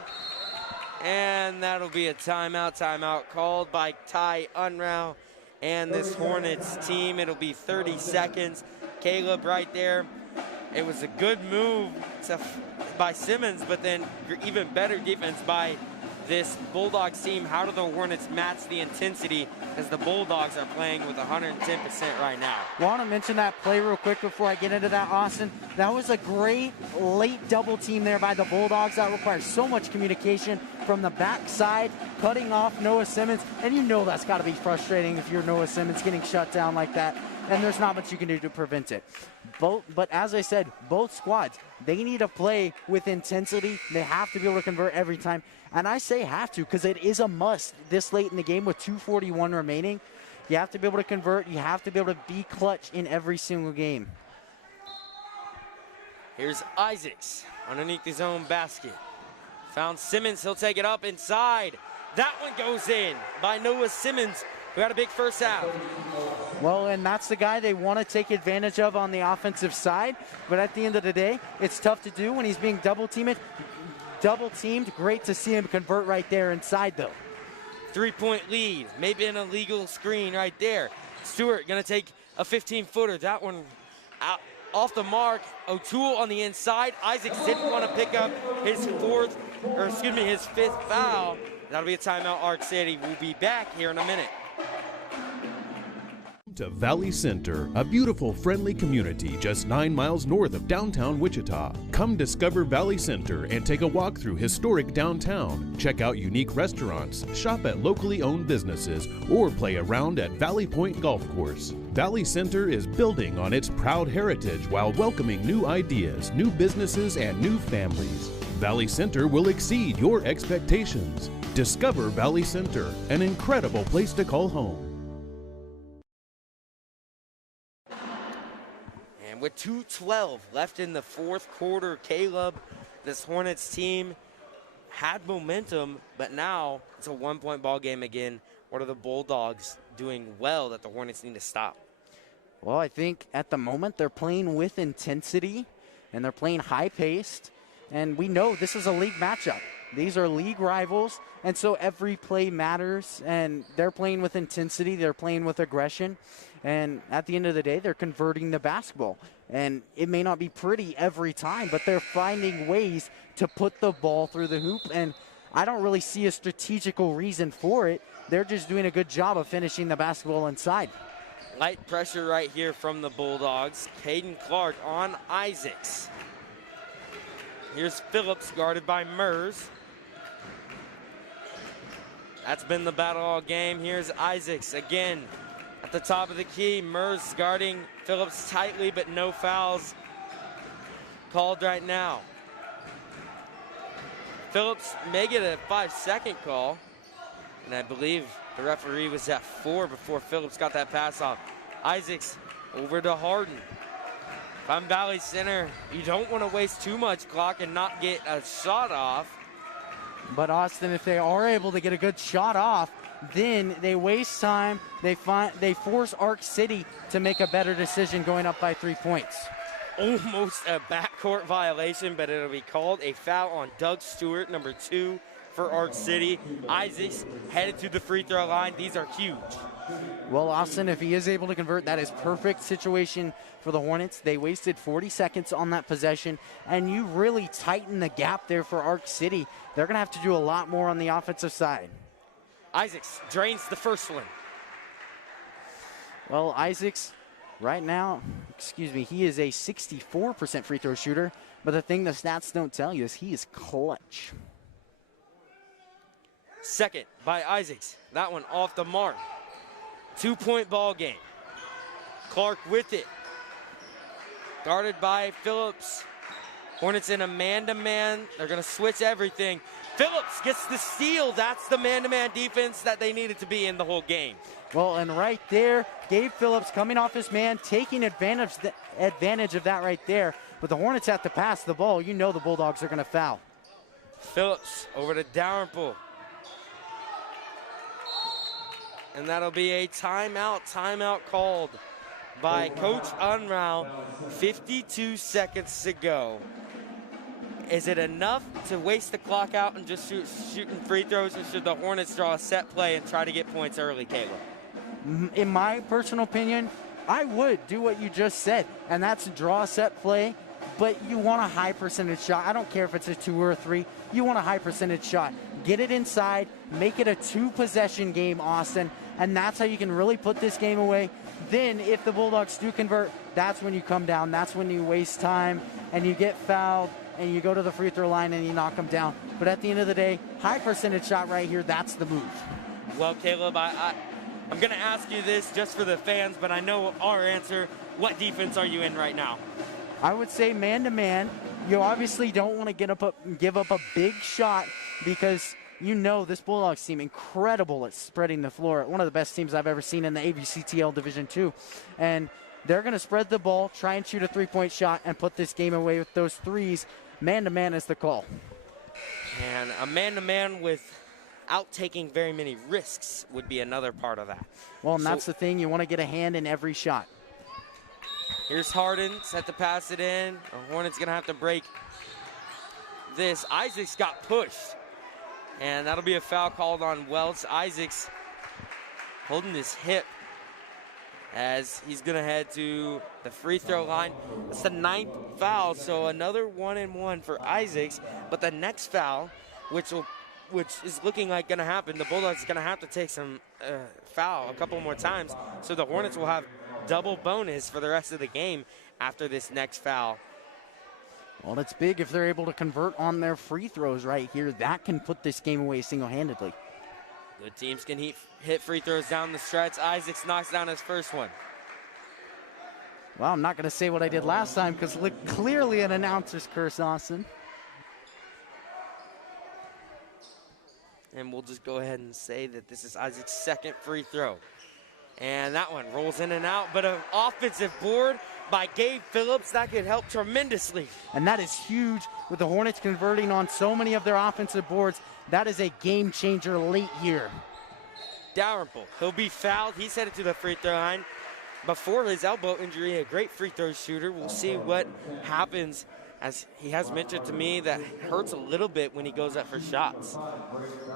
And that'll be a timeout. Timeout called by Ty Unruh and this Hornets team. It'll be 30 seconds. Caleb right there. It was a good move by Simmons, but then even better defense by this Bulldogs team. How do the Hornets match the intensity as the Bulldogs are playing with 110% right now? I want to mention that play real quick before I get into that, Austin. That was a great late double team there by the Bulldogs. That requires so much communication from the backside, cutting off Noah Simmons. And you know that's got to be frustrating if you're Noah Simmons getting shut down like that. And there's not much you can do to prevent it. But as I said, both squads, they need to play with intensity. They have to be able to convert every time. And I say have to because it is a must this late in the game with 2:41 remaining. You have to be able to convert. You have to be able to be clutch in every single game. Here's Isaacs underneath his own basket. Found Simmons. He'll take it up inside. That one goes in by Noah Simmons, who had a big first half. Well, and that's the guy they want to take advantage of on the offensive side. But at the end of the day, it's tough to do when he's being double-teamed. Great to see him convert right there inside, though. 3-point lead. Maybe an illegal screen right there. Stewart going to take a 15-footer. That one out off the mark. O'Toole on the inside. Isaacs didn't want to pick up his fifth foul. That'll be a timeout, Arc City. We'll be back here in a minute. To Valley Center, a beautiful, friendly community just 9 miles north of downtown Wichita. Come discover Valley Center and take a walk through historic downtown. Check out unique restaurants, shop at locally owned businesses, or play around at Valley Point Golf Course. Valley Center is building on its proud heritage while welcoming new ideas, new businesses, and new families. Valley Center will exceed your expectations. Discover Valley Center, an incredible place to call home. With 2:12 left in the fourth quarter, Caleb, this Hornets team had momentum, but now it's a one-point ball game again. What are the Bulldogs doing well that the Hornets need to stop? Well, I think at the moment they're playing with intensity and they're playing high-paced, and we know this is a league matchup. These are league rivals, and so every play matters, and they're playing with intensity, they're playing with aggression, and at the end of the day, they're converting the basketball. And it may not be pretty every time, but they're finding ways to put the ball through the hoop, and I don't really see a strategical reason for it. They're just doing a good job of finishing the basketball inside. Light pressure right here from the Bulldogs. Caden Clark on Isaacs. Here's Phillips guarded by Mers. That's been the battle all game. Here's Isaacs again at the top of the key. Mers guarding Phillips tightly, but no fouls called right now. Phillips may get a 5-second call, and I believe the referee was at 4 before Phillips got that pass off. Isaacs over to Harden. If I'm Valley Center, you don't want to waste too much clock and not get a shot off. But Austin, if they are able to get a good shot off, then they waste time. They force Arc City to make a better decision going up by 3 points. Almost a backcourt violation, but it'll be called a foul on Doug Stewart, number 2 for Arc City. Isaacs headed to the free throw line. These are huge. Well, Austin, if he is able to convert, that is perfect situation for the Hornets. They wasted 40 seconds on that possession, and you really tighten the gap there for Arc City. They're going to have to do a lot more on the offensive side. Isaacs drains the first one. Well, Isaacs, right now, he is a 64% free throw shooter, but the thing the stats don't tell you is he is clutch. Second by Isaacs. That one off the mark. 2-point ball game. Clark with it. Guarded by Phillips. Hornets in a man-to-man. They're going to switch everything. Phillips gets the steal. That's the man-to-man defense that they needed to be in the whole game. Well, and right there, Gabe Phillips coming off his man, taking advantage of that right there. But the Hornets have to pass the ball. You know the Bulldogs are going to foul. Phillips over to Dalrymple. And that'll be a timeout called by Coach Unruh. 52 seconds to go. Is it enough to waste the clock out and just shooting free throws, or should the Hornets draw a set play and try to get points early, Caleb? In my personal opinion, I would do what you just said, and that's draw a set play, but you want a high percentage shot. I don't care if it's a 2 or a 3. You want a high percentage shot. Get it inside, make it a 2-possession game, Austin, and that's how you can really put this game away. Then if the Bulldogs do convert, that's when you come down. That's when you waste time and you get fouled and you go to the free throw line and you knock them down. But at the end of the day, high percentage shot right here, that's the move. Well, Caleb, I'm going to ask you this just for the fans, but I know our answer. What defense are you in right now? I would say man-to-man. You obviously don't want to give up a big shot because you know this Bulldogs team, incredible at spreading the floor. One of the best teams I've ever seen in the ABCTL Division II. And they're going to spread the ball, try and shoot a three-point shot, and put this game away with those threes. Man-to-man is the call. And a man-to-man without taking very many risks would be another part of that. Well, and that's the thing. You want to get a hand in every shot. Here's Harden, set to pass it in. The Hornets going to have to break this. Isaacs got pushed. And that'll be a foul called on Welch. Isaacs holding his hip as he's going to head to the free throw line. That's the 9th foul, so another 1-and-1 for Isaacs. But the next foul, which is looking like going to happen, the Bulldogs are going to have to take some foul a couple more times. So the Hornets will have double bonus for the rest of the game after this next foul. Well, that's big if they're able to convert on their free throws right here. That can put this game away single-handedly. Good teams can hit free throws down the stretch. Isaacs knocks down his first one. Well, I'm not going to say what I did last time because clearly an announcer's curse, Austin. And we'll just go ahead and say that this is Isaac's second free throw. And that one rolls in and out, but an offensive board by Gabe Phillips, that could help tremendously. And that is huge with the Hornets converting on so many of their offensive boards. That is a game changer late here. Dalrymple, he'll be fouled. He's headed to the free throw line. Before his elbow injury, a great free throw shooter. We'll see what happens, as he has mentioned to me that hurts a little bit when he goes up for shots.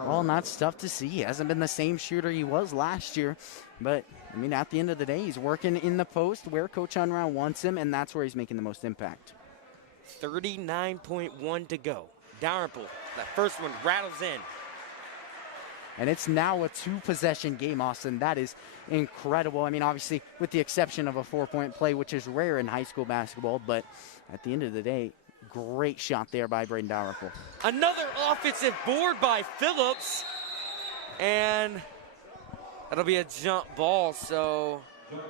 Well, and that's tough to see. He hasn't been the same shooter he was last year. But, I mean, at the end of the day, he's working in the post where Coach Unround wants him, and that's where he's making the most impact. 39.1 to go. Dalrymple, that first one rattles in. And it's now a 2-possession game, Austin. That is incredible. I mean, obviously, with the exception of a 4-point play, which is rare in high school basketball, but at the end of the day, great shot there by Braden Dalrymple. Another offensive board by Phillips, and that'll be a jump ball, so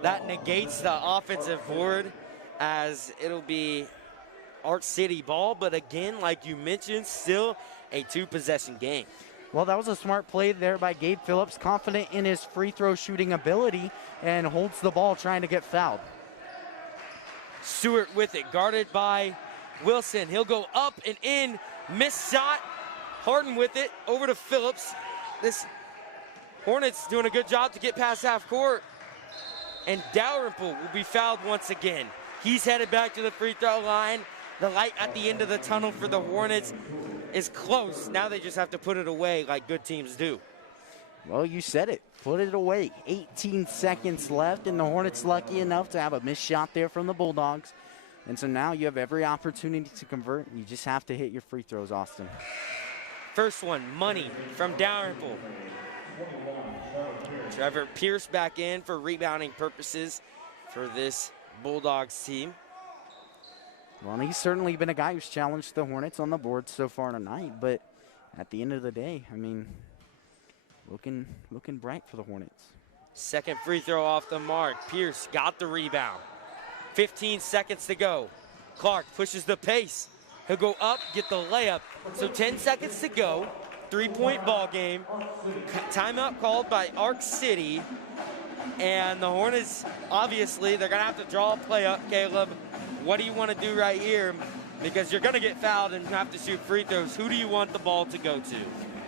that negates the offensive board as it'll be Arc City ball, but again, like you mentioned, still a 2-possession game. Well, that was a smart play there by Gabe Phillips, confident in his free throw shooting ability, and holds the ball trying to get fouled. Stewart with it, guarded by Wilson. He'll go up and in, missed shot. Harden with it, over to Phillips. This Hornets doing a good job to get past half court. And Dalrymple will be fouled once again. He's headed back to the free throw line. The light at the end of the tunnel for the Hornets is close. Now they just have to put it away like good teams do. Well, you said it. Put it away. 18 seconds left, and the Hornets lucky enough to have a missed shot there from the Bulldogs. And so now you have every opportunity to convert. You just have to hit your free throws, Austin. First one, money from Dalrymple. Trevor Pierce back in for rebounding purposes for this Bulldogs team. Well, and he's certainly been a guy who's challenged the Hornets on the board so far tonight, but at the end of the day, I mean, looking bright for the Hornets. Second free throw off the mark. Pierce got the rebound. 15 seconds to go. Clark pushes the pace. He'll go up, get the layup. So 10 seconds to go. 3-point ball game. Timeout called by Arc City. And the Hornets, obviously, they're going to have to draw a play up, Caleb. What do you want to do right here? Because you're going to get fouled and have to shoot free throws. Who do you want the ball to go to?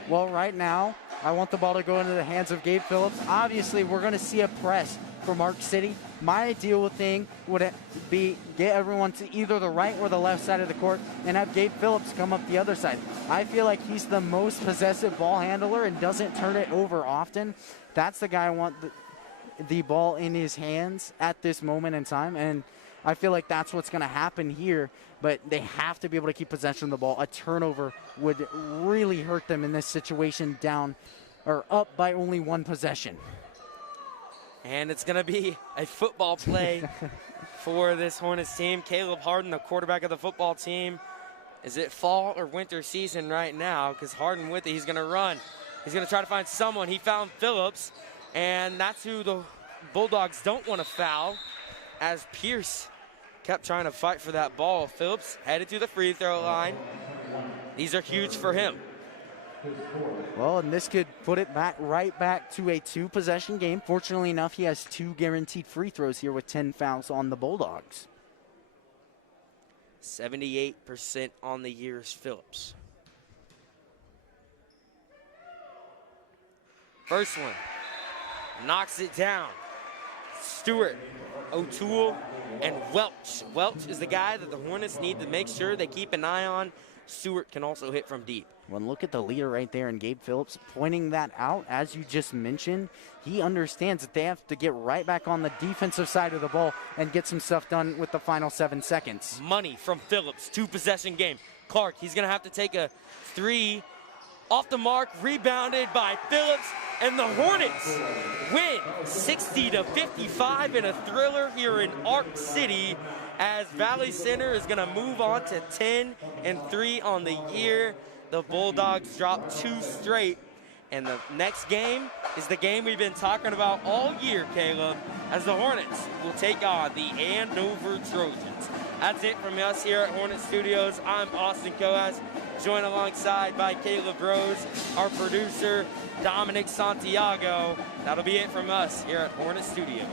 Well, right now, I want the ball to go into the hands of Gabe Phillips. Obviously, we're going to see a press from Arc City. My ideal thing would be get everyone to either the right or the left side of the court and have Gabe Phillips come up the other side. I feel like he's the most possessive ball handler and doesn't turn it over often. That's the guy I want the ball in his hands at this moment in time, and I feel like that's what's going to happen here, but they have to be able to keep possession of the ball. A turnover would really hurt them in this situation, down or up by only one possession. And it's going to be a football play for this Hornets team. Caleb Harden, the quarterback of the football team. Is it fall or winter season right now? Because Harden with it, he's going to run. He's going to try to find someone. He found Phillips, and that's who the Bulldogs don't want to foul, as Pierce kept trying to fight for that ball. Phillips headed to the free throw line. These are huge for him. Well, and this could put it right back to a 2-possession game. Fortunately enough, he has 2 guaranteed free throws here with 10 fouls on the Bulldogs. 78% on the year is Phillips. First one, knocks it down. Stewart, O'Toole, and Welch. Welch is the guy that the Hornets need to make sure they keep an eye on. Stewart can also hit from deep. Well, look at the leader right there, and Gabe Phillips pointing that out. As you just mentioned, he understands that they have to get right back on the defensive side of the ball and get some stuff done with the final 7 seconds. Money from Phillips, 2-possession game. Clark, he's going to have to take a 3 off the mark, rebounded by Phillips, and the Hornets win 60-55 in a thriller here in Arc City, as Valley Center is going to move on to 10-3 on the year. The Bulldogs dropped 2 straight, and the next game is the game we've been talking about all year, Caleb, as the Hornets will take on the Andover Trojans. That's it from us here at Hornet Studios. I'm Austin Coas, joined alongside by Caleb Rose, our producer, Dominic Santiago. That'll be it from us here at Hornet Studios.